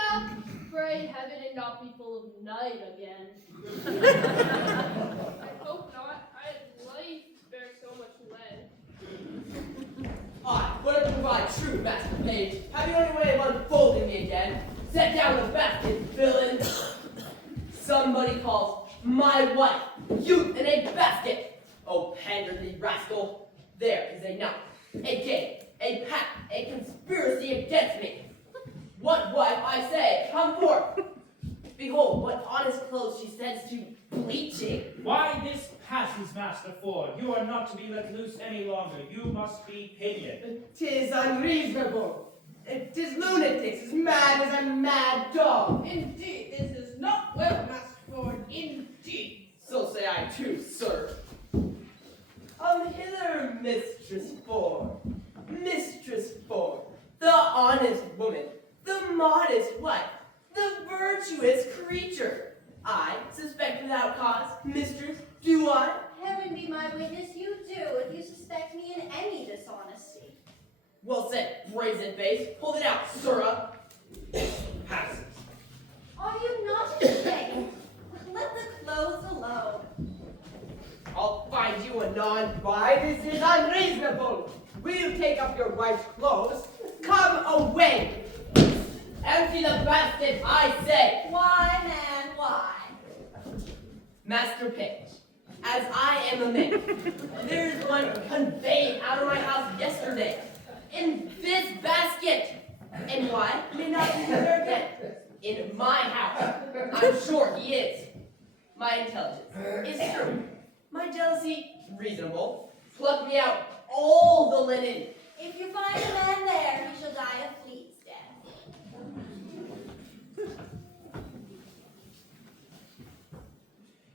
not be full of night again. I hope not. I'd like to bear so much lead. I wouldn't provide true, Master Page. Have you any way of unfolding me again? Set down the basket, villain. Somebody calls my wife youth in a basket. Oh, panderly rascal. There is a knot, a game, a pact, a conspiracy against me. What wife, I say, come forth. Behold, what honest clothes she sends to bleaching. Why this passes, Master Ford? You are not to be let loose any longer. You must be pinion. 'Tis unreasonable. 'Tis lunatics, as mad as a mad dog. Indeed, this is not well, Master Ford. Indeed. So say I too, sir. Come hither, Mistress Ford. Mistress Ford, the honest woman, the modest wife, the virtuous creature. I suspect without cause, mistress, do I? Heaven be my witness, you do, if you suspect me in any dishonesty. Well said, brazen face. Hold it out, sirrah. Passes. Are you not ashamed? Let the clothes alone. I'll find you anon. Why, this is unreasonable. Will you take up your wife's clothes? Come away. Empty the basket, I say. Why, man, why? Master Page, as I am a man, there is one conveyed out of my house yesterday in this basket. And why may not be there again? In my house. I'm sure he is. My intelligence is true. My jealousy, reasonable. Pluck me out all the linen. If you find a man there, he shall die a fleet's death.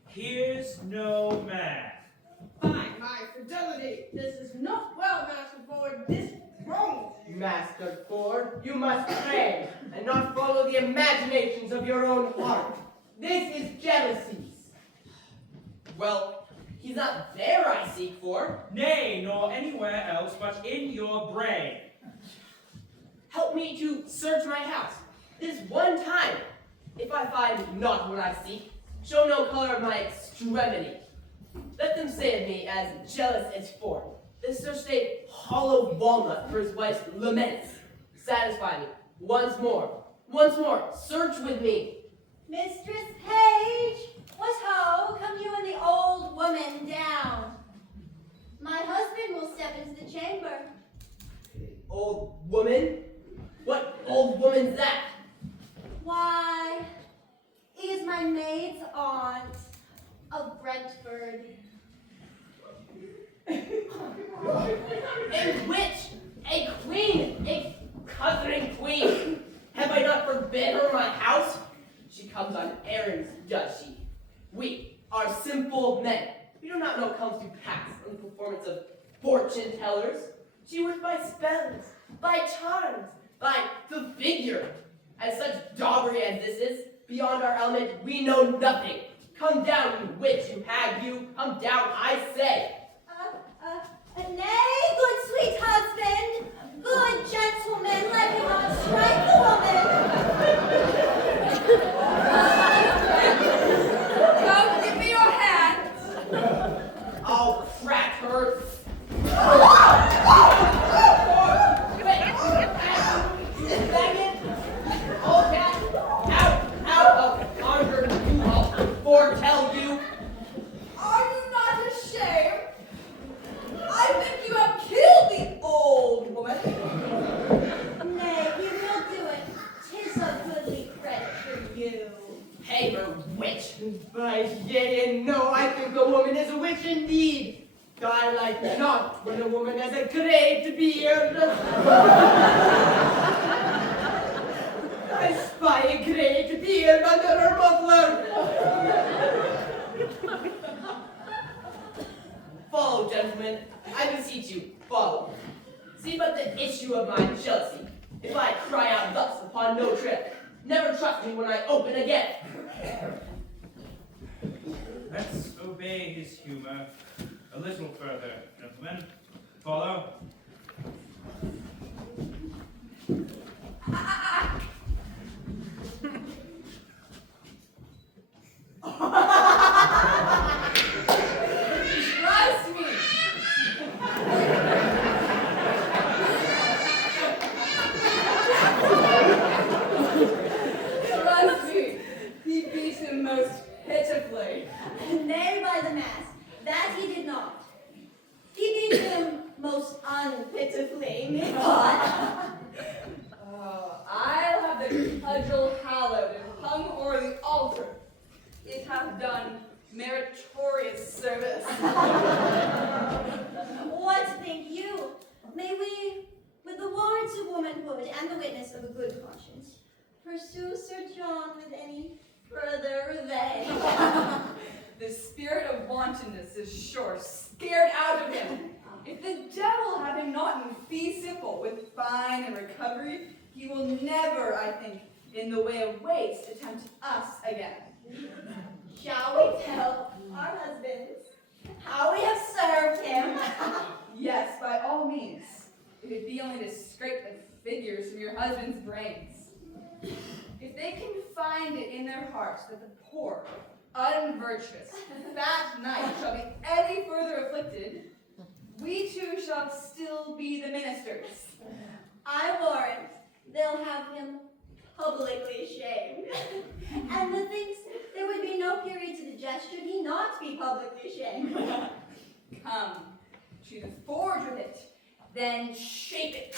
Here's no man. By my fidelity, this is not well, Master Ford. This wrongs you. Master Ford, you must pray and not follow the imaginations of your own heart. This is jealousies. Well, he's not there I seek for. Nay, nor anywhere else but in your brain. Help me to search my house this one time. If I find not what I seek, show no color of my extremity. Let them say of me as jealous as Ford. This searched a hollow walnut for his wife's laments. Satisfy me once more. Once more, search with me. Mistress Page, what ho, come you and the old woman down. My husband will step into the chamber. Old woman? What old woman's that? Why, he is my maid's aunt of Brentford. A witch! A queen! A cozening queen! Have I not forbid her my house? She comes on errands, does she? We are simple men. We do not know comes to pass in the performance of fortune tellers. She works by spells, by charms, by the figure. And such daubery as this is, beyond our element, we know nothing. Come down, you witch, you hag, you. Come down, I say. Nay, good sweet husband, good gentleman, let him not strike the woman. Come, give me your hand. I'll crack her. Foretell you. Are you not ashamed? I think you have killed the old woman. Nay, he will do it. 'Tis a goodly credit for you. Hater witch. By yea and no, I think the woman is a witch indeed. I like not when a woman has a great beard. I spy a great beard under her muffler. Follow, gentlemen. I beseech you, follow. See but the issue of my jealousy. If I cry out thus upon no trip, never trust me when I open again. Let's obey his humor a little further, gentlemen. Follow. meritorious service. What think you? May we, with the warrants of womanhood and the witness of a good conscience, pursue Sir John with any further revenge? The spirit of wantonness is sure scared out of him. If the devil have him not in fee simple with fine and recovery, he will never, I think, in the way of waste, attempt us again. Shall we tell our husbands how we have served him? Yes, by all means. If it be only to scrape the figures from your husband's brains. If they can find it in their hearts that the poor, unvirtuous, fat knight shall be any further afflicted, we too shall still be the ministers. I warrant they'll have him publicly shamed. And methinks there would be no period to the jest should he not be publicly shamed. Come, choose a forge with it, then shape it.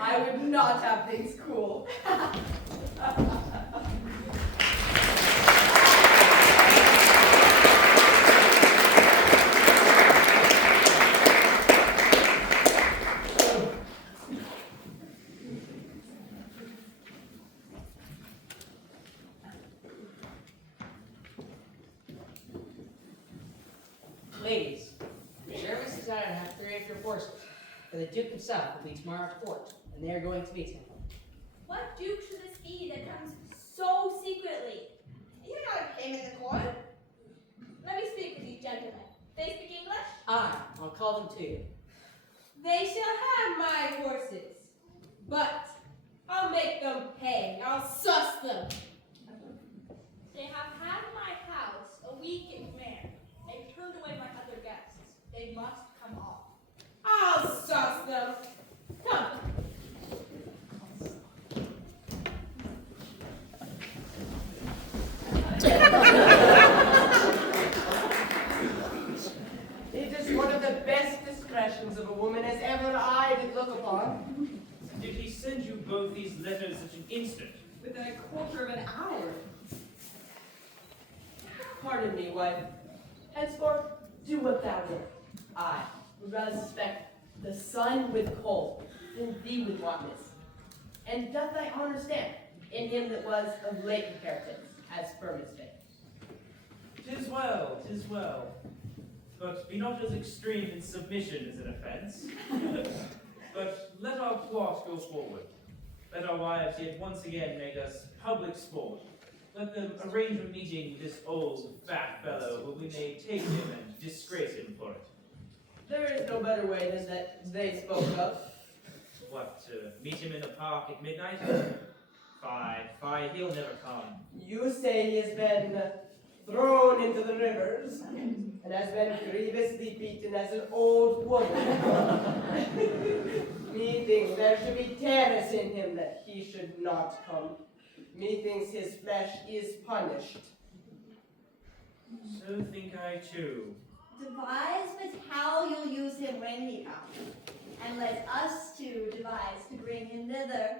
I would not have things cool. Ladies, Jeremy decided to have 3 acre forces, for the Duke himself will be tomorrow at court, and they are going to meet him. What duke should this be that comes so secretly? You're not a king in the court. Let me speak with these gentlemen. They speak English? I'll call them to you. They shall have my horses, but I'll make them pay. I'll suss them. They have had my house a week in command. They turned away my other guests. They must come off. I'll suss them. Come. It is one of the best discretions of a woman as ever I did look upon. Did he send you both these letters such an instant? Within a quarter of an hour. Pardon me, wife. Henceforth, do what thou wilt. I would rather suspect the sun with cold than thee with wantonness. And doth thy honor stand in him that was of late inheritance, as firm as faith? 'Tis well, 'tis well. But be not as extreme in submission as an offense. But let our plot go forward. Let our wives yet once again make us public sport. Let them arrange a meeting with this old, fat fellow, where we may take him and disgrace him for it. There is no better way than that they spoke of. What, to meet him in the park at midnight? Fie, he'll never come. You say he has been thrown into the rivers and has been grievously beaten as an old woman. Methinks there should be terrors in him that he should not come. Methinks his flesh is punished. So think I too. Devise but how you'll use him when he comes, and let us two devise to bring him thither.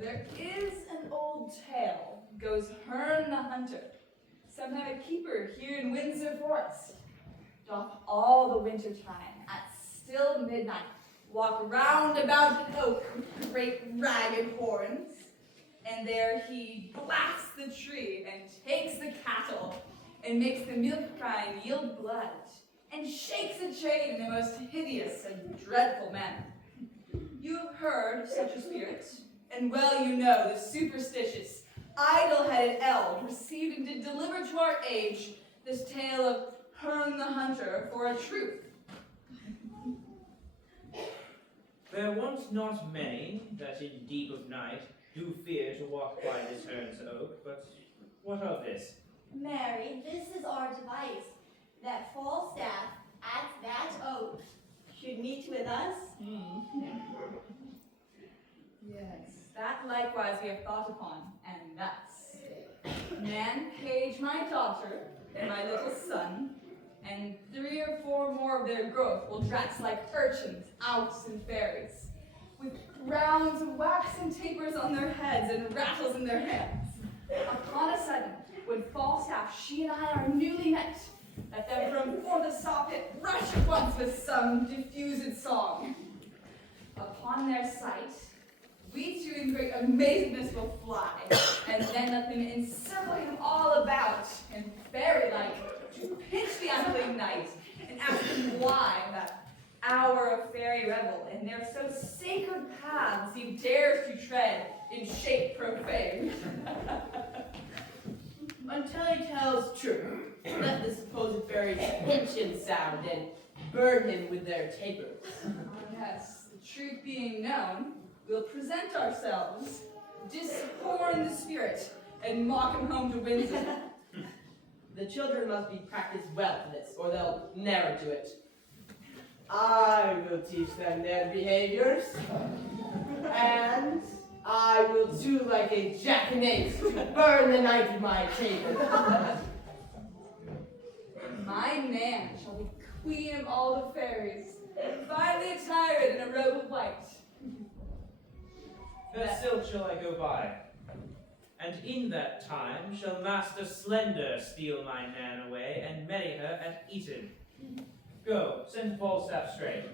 There is an old tale, goes Herne the Hunter, sometime a keeper here in Windsor Forest, doth all the winter time at still midnight walk round about an oak with great ragged horns, and there he blasts the tree and takes the cattle and makes the milk brine yield blood and shakes a chain in the most hideous and dreadful manner. You have heard of such a spirit, and well you know the superstitious, idle-headed eld received and did deliver to our age this tale of Herne the Hunter for a truth. There want not many that in deep of night do fear to walk by this Herne's oak, but what of this? Mary, this is our device, that Falstaff at that oak should meet with us. Yes, that likewise we have thought upon, and thus. Man, page my daughter, and my little son, and 3 or 4 more of their growth will dress like urchins out in fairies, with crowns of wax and tapers on their heads and rattles in their hands. Upon a sudden, when Falstaff she and I are newly met. Let them from before the saw pit rush at once with some diffused song. Upon their sight, we two in great amazement will fly, and then let them encircle him all about, and fairy-like, to pinch the unwilling knight, and ask him why that hour of fairy revel, in their so sacred paths he dares to tread in shape profane. Until he tells true, let the supposed fairies pinch him sound and burn him with their tapers. Yes, the truth being known, we'll present ourselves, discord the spirit, and mock him home to Windsor. The children must be practiced well for this, or they'll never do it. I will teach them their behaviors, and I will do like a jackanapes to burn the night with my taper. My man shall be queen of all the fairies, finely attired in a robe of white. That silk shall I go by, and in that time shall Master Slender steal my man away and marry her at Eton. Go, send Falstaff straight.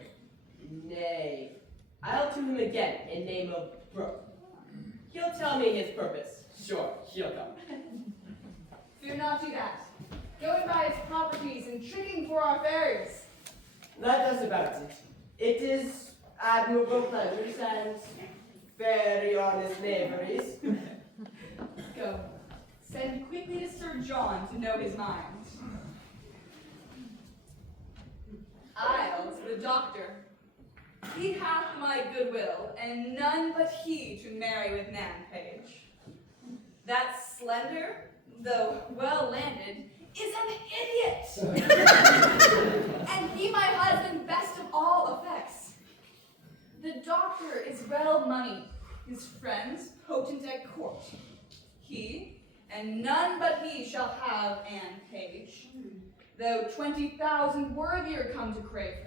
Nay, I'll to him again in name of Brooke. He'll tell me his purpose. Sure, he'll come. Fear not do that. Going by its properties and tricking for our fairies. Let us about it. It is admirable pleasures and very honest knaveries. Go. Send quickly to Sir John to know his mind. I'll to the doctor. He hath my goodwill, and none but he to marry with Nan Page. That Slender, though well landed, is an idiot! And he my husband best of all effects. The doctor is well moneyed, his friends potent at court. He, and none but he, shall have Anne Page, though 20,000 worthier come to crave her.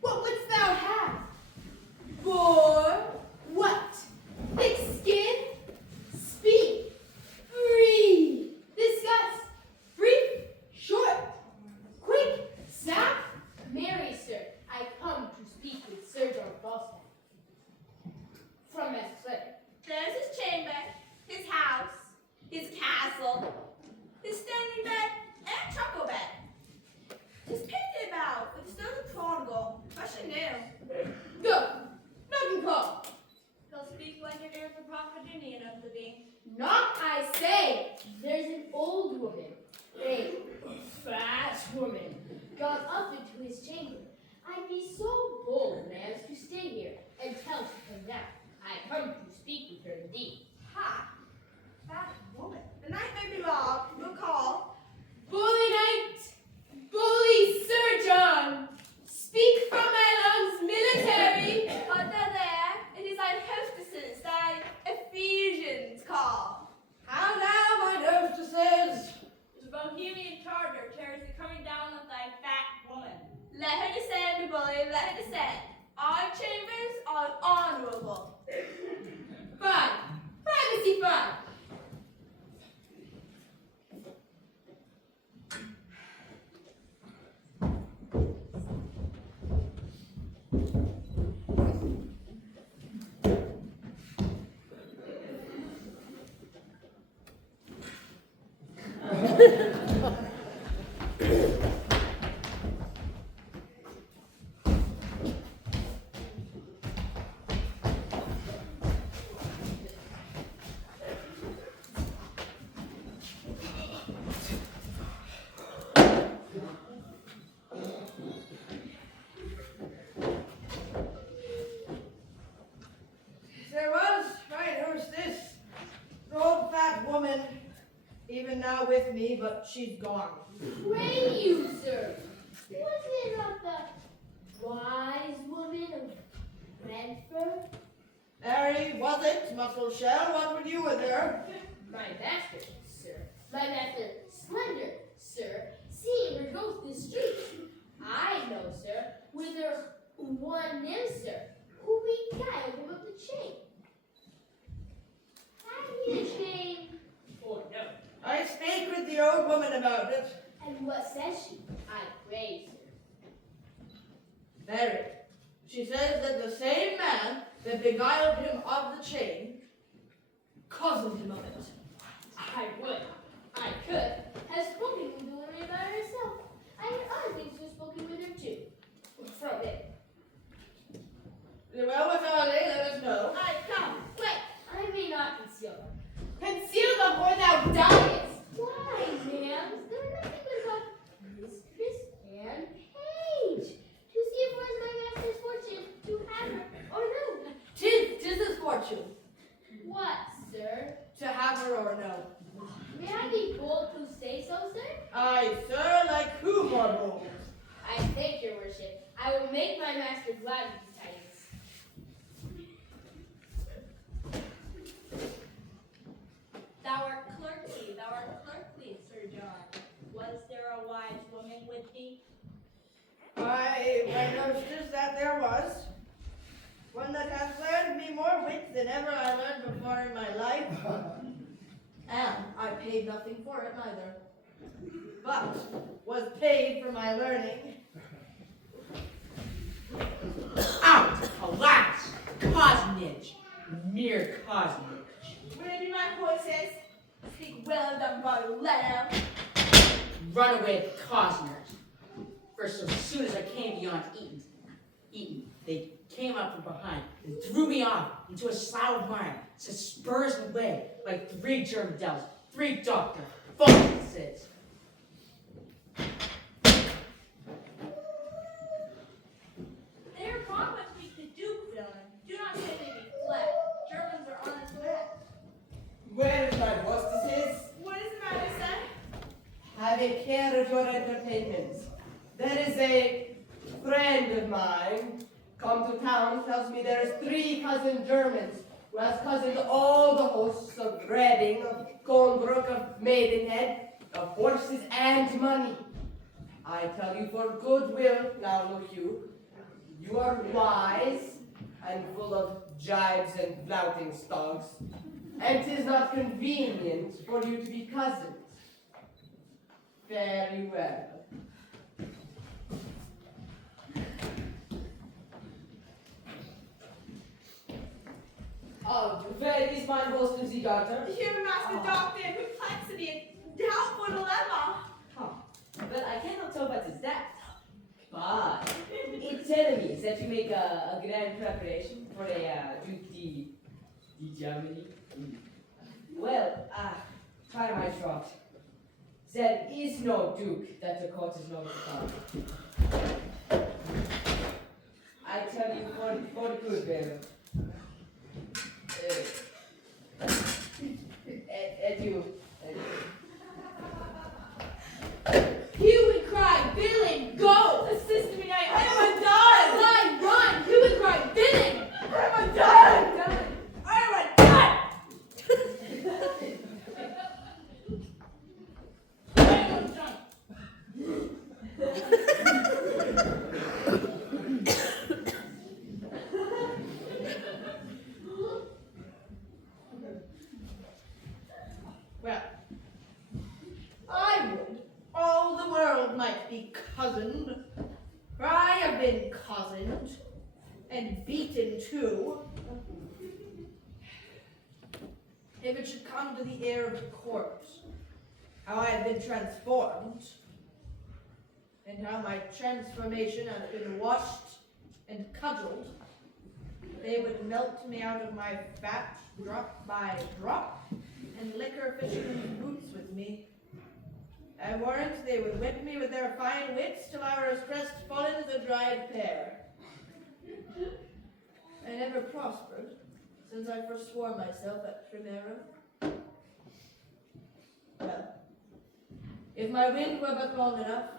What wouldst thou have? Boy, what? Thick skin? Speak. Breathe. Discuss. Brief. Short. Quick. Snap. Marry, sir, I come to speak with Sir John Falstaff. From Master Slender. There's his chamber, his house, his castle, his standing bed, and truckle bed. His painted about with still the prodigal, fresh and new. Go. Knock and call. He'll speak when your ears are Procordinian of the bee. Knock, I say! There's an old woman, a fat woman, gone up into his chamber. I'd be so bold, man, as to stay here until she comes out. I come to speak with her indeed. Ha! That woman. The night may be long. We'll call. Bully knight. Bully Sir John. Speak from my lungs military. But they're there. It is thine hostesses, thine Ephesians call. How now, mine hostesses? The Bohemian charger carries the coming down of thy fat woman. believe that it said, our chambers are honorable. Fine. Privacy fine. There was, right, who's this? The old fat woman, even now with me, but she's gone. Pray you, sir. Was it not the wise woman of Brentford? Mary, was it, Muscle Shell? What would you with her? My master, sir. My master, slender, sir. Seeing her go through the streets. I know, sir, whither one name, sir, who beguiled him of the chain. Had he a chain? Oh, no. I spake with the old woman about it. And what says she? I pray, sir. Mary, she says that the same man that beguiled him of the chain cozened him of it. I would, I could, have spoken with the woman about herself. I had other things to have spoken with her too. From it. Well, with Harley, let us know. I come, quick! I may not conceal them. Conceal them or thou diest! Why, ma'am? They're nothing but about Mistress Anne Page. To see if it was my master's fortune to have her or no. Tis his fortune What, sir? to have her or no. May I be bold to say so, sir? Aye, sir, like who more bold? I thank your worship. I will make my master glad with these tidings. Thou art clerkly, Sir John. Was there a wise woman with thee? I noticed that there was. One that hath learned me more wit than ever I learned before in my life. And I paid nothing for it neither, but was paid for my learning. Out! Alas! Cosnage! Mere cosnage. Will it be my horses? Speak well of them, Barletta. Run away, Cosners. For so soon as I came beyond Eton, they came up from behind and threw me off into a slough of mire, to spurs away like 3 German devils, 3 doctor, foxes. They are brought but speak the Duke villain. Do not say they be fled. Germans are honest men. Where is my hostesses? What is the matter, son? Have a care of your entertainment. There is a friend of mine come to town, tells me there is 3 cousin Germans who has cousins all the hosts of Reading, of Colnbrook, of Maidenhead, of horses and money. I tell you for goodwill, now look you, you are wise and full of jibes and flouting stogs, and 'tis not convenient for you to be cousins. Very well. Oh, where is my hostess, the daughter? Here, Master Doctor, in perplexity and doubtful dilemma. Huh. Well, I cannot tell what is that. But it tells me that you make a grand preparation for a Duke de Germany. Well, try my shot. There is no Duke that the court is not to come. I tell you for good, baby. Adieu. He would cry, villain, go! Assist me, I I am undone! Lie, run! He would cry, villain! I am undone! I am undone! world might be cozened, for I have been cozened, and beaten too. If it should come to the ear of the court, how I have been transformed, and how my transformation has been washed and cudgeled, they would melt me out of my fat drop by drop, and liquor fishermen's boots with me. I warrant they would whip me with their fine wits till I were as crestfallen as a dried pear. I never prospered since I forswore myself at Primero. Well, if my wind were but long enough,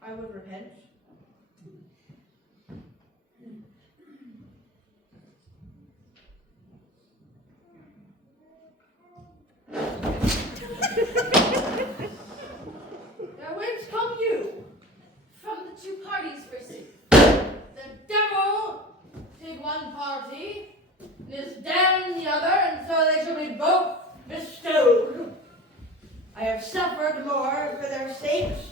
I would repent. Now whence come you? From the two parties, forsooth. The devil did one party, and is damned the other, and so they shall be both bestowed. I have suffered more for their sakes,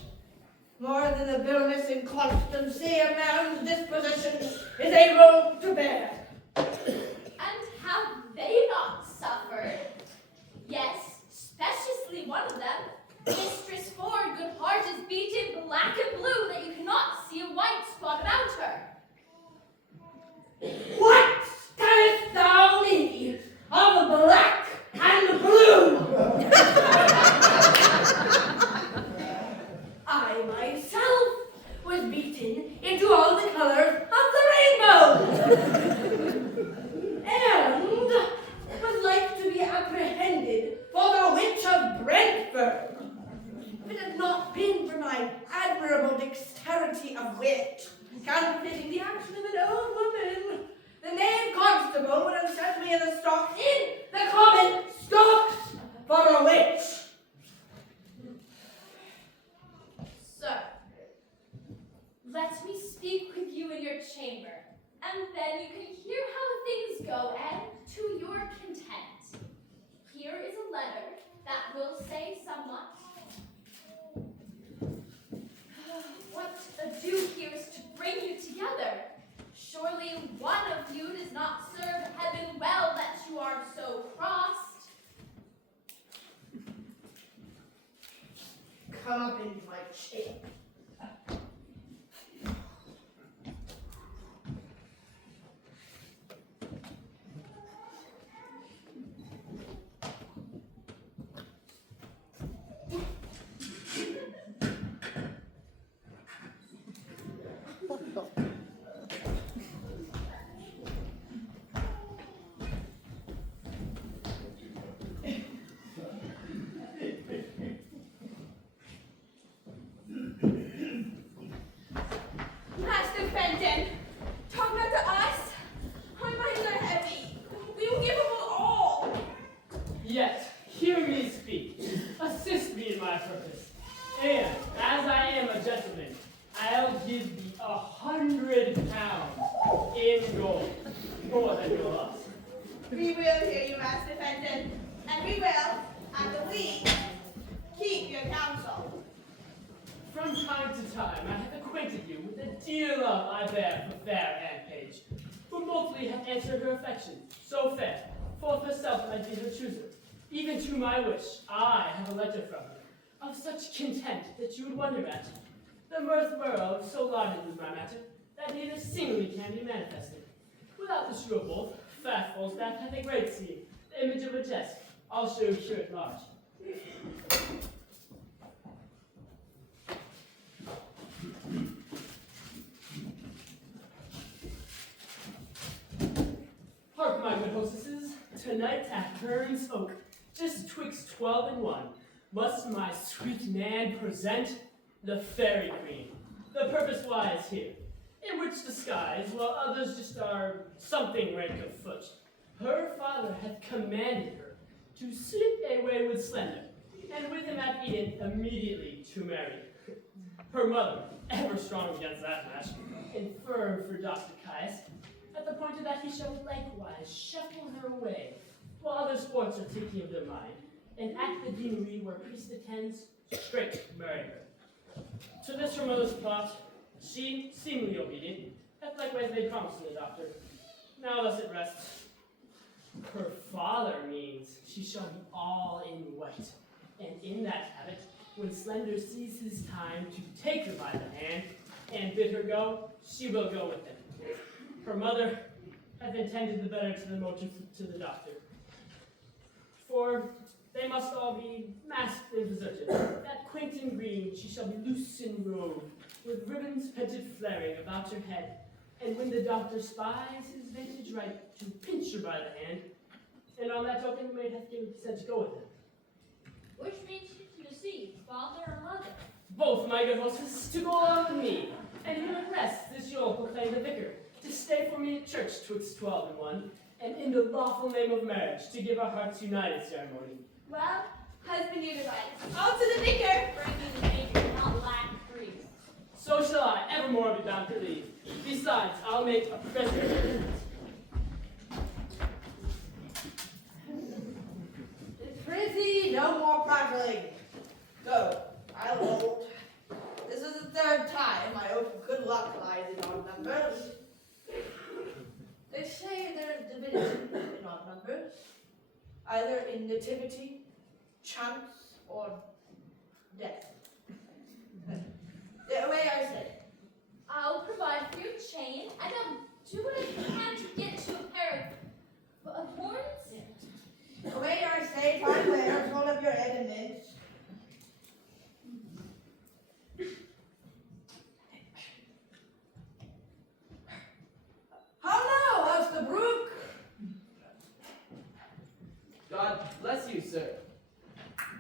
more than the villainous inconstancy of man's disposition is able to bear. And have they not suffered? Yes, speciously one of them. Mistress Ford, good heart, is beaten black and blue that you cannot see a white spot about her. What canst thou me of black and blue? I myself was beaten into all the colors of the rainbow, and was like to be apprehended for the witch of Brentford. If it had not been for my admirable dexterity of wit, counterfeiting the action of an old woman, the knave constable would have set me in the stocks, in the common stocks, for a witch. Sir, let me speak with you in your chamber, and then you can hear how things go, and to your content. Here is a letter that will say somewhat. What ado here is to bring you together. Surely one of you does not serve heaven well that you are so crossed. Come up into my chamber. Master Fenton, talk not to us. Our minds are heavy. We will give them all. Yet, hear me speak. Assist me in my purpose. And, as I am a gentleman, I'll give thee 100 pounds in gold. More than your loss. We will hear you, Master Fenton, and we will, at the least, keep your counsel. From time to time, I have acquainted you with the dear love I bear for fair Anne Page, who multiply hath answered her affection, so fair, forth herself might be her chooser. Even to my wish, I have a letter from her, of such content that you would wonder at. The mirth whereof so lauded is my matter, that neither singly can be manifested. Without the screw of both, fat Falstaff hath a great seeing, the image of a jest. I'll show you sure at large. Hark, my good hostesses, tonight at Hearn's Oak, just twixt 12 and 1, must my sweet Nan present the Fairy Queen. The purpose lies here, in which disguise, while others just are something rank of foot, her father hath commanded her to slip a wayward slender, and with him at Eden immediately to marry. Her mother, ever strong against that match, and firm for Dr. Caius, at the point of that he shall likewise shuffle her away, while other sports are taking of their mind, and at the deanery where priest attends, straight married her. To this her mother's plot, she, seemingly obedient, hath likewise made promise to the doctor. Now thus it rests. Her father means she shall be all in white, and in that habit, when Slender sees his time to take her by the hand and bid her go, she will go with him. Her mother hath intended the better to the motive to the doctor. For they must all be masked and deserted. That quaint and green, she shall be loose in robe, with ribbons petted flaring about her head, and when the doctor spies his vantage right to pinch her by the hand, and on that token the maid hath given consent to go with him. Which means you see, father or mother? Both, my good hostess, to go along with me, and here it rests, as you'll proclaim the vicar, to stay for me at church twixt 12 and 1, and in the lawful name of marriage, to give our hearts united ceremony. Well, husband, you divide. On to the vicar. Bring me the baker, not lack priest. So shall I evermore be bound to thee. Besides, I'll make a present. Prithee, no more prattling. Go, I'll hold. This is the third time my oath of good luck lies in odd numbers. They say there is divinity in odd numbers, either in nativity, chance, or death. Away I say. I'll provide for your chain, and I'll do what I can to get you a pair of horns. Away I say, fine wares, hold up your head and mince. How now, how's the brook? God bless you, sir.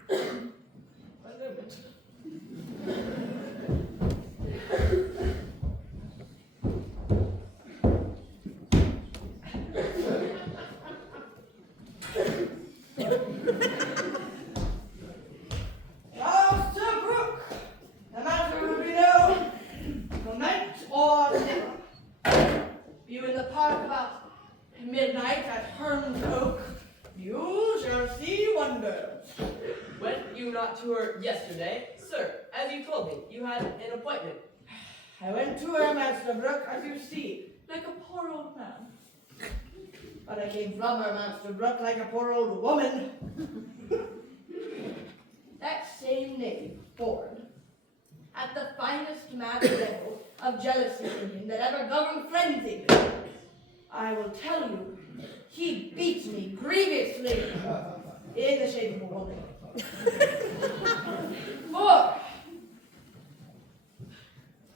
One moment. Now, Sir Brooke, the matter will be known tonight or never. Be you in the park about midnight at Herm's Oak, you shall see wonders. Went you not to her yesterday? Sir, as you told me, you had an appointment. I went to her, Master Brooke, as you see, like a poor old man. But I came from her, Master Brooke, like a poor old woman. That same knave, Ford, at the finest mad level of jealousy in him that ever governed frenzy. I will tell you, he beat me grievously in the shape of a woman. For,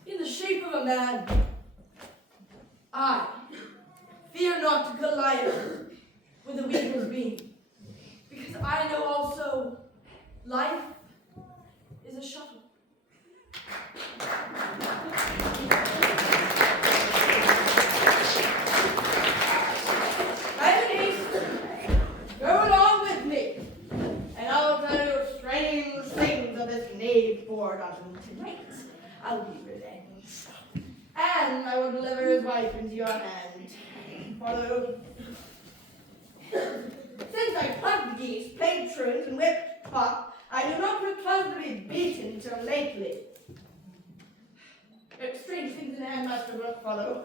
in the shape of a man, I fear not Goliath with the weaver's beam, because I know also life is a shuttle. Make haste, go along with me, and I'll tell you strange things of this knave Ford until tonight. I'll be revenged, and I will deliver his wife into your hand. Follow. Since I plugged geese, played truants, and whipped pop, I do not recall to be beaten till lately. Strange things in hand, Master Brooke, follow.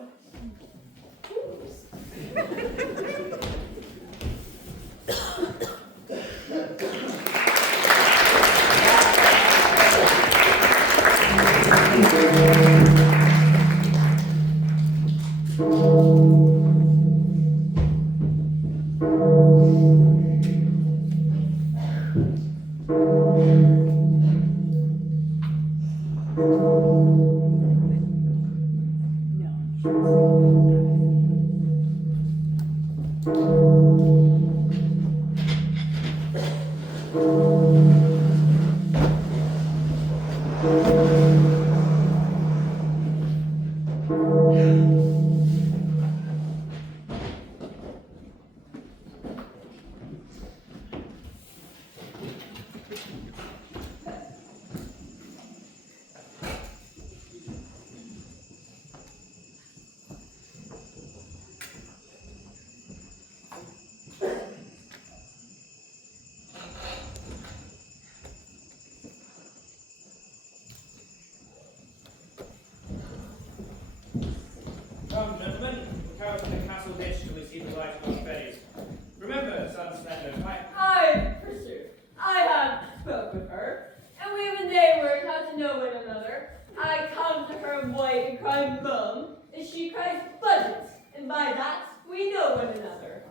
to know one another. I come to her white and cry mum, and she cries budget, and by that we know one another.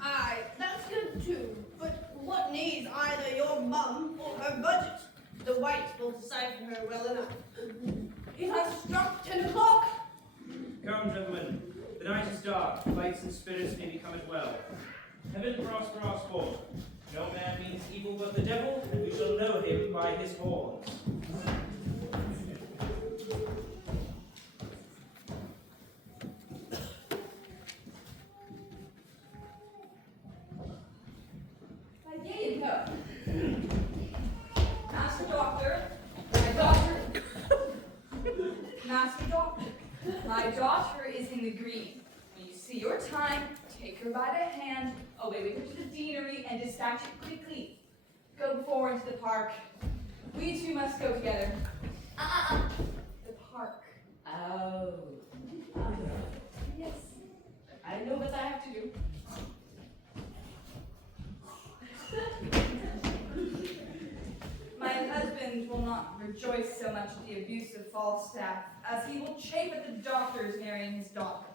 Aye, that's good too. But what needs either your mum or her budget? The whites will decipher her well enough. It has struck 10 o'clock. Come, gentlemen. The night is dark. Lights and spirits may become it well. Heaven prosper our sport. No man means evil but the devil, and we shall know him by his horns. Why, there you go. Master Doctor, my daughter. Master Doctor, my daughter is in the green. When you see your time, take her by the hand, away with her to the deanery, and dispatch it quickly. Go before into the park. We two must go together. The park. Oh. Yes. I know what I have to do. My husband will not rejoice so much at the abuse of Falstaff as he will chafe at the doctor's marrying his daughter.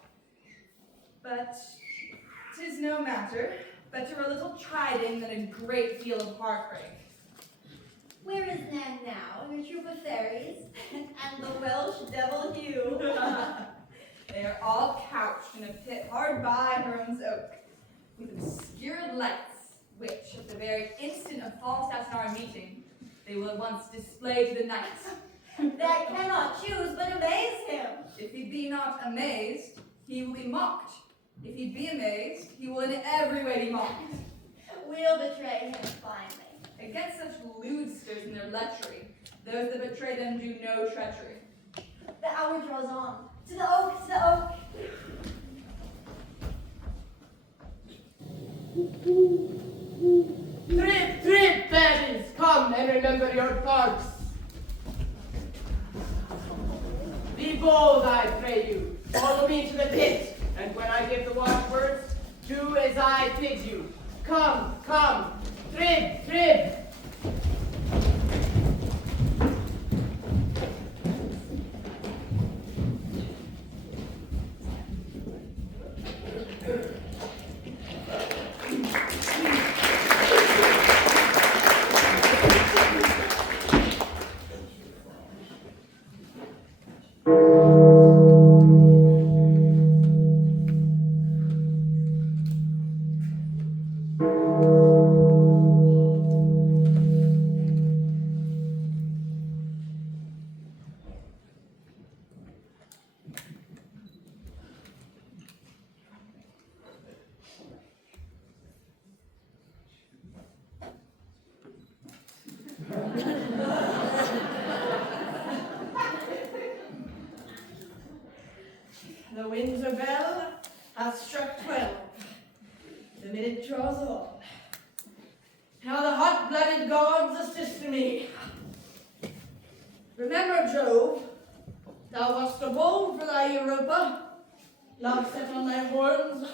But 'tis no matter. Better a little chiding than a great deal of heartbreak. Where is Nan now, and her troop of fairies, and the Welsh devil Hugh? They are all couched in a pit hard by Herm's Oak, with obscured lights, which, at the very instant of Falstaff's and our meeting, they will at once display to the knight. That cannot choose but amaze him. If he be not amazed, he will be mocked. If he be amazed, he will in every way be mocked. We'll betray him finally. Against such lewdsters in their lechery, those that betray them do no treachery. The hour draws on. To the oak, to the oak. Trip, trip, fairies, come and remember your parts. Be bold, I pray you. Follow me to the pit, and when I give the watchwords, do as I bid you. Come, come, trib, trib. The winter bell has struck 12. The minute draws on. How the hot-blooded gods assist me. Remember, Jove, thou wast a bull for thy Europa, love set on thy horns.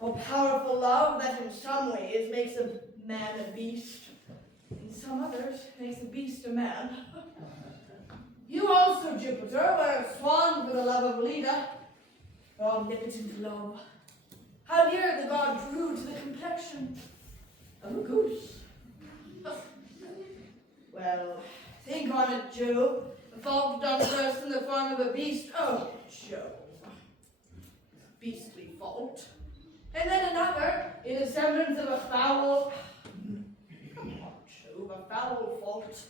O powerful love that in some ways makes a man a beast, in some others makes a beast a man. You also, Jupiter, were a swan for the love of Leda, omnipotent love. How near the god drew to the complexion of a goose. Well, think on it, Jove. A fault done first in the form of a beast. Oh, Jove. Beastly fault. And then another in the semblance of a foul. Come on, Jove, a foul fault.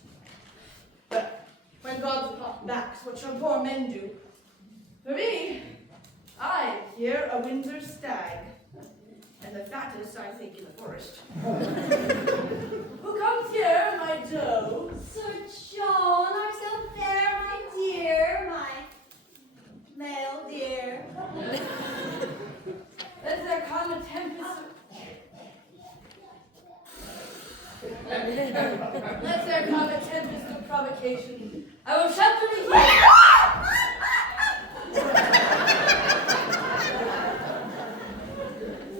But when gods upon backs, what shall poor men do? For me, I hear a winter stag, and the fattest, I think, in the forest. Who comes here, my doe? Sir John, art thou there, my dear, my male dear? Let there come a tempest. Let there come a tempest of provocation. I will shelter me here.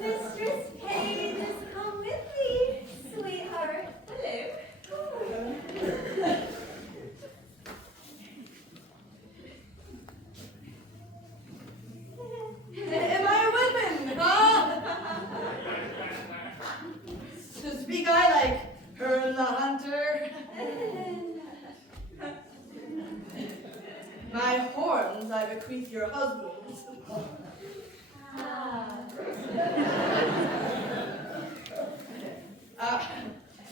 Mistress Kate has come with me, sweetheart. Hello. I bequeath your husband.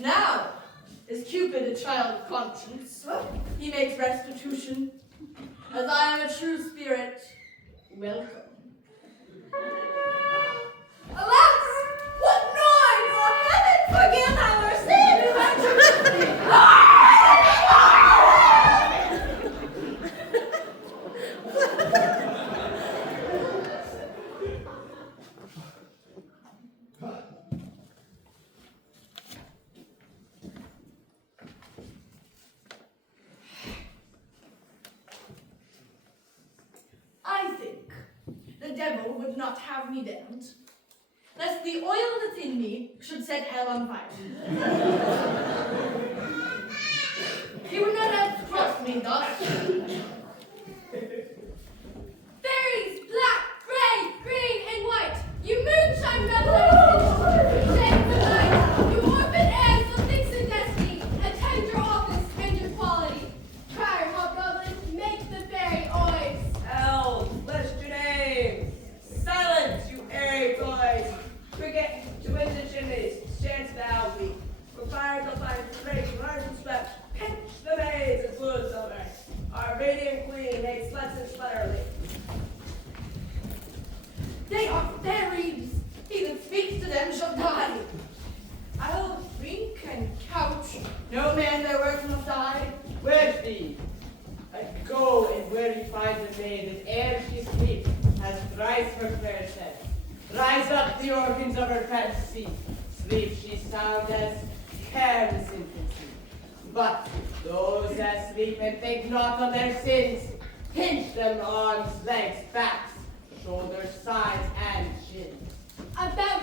Now, is Cupid a child of conscience? He makes restitution. As I am a true spirit, welcome. Alas! What noise! Oh, heaven forgive our sins! I think the devil would not have me damned, lest the oil that's in me should set hell on fire. He would not have thrust me thus. Fairies, black, gray, green, and white, you moonshine revelers, shades of light, you orphan heirs of vixen destiny, attend your office and your quality. Crier, hobgoblin, make the fairy oys. Elves, list your names. Silence, you airy boys. Forget to win the chimneys, chance the algae. For fire to find straight, large and swept, pinch the maids of blue silver. Our radiant queen makes sluts and slutterly. They are fairies. He that speaks to them shall die. I'll drink and couch. No man their work must die. Where's thee? Go and where you find the maid that ere she sleep has thrice her prayer said. Rise up the organs of her fantasy. Sleep she sound as careless infancy. But those that sleep and think not on their sins, pinch them arms, legs, backs, shoulders, sides, and shins. About,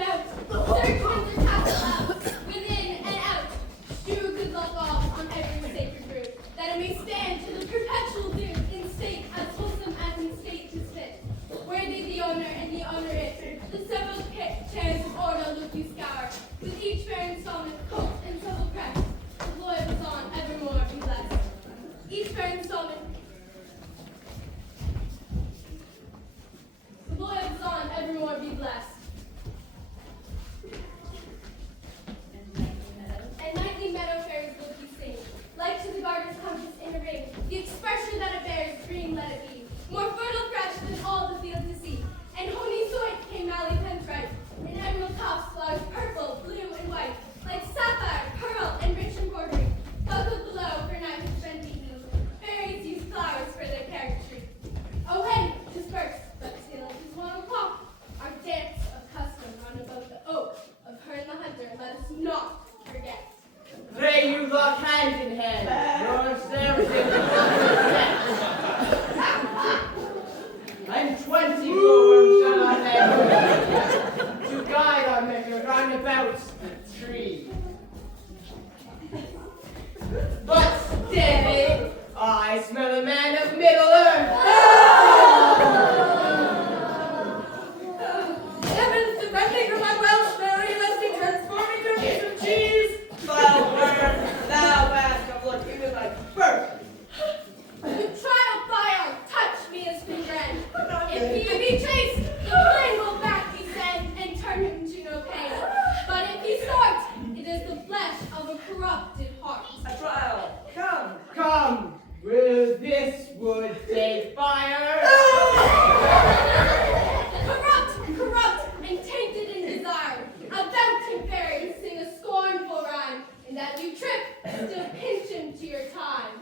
search winds are cast out, within and out. Strew good luck all on every sacred root, that it may stand to the perpetual doom, in state as wholesome as in state to sit. Worthy the owner and the owneress, the several chairs of order look you scour, with each fair installment, coat and subtle crest, the loyal was on evermore be blessed. Each fair installment, the loyal was on evermore be blessed. And nightly meadow fairies will be seen, like to the garden's compass in a ring. The expression that it bears, green let it be, more fertile fresh than all the field to see. And honey soy came Mally Pentright, and emerald tops flowers purple, blue, and white, like sapphire, pearl, and rich embroidery. Buckled below for night has been beaten. Fairies use flowers for their carriage. Oh, hen, disperse, but still it is 1 o'clock. Our dance of custom run about the oak of her and the hunter, let us not forget. Pray you lock hand in hand. Your service in the I'm 20 glowworms shall I have to guide our measure round about the tree. But steady, I smell a man of Middle Earth. Heavens, defend me from my Welsh fairy, lest he transform me to a piece of cheese. Foul word, thou hast of what you like birth. With trial fire, touch me as been red. If he be chased, the flame will back be sent and turn him to no pain. But if he snort, it is the flesh of a corrupted heart. A trial, come, will this wood take fire? Corrupt, and tainted in desire. About him fairies sing a scornful rhyme, and that you trip, still pinch him to your time.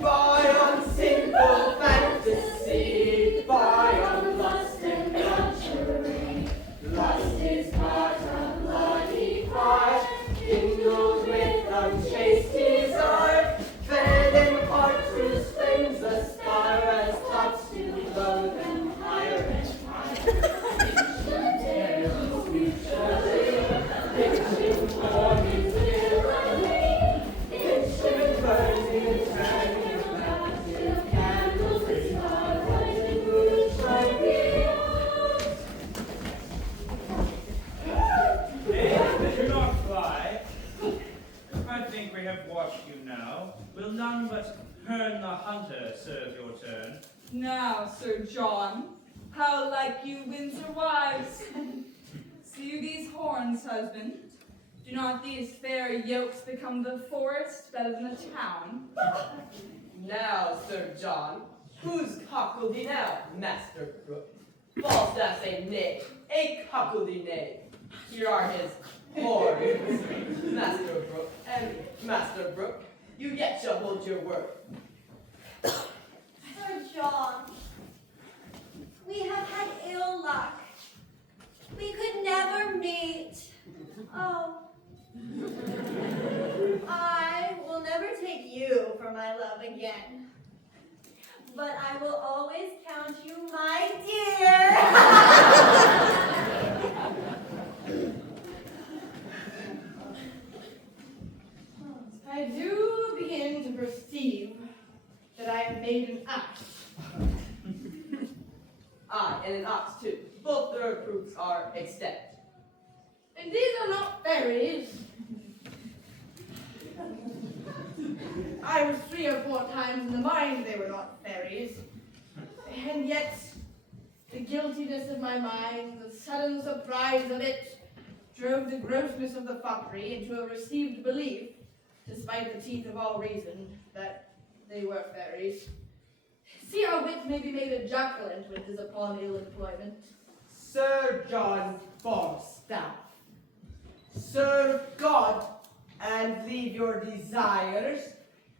By on sinful fantasy, by on lust and luxury. Lust is part of bloody fire, kindled with unchaste desire. Fed in heart whose flames aspire as thoughts to loathe and higher and higher. Pitching for his villainy, pitching burning, turning back till candles start and moonshine beyond. Nay, do not fly. I think we have watched you now. Will none but Herne the Hunter serve your turn? Now, Sir John, how like you Windsor wives? See you these horns, husband? Do not these fair yokes become the forest better than the town? Now, Sir John, whose cuckoldie now, Master Brooke? Falstaff's a knave, a cuckoldie knave. Here are his horns, Master Brooke, and Master Brooke, you yet shall hold your word. Sir John, we have had ill luck. We could never meet. Oh. I will never take you for my love again. But I will always count you my dear. I do begin to perceive that I have made an ass. Aye, and an ox too. Both their proofs are extant. And these are not fairies. I was 3 or 4 times in the mind they were not fairies. And yet, the guiltiness of my mind, the sudden surprise of it, drove the grossness of the foppery into a received belief, despite the teeth of all reason, that they were fairies. See how wit may be made a jacqueline when it is upon ill employment. Sir John Falstaff, serve God and leave your desires,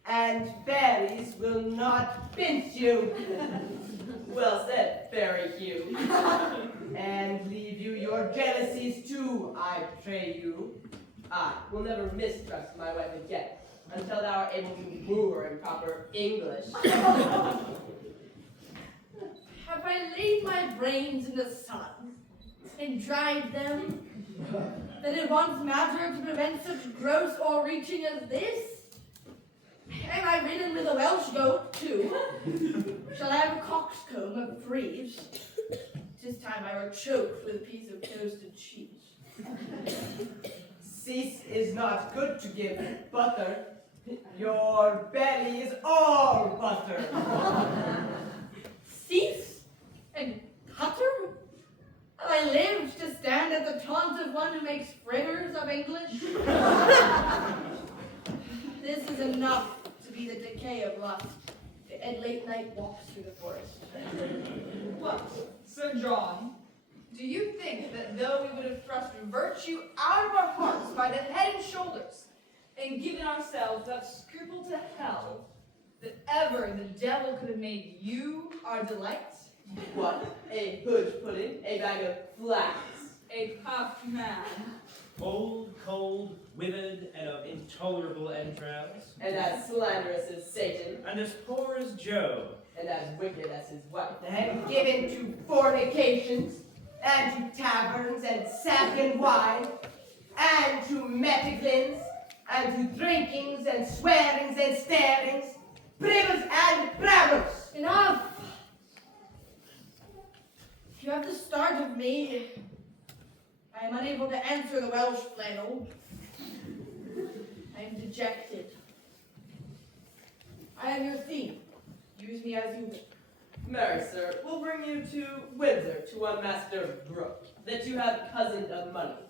and fairies will not pinch you. Well said, Fairy Hugh. And leave you your jealousies too, I pray you. I will never mistrust my wife again, until thou art able to woo her in proper English. Have I laid my brains in the sun and dried them, that it wants matter to prevent such gross o'erreaching as this? Am I ridden with a Welsh goat, too? Shall I have a coxcomb of frieze? This time I were choked with a piece of toasted cheese. Cease is not good to give butter. Your belly is all butter. Cease and cutter? Have I lived to stand at the taunt of one who makes fritters of English? This is enough to be the decay of lust, and late night walks through the forest. What, Sir John? Do you think that though we would have thrust virtue out of our hearts by the head and shoulders, and given ourselves that scruple to hell, that ever the devil could have made you our delight? What? A hood pudding, a bag of flax. A puffed man. Old, cold, withered, and of intolerable entrails. And as slanderous as Satan. And as poor as Job. And as wicked as his wife. And given to fornications, and to taverns, and sack and wine, and to metiglins, and to drinkings, and swearings, and starings, privers and bravers. Enough! You have the start of me. I am unable to answer the Welsh flannel. I am dejected. I am your theme. Use me as you will. Marry, sir, we'll bring you to Windsor, to one Master Brooke, that you have cousin of money,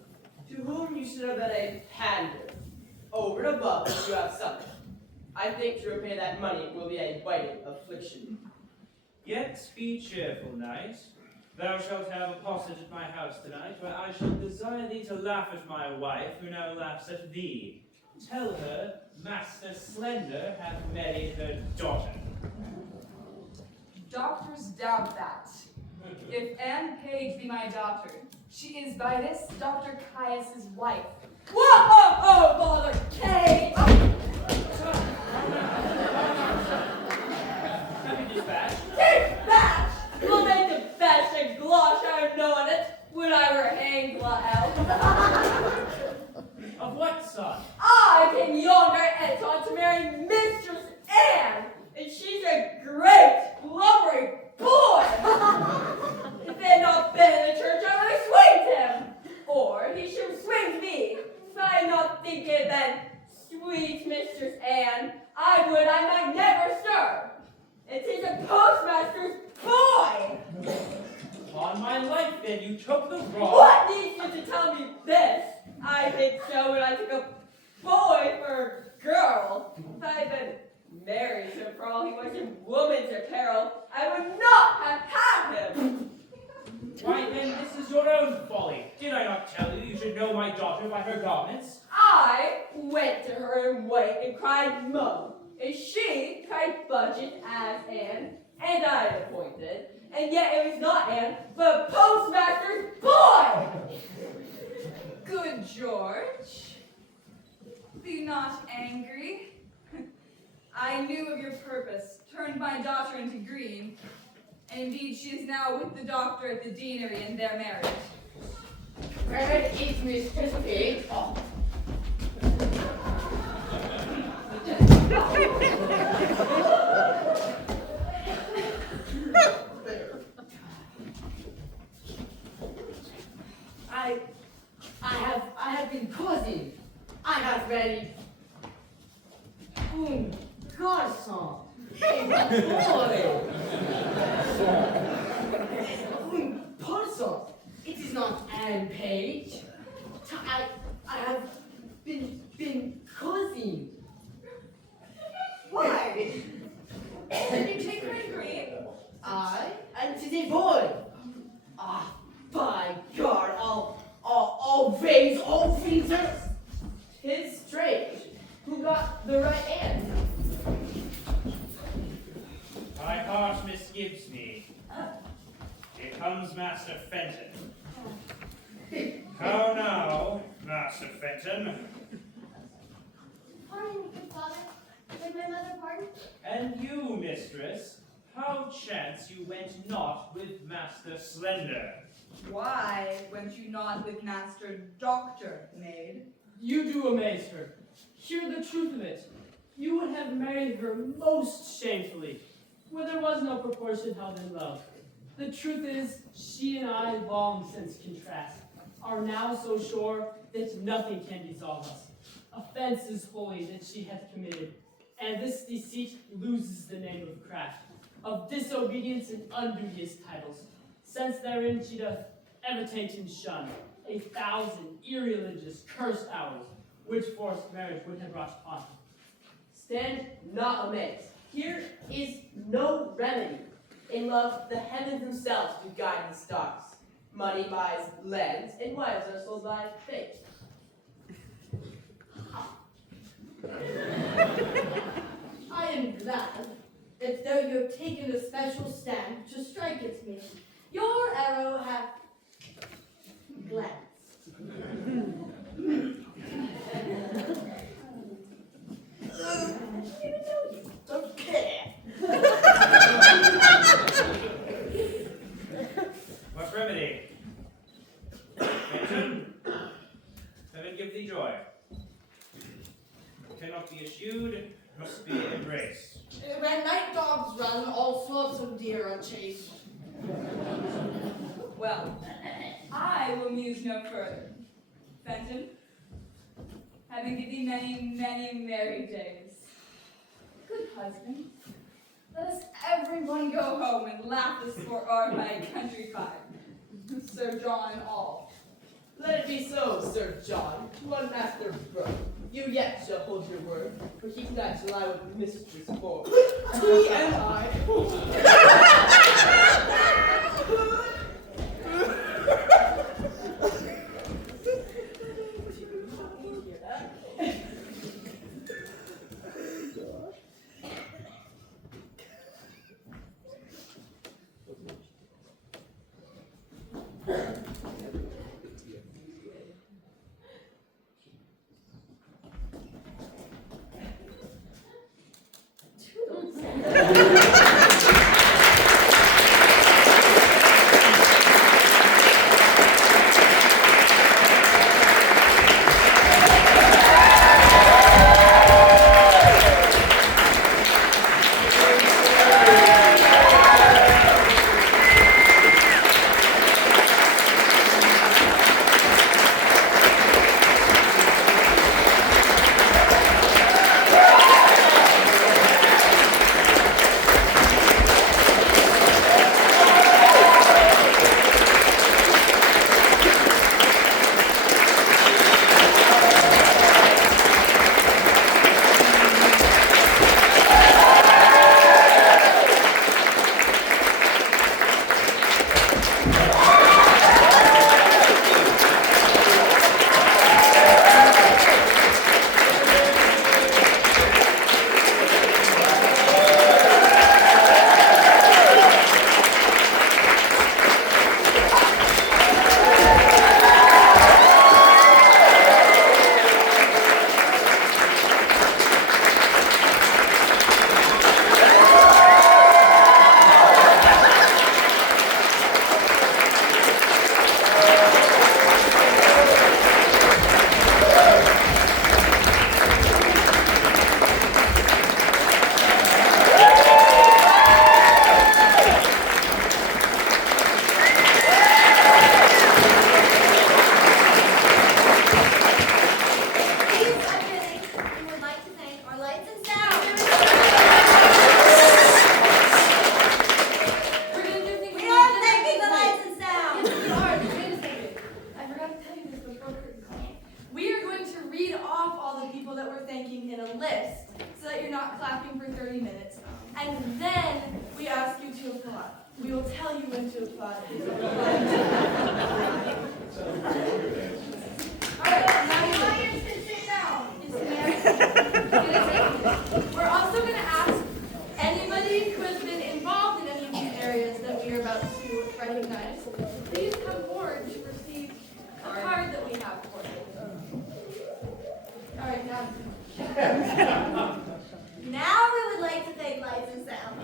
to whom you should have been a pander, over and above that you have suffered. I think to repay that money will be a biting affliction. Yet be cheerful, knight. Thou shalt have a posset at my house tonight, where I shall desire thee to laugh at my wife, who now laughs at thee. Tell her Master Slender hath married her daughter. Doctors doubt that. If Anne Page be my daughter, she is by this Dr. Caius's wife. Whoa, Father Kate! Happy dispatch. Dispatch! We'll make the best and glosh I've known it when I were hanged out. Of what son? I came yonder and taught to marry Mistress Anne, and she's a great, lumbering boy. If they had not been in the church, I would have swinged him, or he should have swinged me, if I had not think it had been sweet It is a postmaster's boy! On my life, then, you took the wrong... What needs you to tell me this? I think so when I took a boy for a girl. If I had been married to him for all he was in woman's apparel, I would not have had him. Why, then, this is your own folly. Did I not tell you you should know my daughter by her garments? I went to her in white and cried Mo, and she cried budget as Anne, and I appointed, and yet it was not Anne, but postmaster's boy! Good George. Be not angry. I knew of your purpose, turned my daughter into green, and indeed she is now with the doctor at the deanery in their marriage. Where is Mistress Kate? I have been causing. I have ready. Garçon. Boy. Parson. It is not Anne Page. I have been causing. Why? Did you take her in green? I and to the boy. Ah, by God, all veins, all features. 'Tis strange. Who got the right end? My heart misgives me. Here comes Master Fenton. How now, Master Fenton? Pardon, good father. Beg my mother pardon? And you, mistress, how chance you went not with Master Slender? Why went you not with Master Doctor, maid? You do amaze her. Hear the truth of it. You would have married her most shamefully, where there was no proportion held in love. The truth is, she and I, long since contrast, are now so sure that nothing can dissolve us. Offense is holy that she hath committed, and this deceit loses the name of craft, of disobedience and unduteous titles, since therein she doth ever taint and shun 1,000 irreligious cursed hours, which forced marriage would have brought upon her. Stand not amazed. Here is no remedy. In love, the heavens themselves do guide the stars. Money buys lands, and wives are sold by fate. I am glad that though you have taken a special stand to strike at me, your arrow hath glanced. Don't care. What remedy? Fenton, heaven give thee joy. Cannot be eschewed, must be embraced. When night dogs run, all sorts of deer are chased. Well, I will muse no further. Fenton, having given thee many, many merry days. Good husband, let us everyone go home and laugh this for our my countryside. Sir John and all. Let it be so, Sir John. One master broke. You yet shall hold your word, for he died till I with mistress for. He and I. Toodles. talking for 30 minutes, and then we ask you to applaud. We will tell you when to applaud. Alright, now you Audience can sit down. We're also going to ask anybody who has been involved in any of these areas that we are about to recognize, please come forward to receive a card that we have for you. Alright, now. Now we would like to thank Lights and Sound.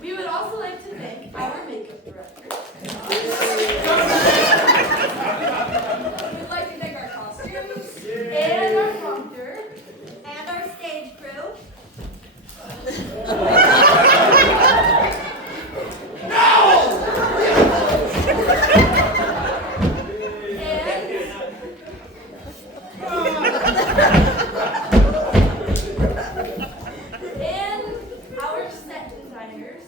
We would also like to thank our makeup director. We'd like to thank our costumes and our prompter And our stage crew. and our set designers.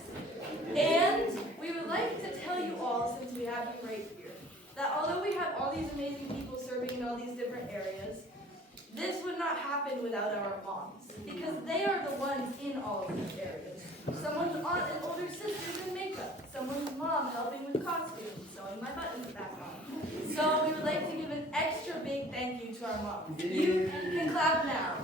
And we would like to tell you all, since we have you right here, that although we have all these amazing people serving in all these different areas, this would not happen without our moms, because they are the ones in all of these areas. Someone's aunt and older sisters in makeup, someone's mom helping with costumes, sewing my buttons back on. So we would like to give an extra big thank you to our moms. You can clap now.